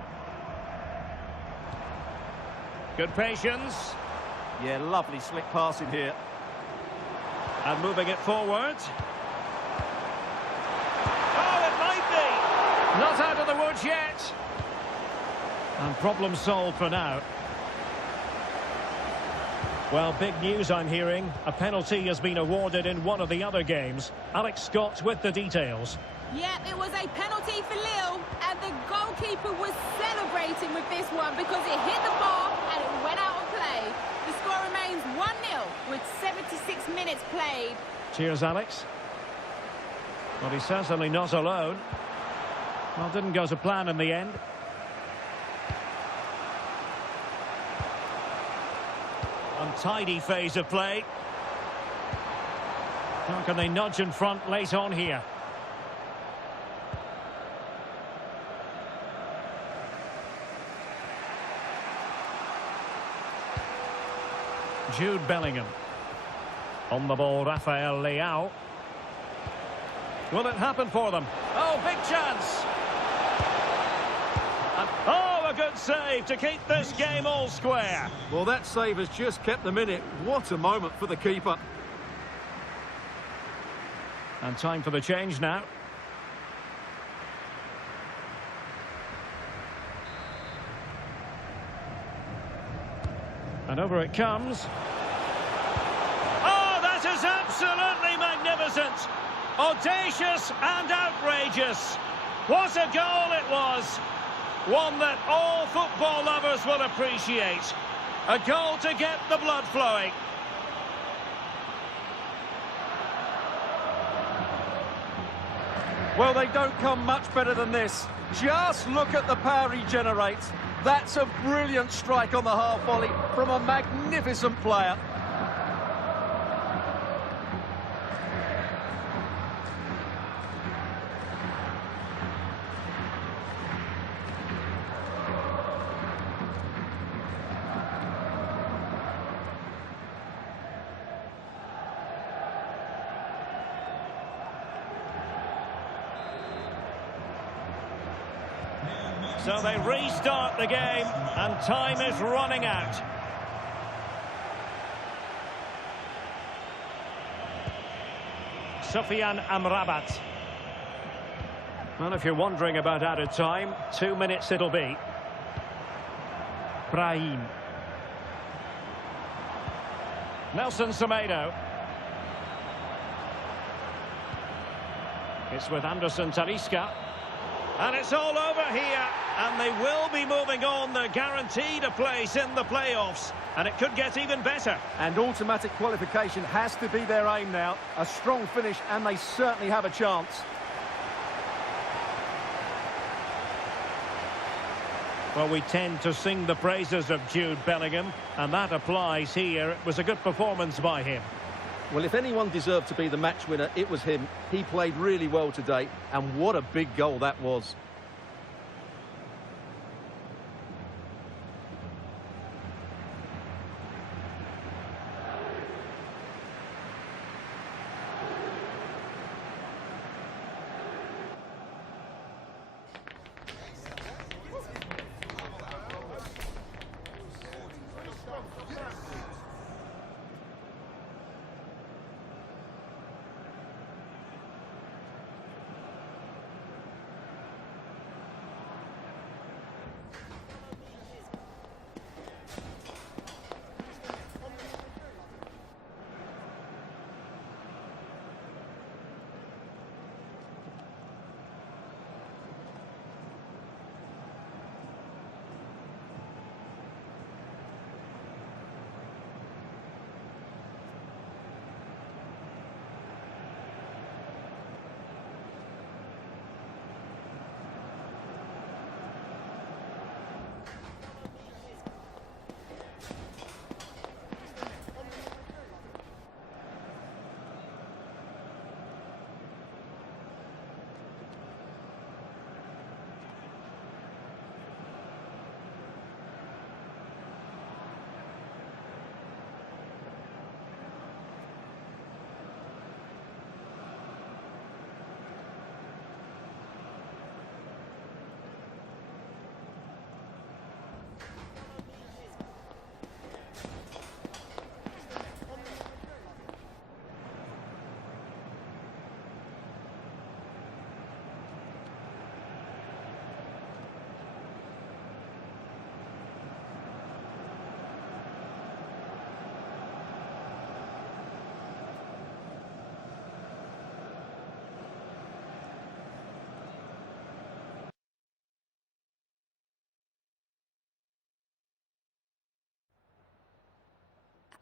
Good patience. Yeah, lovely slick passing here. And moving it forward. Not out of the woods yet. And problem solved for now. Well, big news I'm hearing. A penalty has been awarded in one of the other games. Alex Scott with the details. Yeah, it was a penalty for Lille. And the goalkeeper was celebrating with this one because it hit the bar and it went out of play. The score remains 1-0 with 76 minutes played. Cheers, Alex. Well, he's certainly not alone. Well, didn't go to plan in the end. Untidy phase of play. How can they nudge in front late on here? Jude Bellingham. On the ball, Rafael Leao. Will it happen for them? Oh, big chance! Oh, a good save to keep this game all square. Well, that save has just kept them in it. What a moment for the keeper. And time for the change now. And over it comes. Oh, that is absolutely magnificent! Audacious and outrageous. What a goal it was! One that all football lovers will appreciate. A goal to get the blood flowing. Well, they don't come much better than this. Just look at the power he generates. That's a brilliant strike on the half volley from a magnificent player. So they restart the game, and time is running out. Sufyan Amrabat. Well, if you're wondering about added time, 2 minutes it'll be. Brahim. Nelson Semedo. It's with Anderson Talisca. And it's all over here, and they will be moving on. They're guaranteed a place in the playoffs, and it could get even better. And automatic qualification has to be their aim now. A strong finish, and they certainly have a chance. Well, we tend to sing the praises of Jude Bellingham, and that applies here. It was a good performance by him. Well, if anyone deserved to be the match winner, it was him. He played really well today, and what a big goal that was.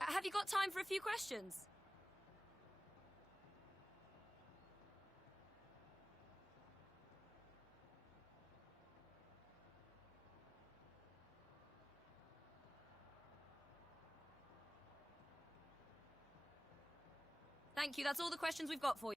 Have you got time for a few questions? Thank you. That's all the questions we've got for you.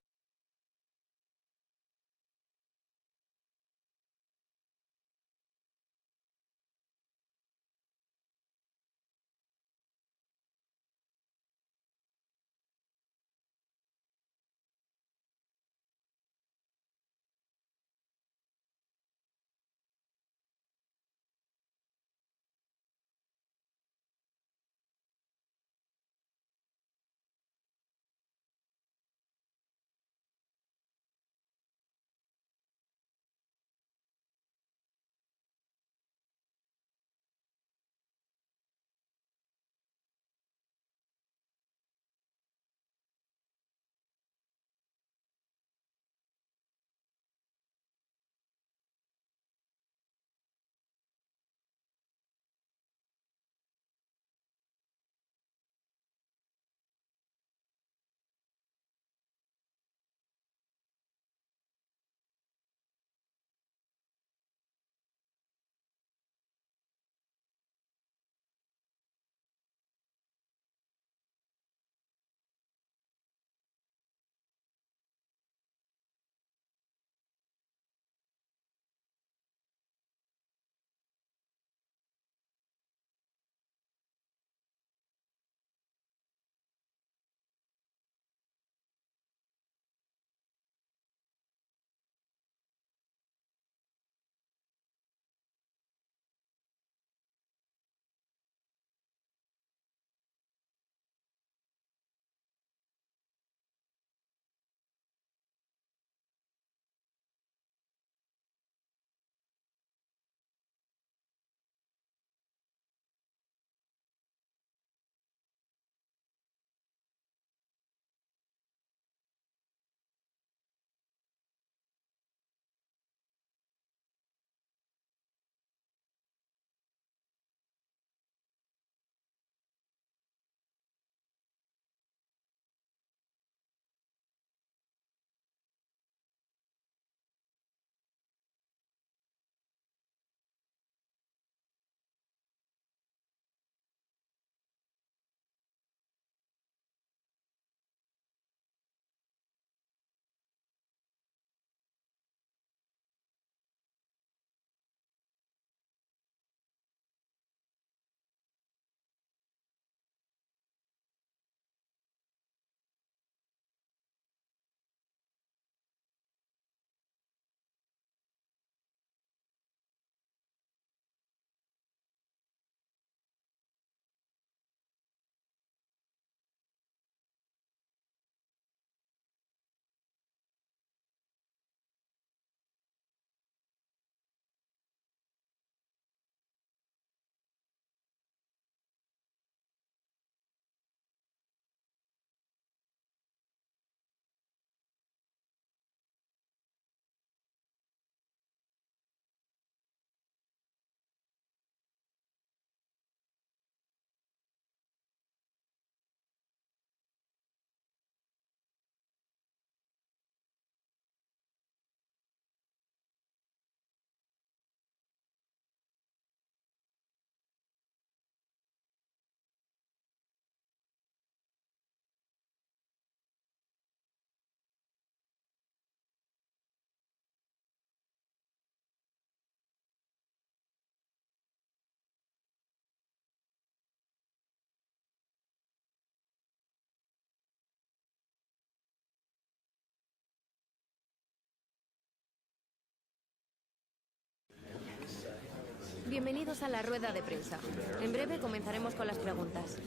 Bienvenidos a la rueda de prensa. En breve comenzaremos con las preguntas.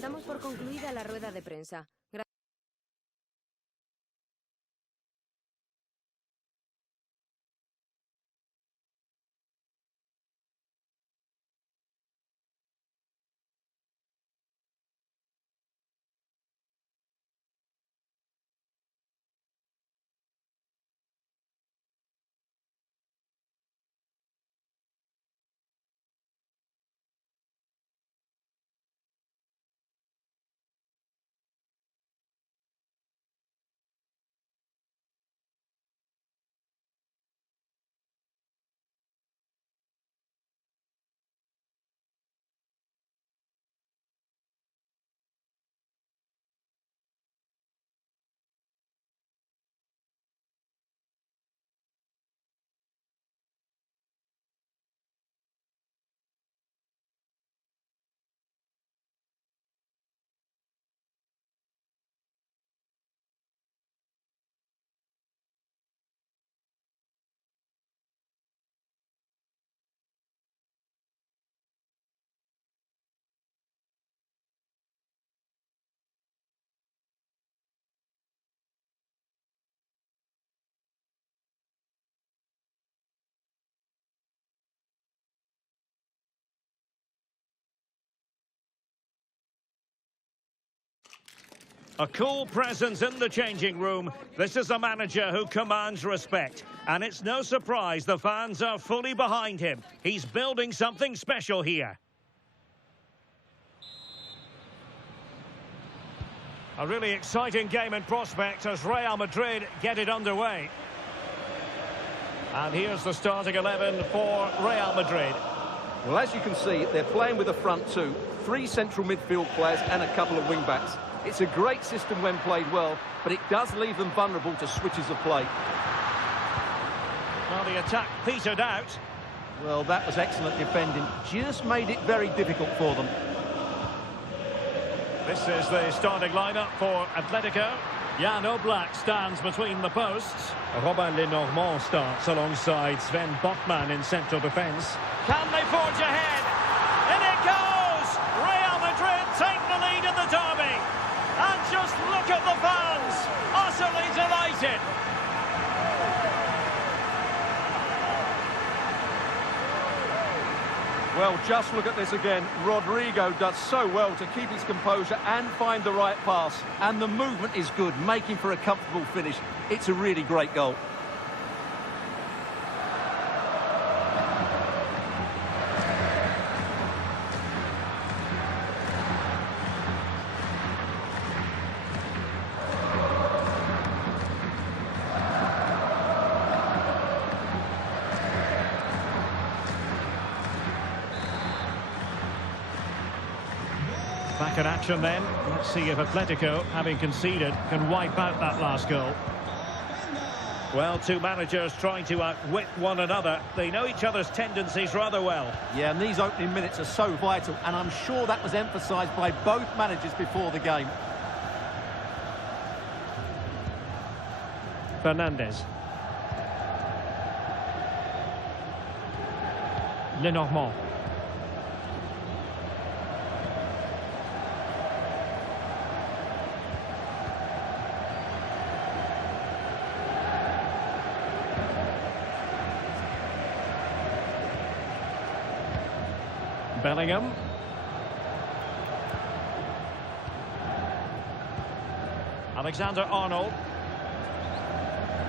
Damos por concluida la rueda de prensa. A cool presence in the changing room. This is a manager who commands respect. And it's no surprise the fans are fully behind him. He's building something special here. A really exciting game in prospect as Real Madrid get it underway. And here's the starting 11 for Real Madrid. Well, as you can see, they're playing with a front two, 3 central midfield players and a couple of wing-backs. It's a great system when played well, but it does leave them vulnerable to switches of play. Well, the attack petered out. Well, that was excellent defending. Just made it very difficult for them. This is the starting lineup for Atlético. Jan Oblak stands between the posts. Robin Lenormand starts alongside Sven Botman in central defence. Can they forge ahead? In it goes! Real Madrid take the lead in the derby. And just look at the fans, utterly delighted. Well, just look at this again. Rodrigo does so well to keep his composure and find the right pass. And the movement is good, making for a comfortable finish. It's a really great goal. Back in action then. Let's see if Atlético, having conceded, can wipe out that last goal. Well, two managers trying to outwit one another. They know each other's tendencies rather well. Yeah, and these opening minutes are so vital, and I'm sure that was emphasised by both managers before the game. Fernandez. Lenormand. Bellingham. Alexander-Arnold.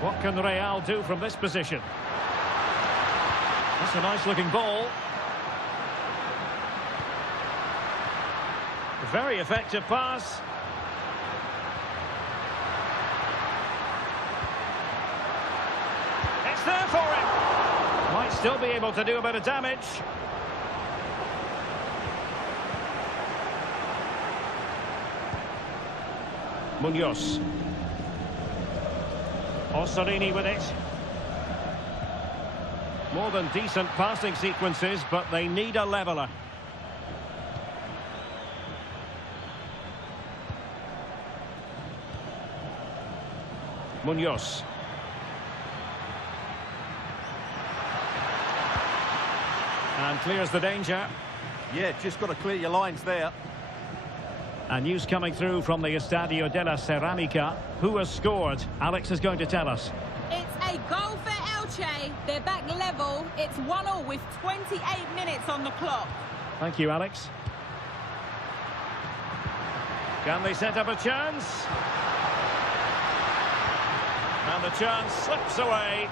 What can Real do from this position? That's a nice-looking ball. Very effective pass. It's there for him. Might still be able to do a bit of damage. Munoz. Ossorini with it. More than decent passing sequences, but they need a leveller. Munoz. And clears the danger. Yeah, just got to clear your lines there. And news coming through from the Estadio de la Ceramica. Who has scored? Alex is going to tell us. It's a goal for Elche. They're back level. It's 1-1 with 28 minutes on the clock. Thank you, Alex. Can they set up a chance? And the chance slips away.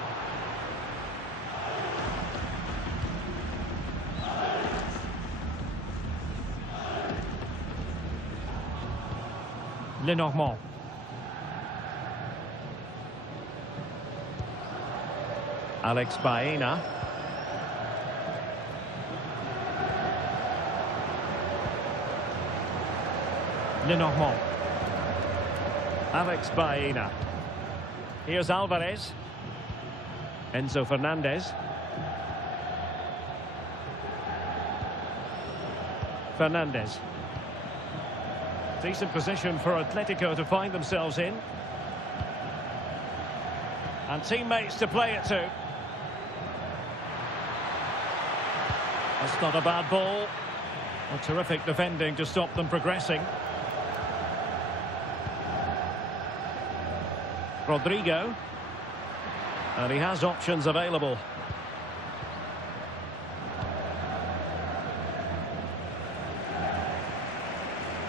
Lenormand. Alex Baena. Lenormand. Alex Baena. Here's Alvarez. Enzo Fernandez. Fernandez. Decent position for Atlético to find themselves in. And teammates to play it to. That's not a bad ball. A terrific defending to stop them progressing. Rodrigo. And he has options available.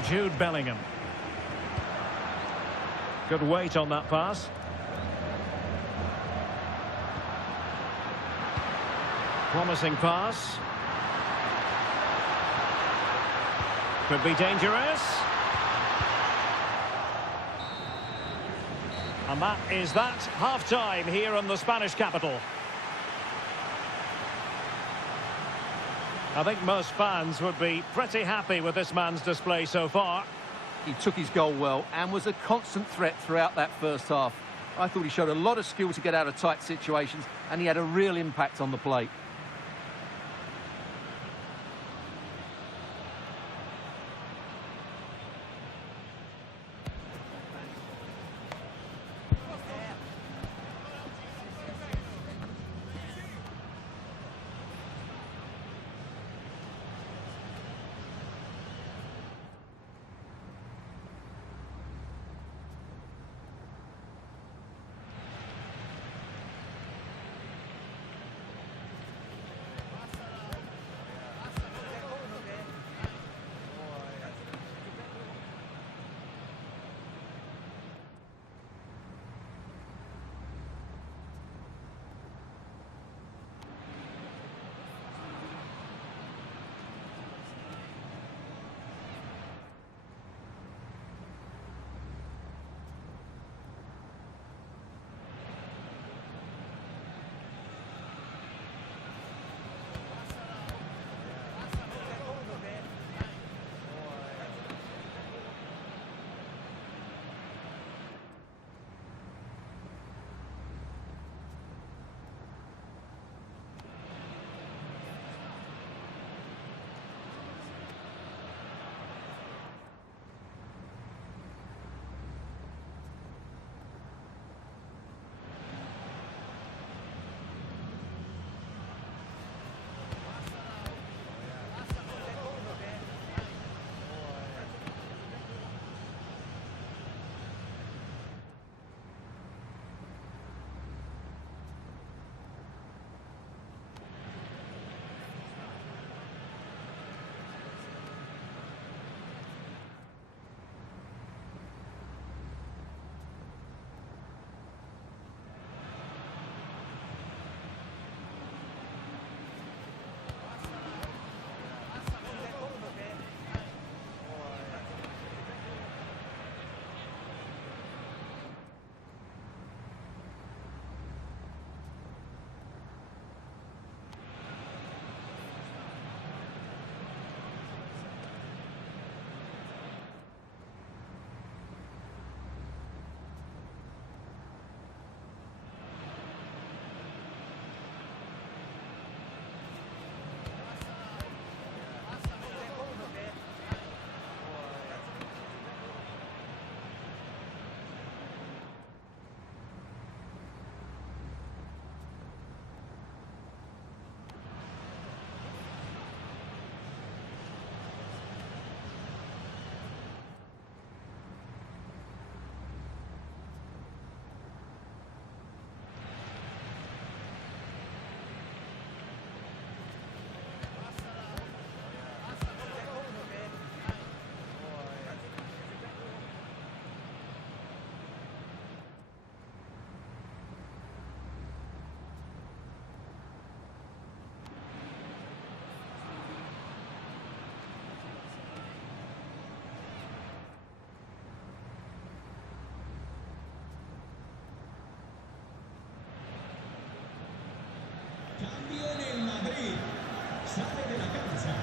Jude Bellingham. Good weight on that pass. Promising pass. Could be dangerous. And that is that. Half-time here in the Spanish capital. I think most fans would be pretty happy with this man's display so far. He took his goal well and was a constant threat throughout that first half. I thought he showed a lot of skill to get out of tight situations, and he had a real impact on the plate.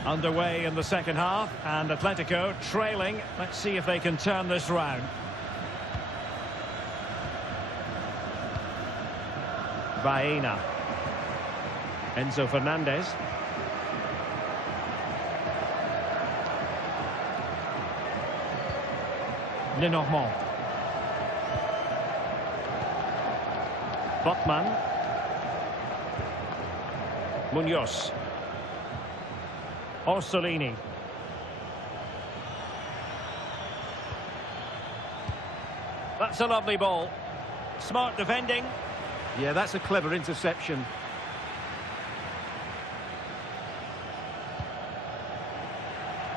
Underway in the second half, and Atlético trailing. Let's see if they can turn this round. Baena. Enzo Fernandez. Lenormand. Botman. Munoz. Orsolini. That's a lovely ball. Smart defending. Yeah, that's a clever interception.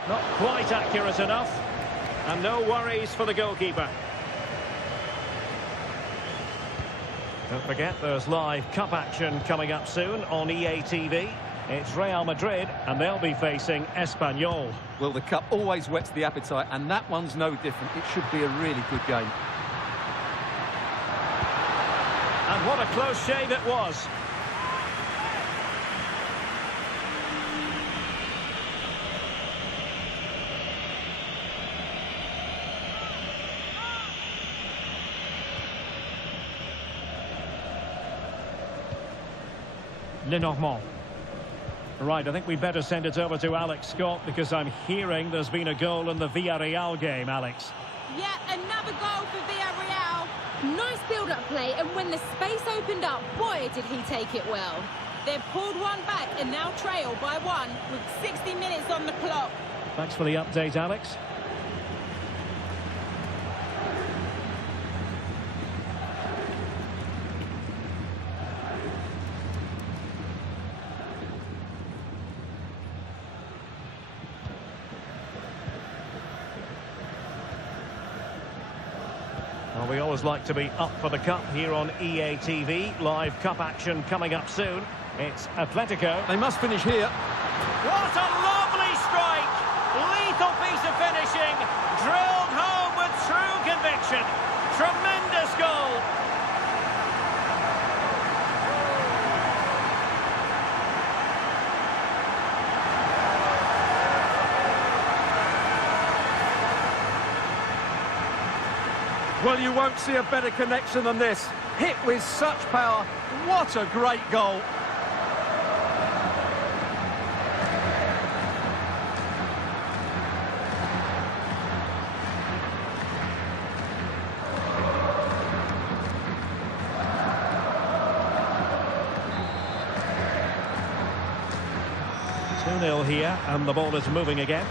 Not quite accurate enough. And no worries for the goalkeeper. Don't forget, there's live cup action coming up soon on EA TV. It's Real Madrid, and they'll be facing Espanyol. Well, the cup always whets the appetite, and that one's no different. It should be a really good game. And what a close shave it was. Lenormand. Right, I think we'd better send it over to Alex Scott, because I'm hearing there's been a goal in the Villarreal game, Alex. Yeah, another goal for Villarreal. Nice build-up play, and when the space opened up, boy, did he take it well. They've pulled one back and now trail by one with 60 minutes on the clock. Thanks for the update, Alex. Well, we always like to be up for the cup here on EA TV. Live cup action coming up soon. It's Atlético. They must finish here. What a lovely strike! Lethal piece of finishing. Drilled home with true conviction. Tremendous goal. Well, you won't see a better connection than this. Hit with such power. What a great goal. Two-nil here, and the ball is moving again.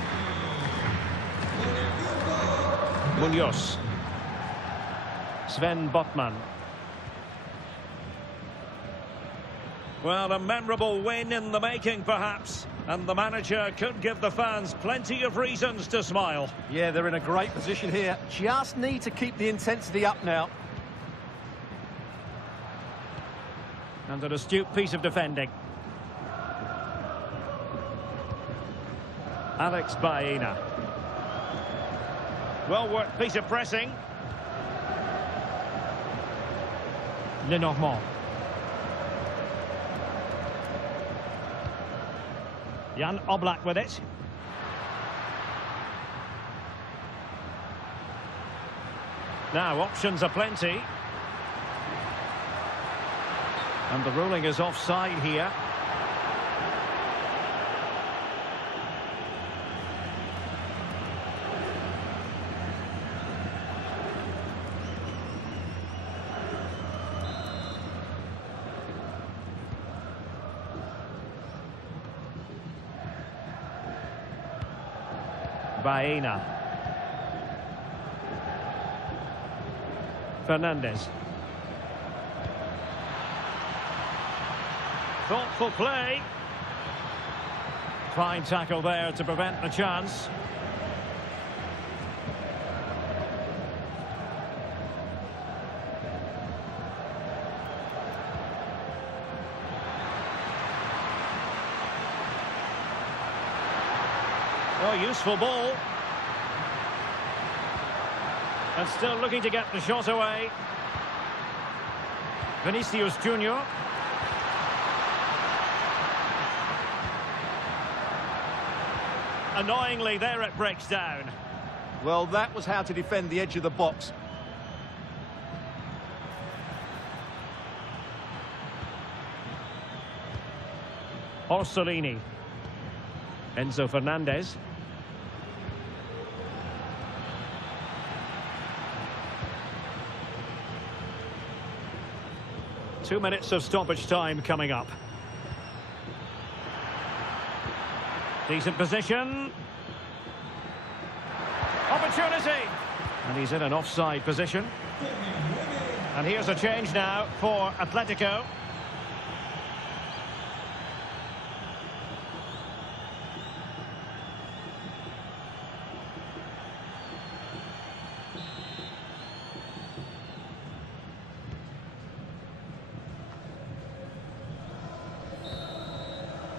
Munoz. Sven Botman. Well, a memorable win in the making, perhaps. And the manager could give the fans plenty of reasons to smile. Yeah, they're in a great position here. Just need to keep the intensity up now. And an astute piece of defending. Alex Baena. Well-worked piece of pressing. Lenormand. Jan Oblak with it. Now, options are plenty. And the ruling is offside here. Baena. Fernandez. Thoughtful play. Fine tackle there to prevent the chance. Oh, useful ball. And still looking to get the shot away. Vinicius Junior. annoyingly, there it breaks down. Well, that was how to defend the edge of the box. Orsolini. Enzo Fernandez. Two minutes of stoppage time coming up. Decent position. Opportunity. And he's in an offside position. And here's a change now for Atlético.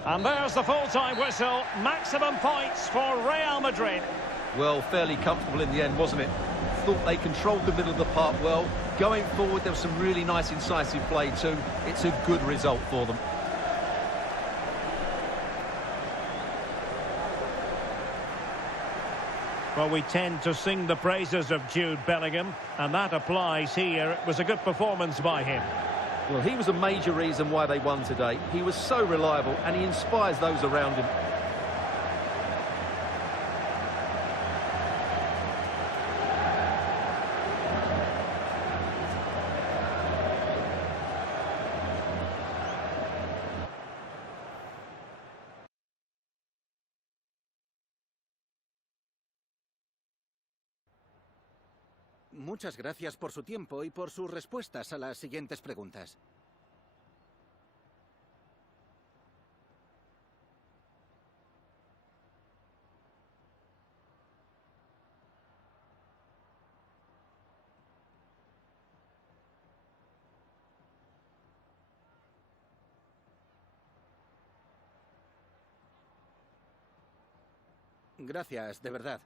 And there's the full-time whistle. Maximum points for Real Madrid. Well, fairly comfortable in the end, wasn't it? Thought they controlled the middle of the park well. Going forward, there was some really nice incisive play too. It's a good result for them. Well, we tend to sing the praises of Jude Bellingham, and that applies here. It was a good performance by him. Well, he was a major reason why they won today. He was so reliable, and he inspires those around him. Muchas gracias por su tiempo y por sus respuestas a las siguientes preguntas. Gracias, de verdad.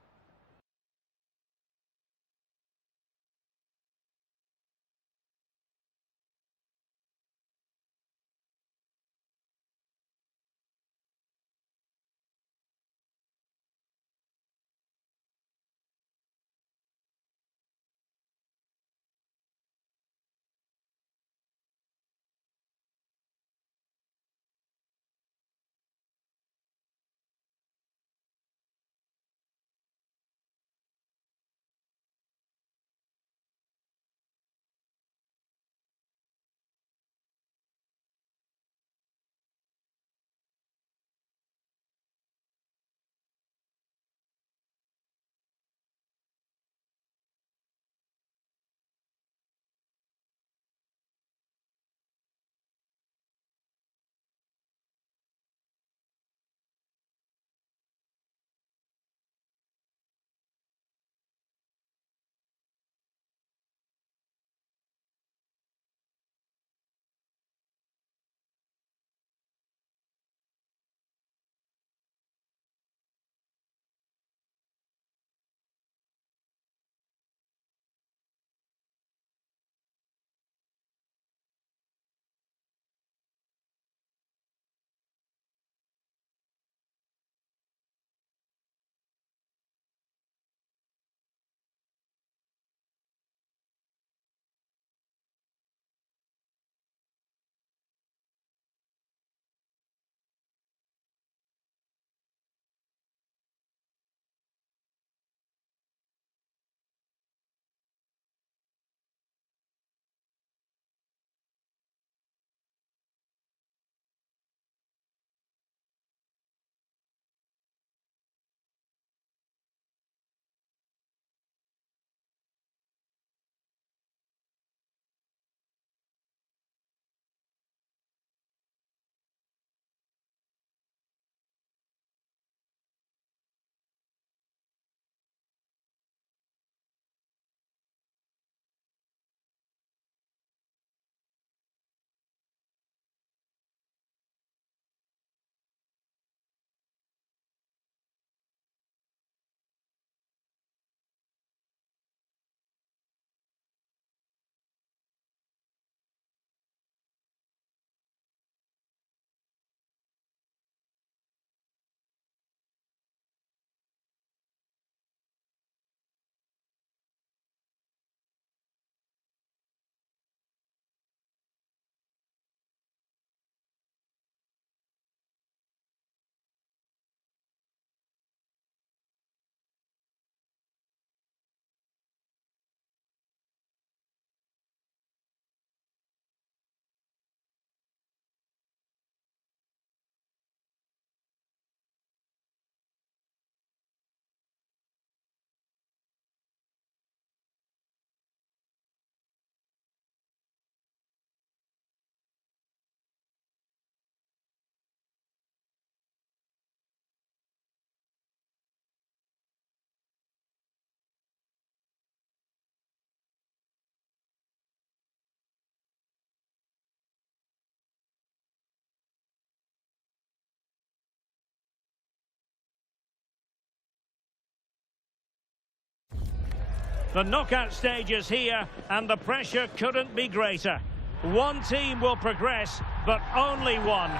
The knockout stage is here, and the pressure couldn't be greater. One team will progress, but only one.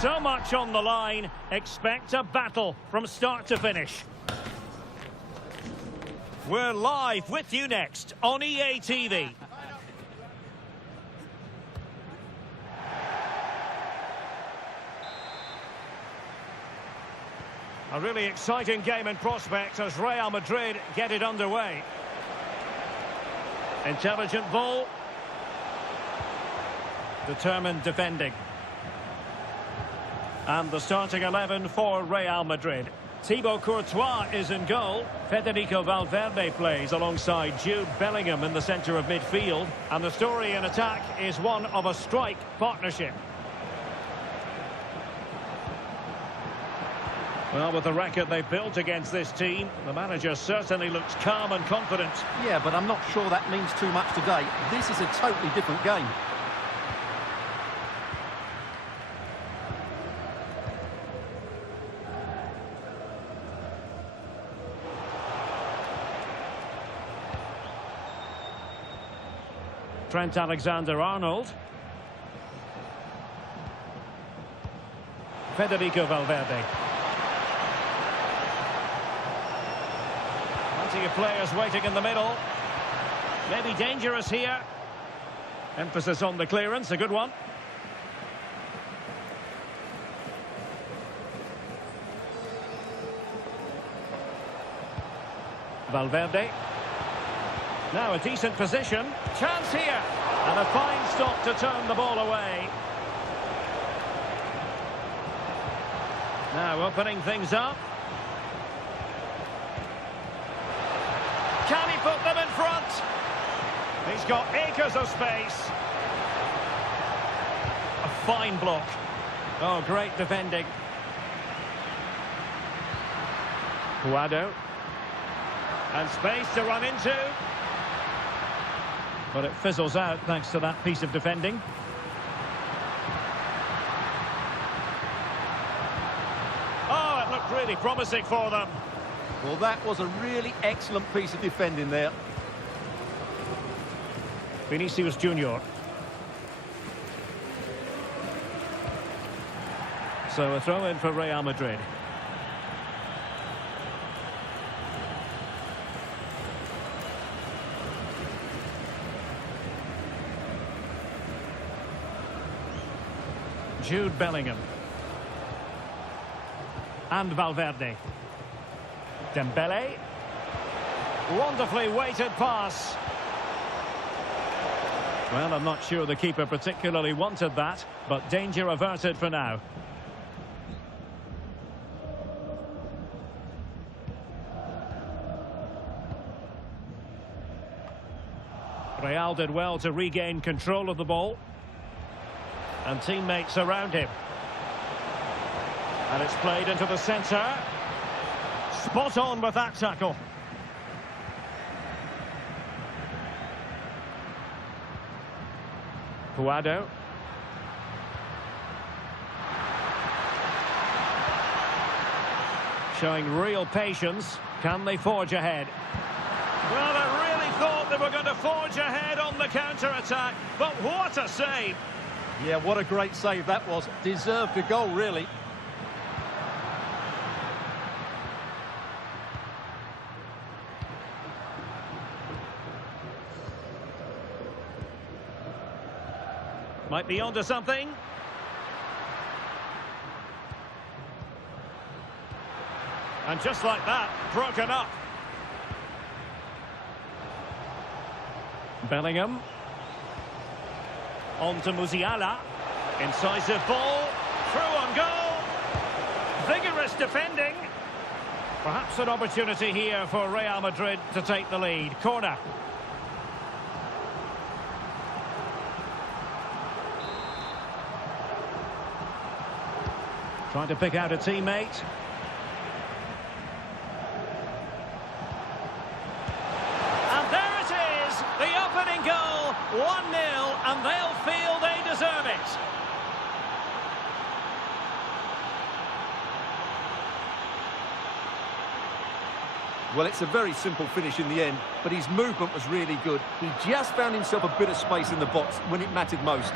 So much on the line. Expect a battle from start to finish. We're live with you next on EA TV. A really exciting game in prospect as Real Madrid get it underway. Intelligent ball. Determined defending. And the starting 11 for Real Madrid. Thibaut Courtois is in goal. Federico Valverde plays alongside Jude Bellingham in the centre of midfield. And the story in attack is one of a strike partnership. Well, with the record they've built against this team, the manager certainly looks calm and confident. Yeah, but I'm not sure that means too much today. This is a totally different game. Trent Alexander-Arnold. Federico Valverde. Plenty of players waiting in the middle. Maybe dangerous here. Emphasis on the clearance, a good one. Valverde. Now a decent position. Chance here. And a fine stop to turn the ball away. Now opening things up. Can he put them in front? He's got acres of space. A fine block. Oh, great defending. Guado. And space to run into. But it fizzles out thanks to that piece of defending. Oh, it looked really promising for them. Well, that was a really excellent piece of defending there. Vinicius Junior. So a throw in for Real Madrid. Jude Bellingham. And Valverde. Dembele. Wonderfully weighted pass. Well, I'm not sure the keeper particularly wanted that, but danger averted for now. Real did well to regain control of the ball. And teammates around him. And it's played into the centre. Spot on with that tackle. Guado. Showing real patience. Can they forge ahead? Well, I really thought they were going to forge ahead on the counter-attack. But what a save! Yeah, what a great save that was. Deserved a goal, really. Might be onto something. And just like that, broken up. Bellingham. On to Musiala. Incisive ball. Through on goal. Vigorous defending. Perhaps an opportunity here for Real Madrid to take the lead. Corner. Trying to pick out a teammate. And there it is, the opening goal, 1-0, and they'll feel they deserve it. Well, it's a very simple finish in the end, but his movement was really good. He just found himself a bit of space in the box when it mattered most.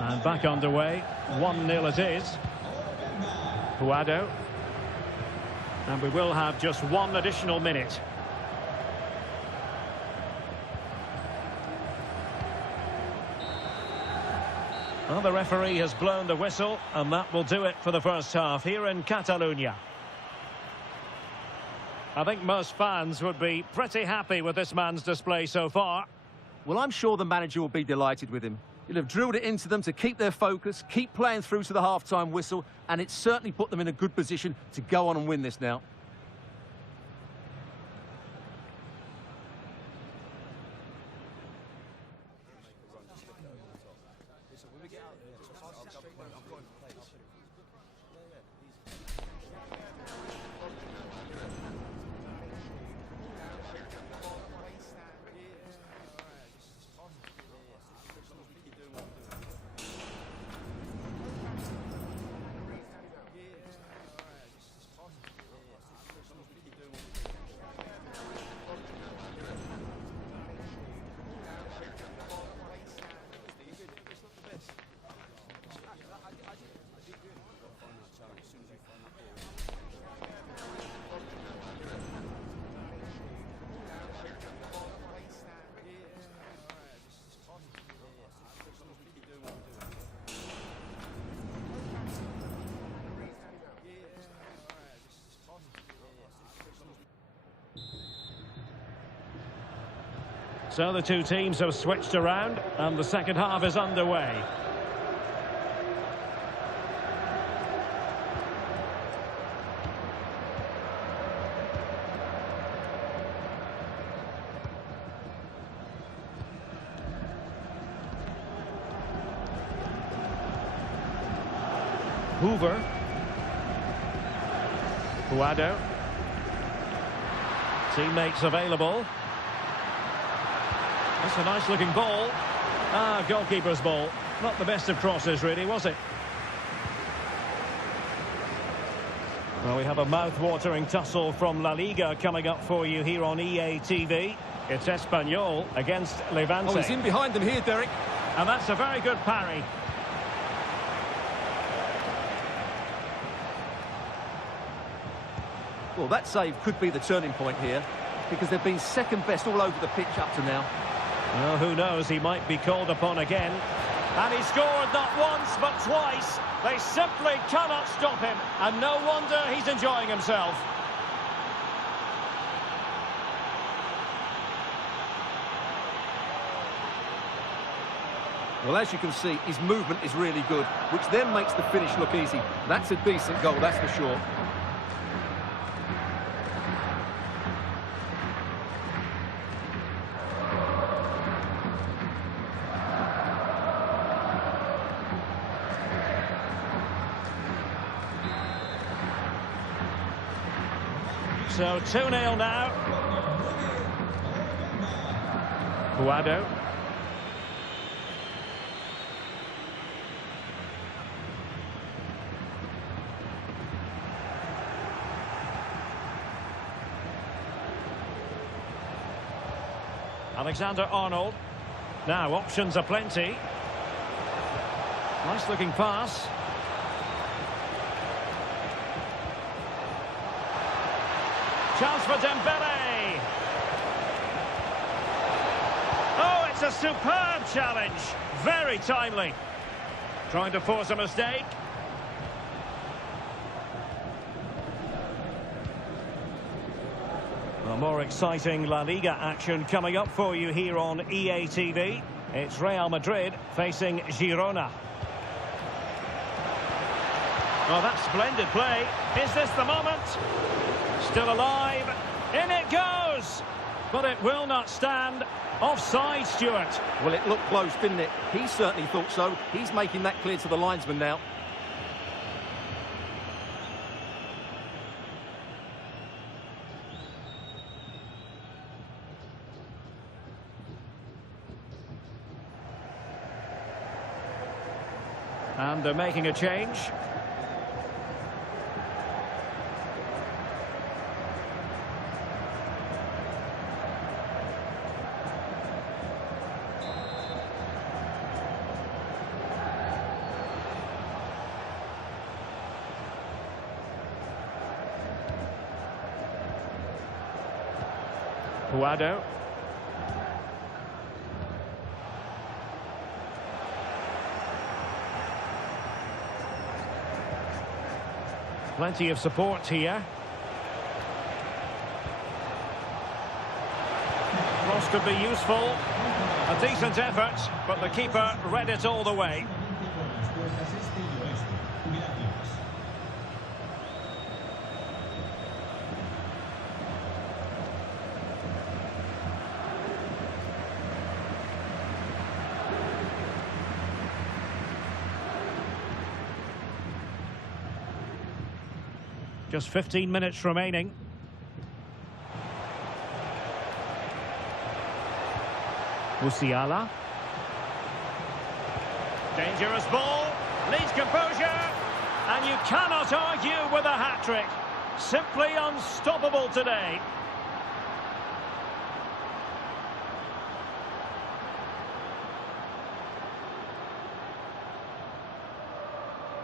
And back underway, 1-0 it is. Puado. And we will have just one additional minute. Well, the referee has blown the whistle, and that will do it for the first half here in Catalonia. I think most fans would be pretty happy with this man's display so far. Well, I'm sure the manager will be delighted with him. He'll have drilled it into them to keep their focus, keep playing through to the half-time whistle, and it's certainly put them in a good position to go on and win this now. So the two teams have switched around, and the second half is underway. Hoover. Puado. Teammates available. That's a nice-looking ball. Goalkeeper's ball. Not the best of crosses, really, was it? Well, we have a mouth-watering tussle from La Liga coming up for you here on EA TV. It's Espanyol against Levante. Oh, he's in behind them here, Derek. And that's a very good parry. Well, that save could be the turning point here, because they've been second best all over the pitch up to now. Well, who knows, he might be called upon again. And he scored not once, but twice. They simply cannot stop him, and no wonder he's enjoying himself. Well, as you can see, his movement is really good, which then makes the finish look easy. That's a decent goal, that's for sure. So 2-0 now. Puado. Alexander-Arnold. Now options are plenty. Nice looking pass. Chance for Dembele. Oh, it's a superb challenge. Very timely. Trying to force a mistake. Well, more exciting La Liga action coming up for you here on EA TV. It's Real Madrid facing Girona. Oh, that's splendid play. Is this the moment? Still alive. In it goes. But it will not stand. Offside, Stuart. Well, it looked close, didn't it? He certainly thought so. He's making that clear to the linesman now. And they're making a change. Puado. Plenty of support here. Cross could be useful. A decent effort, but the keeper read it all the way. Just 15 minutes remaining. Musiala. Dangerous ball. Needs composure. And you cannot argue with a hat-trick. Simply unstoppable today.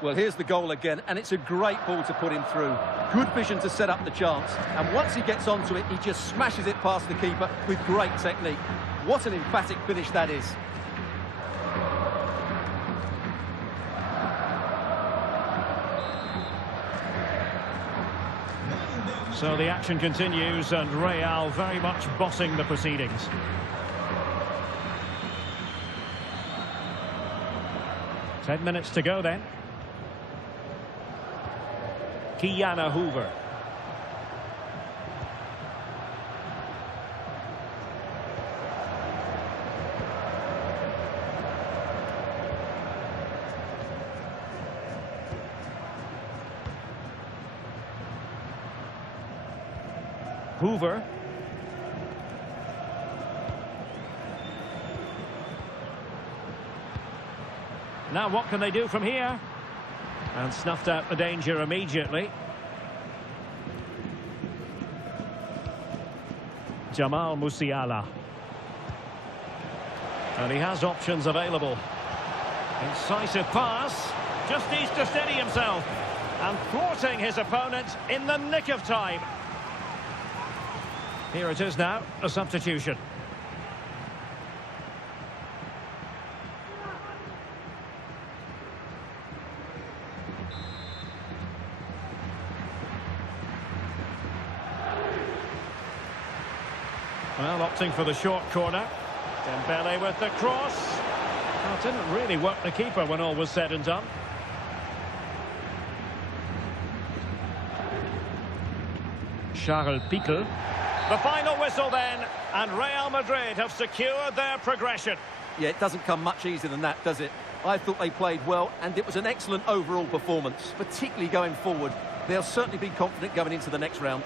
Well, here's the goal again, and it's a great ball to put him through. Good vision to set up the chance, and once he gets onto it, he just smashes it past the keeper with great technique. What an emphatic finish that is. So the action continues, and Real very much bossing the proceedings. Ten minutes to go then. Kiana Hoover. Hoover. Now what can they do from here? And snuffed out the danger immediately. Jamal Musiala. And he has options available. Incisive pass. Just needs to steady himself. And thwarting his opponent in the nick of time. Here it is now, a substitution. Well, opting for the short corner. Dembele with the cross. Well, it didn't really work the keeper when all was said and done. Charles Piqué. The final whistle then, and Real Madrid have secured their progression. Yeah, it doesn't come much easier than that, does it? I thought they played well, and it was an excellent overall performance, particularly going forward. They'll certainly be confident going into the next round.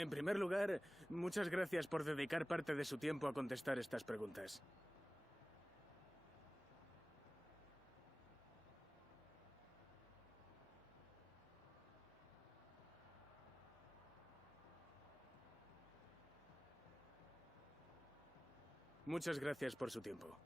En primer lugar, muchas gracias por dedicar parte de su tiempo a contestar estas preguntas. Muchas gracias por su tiempo.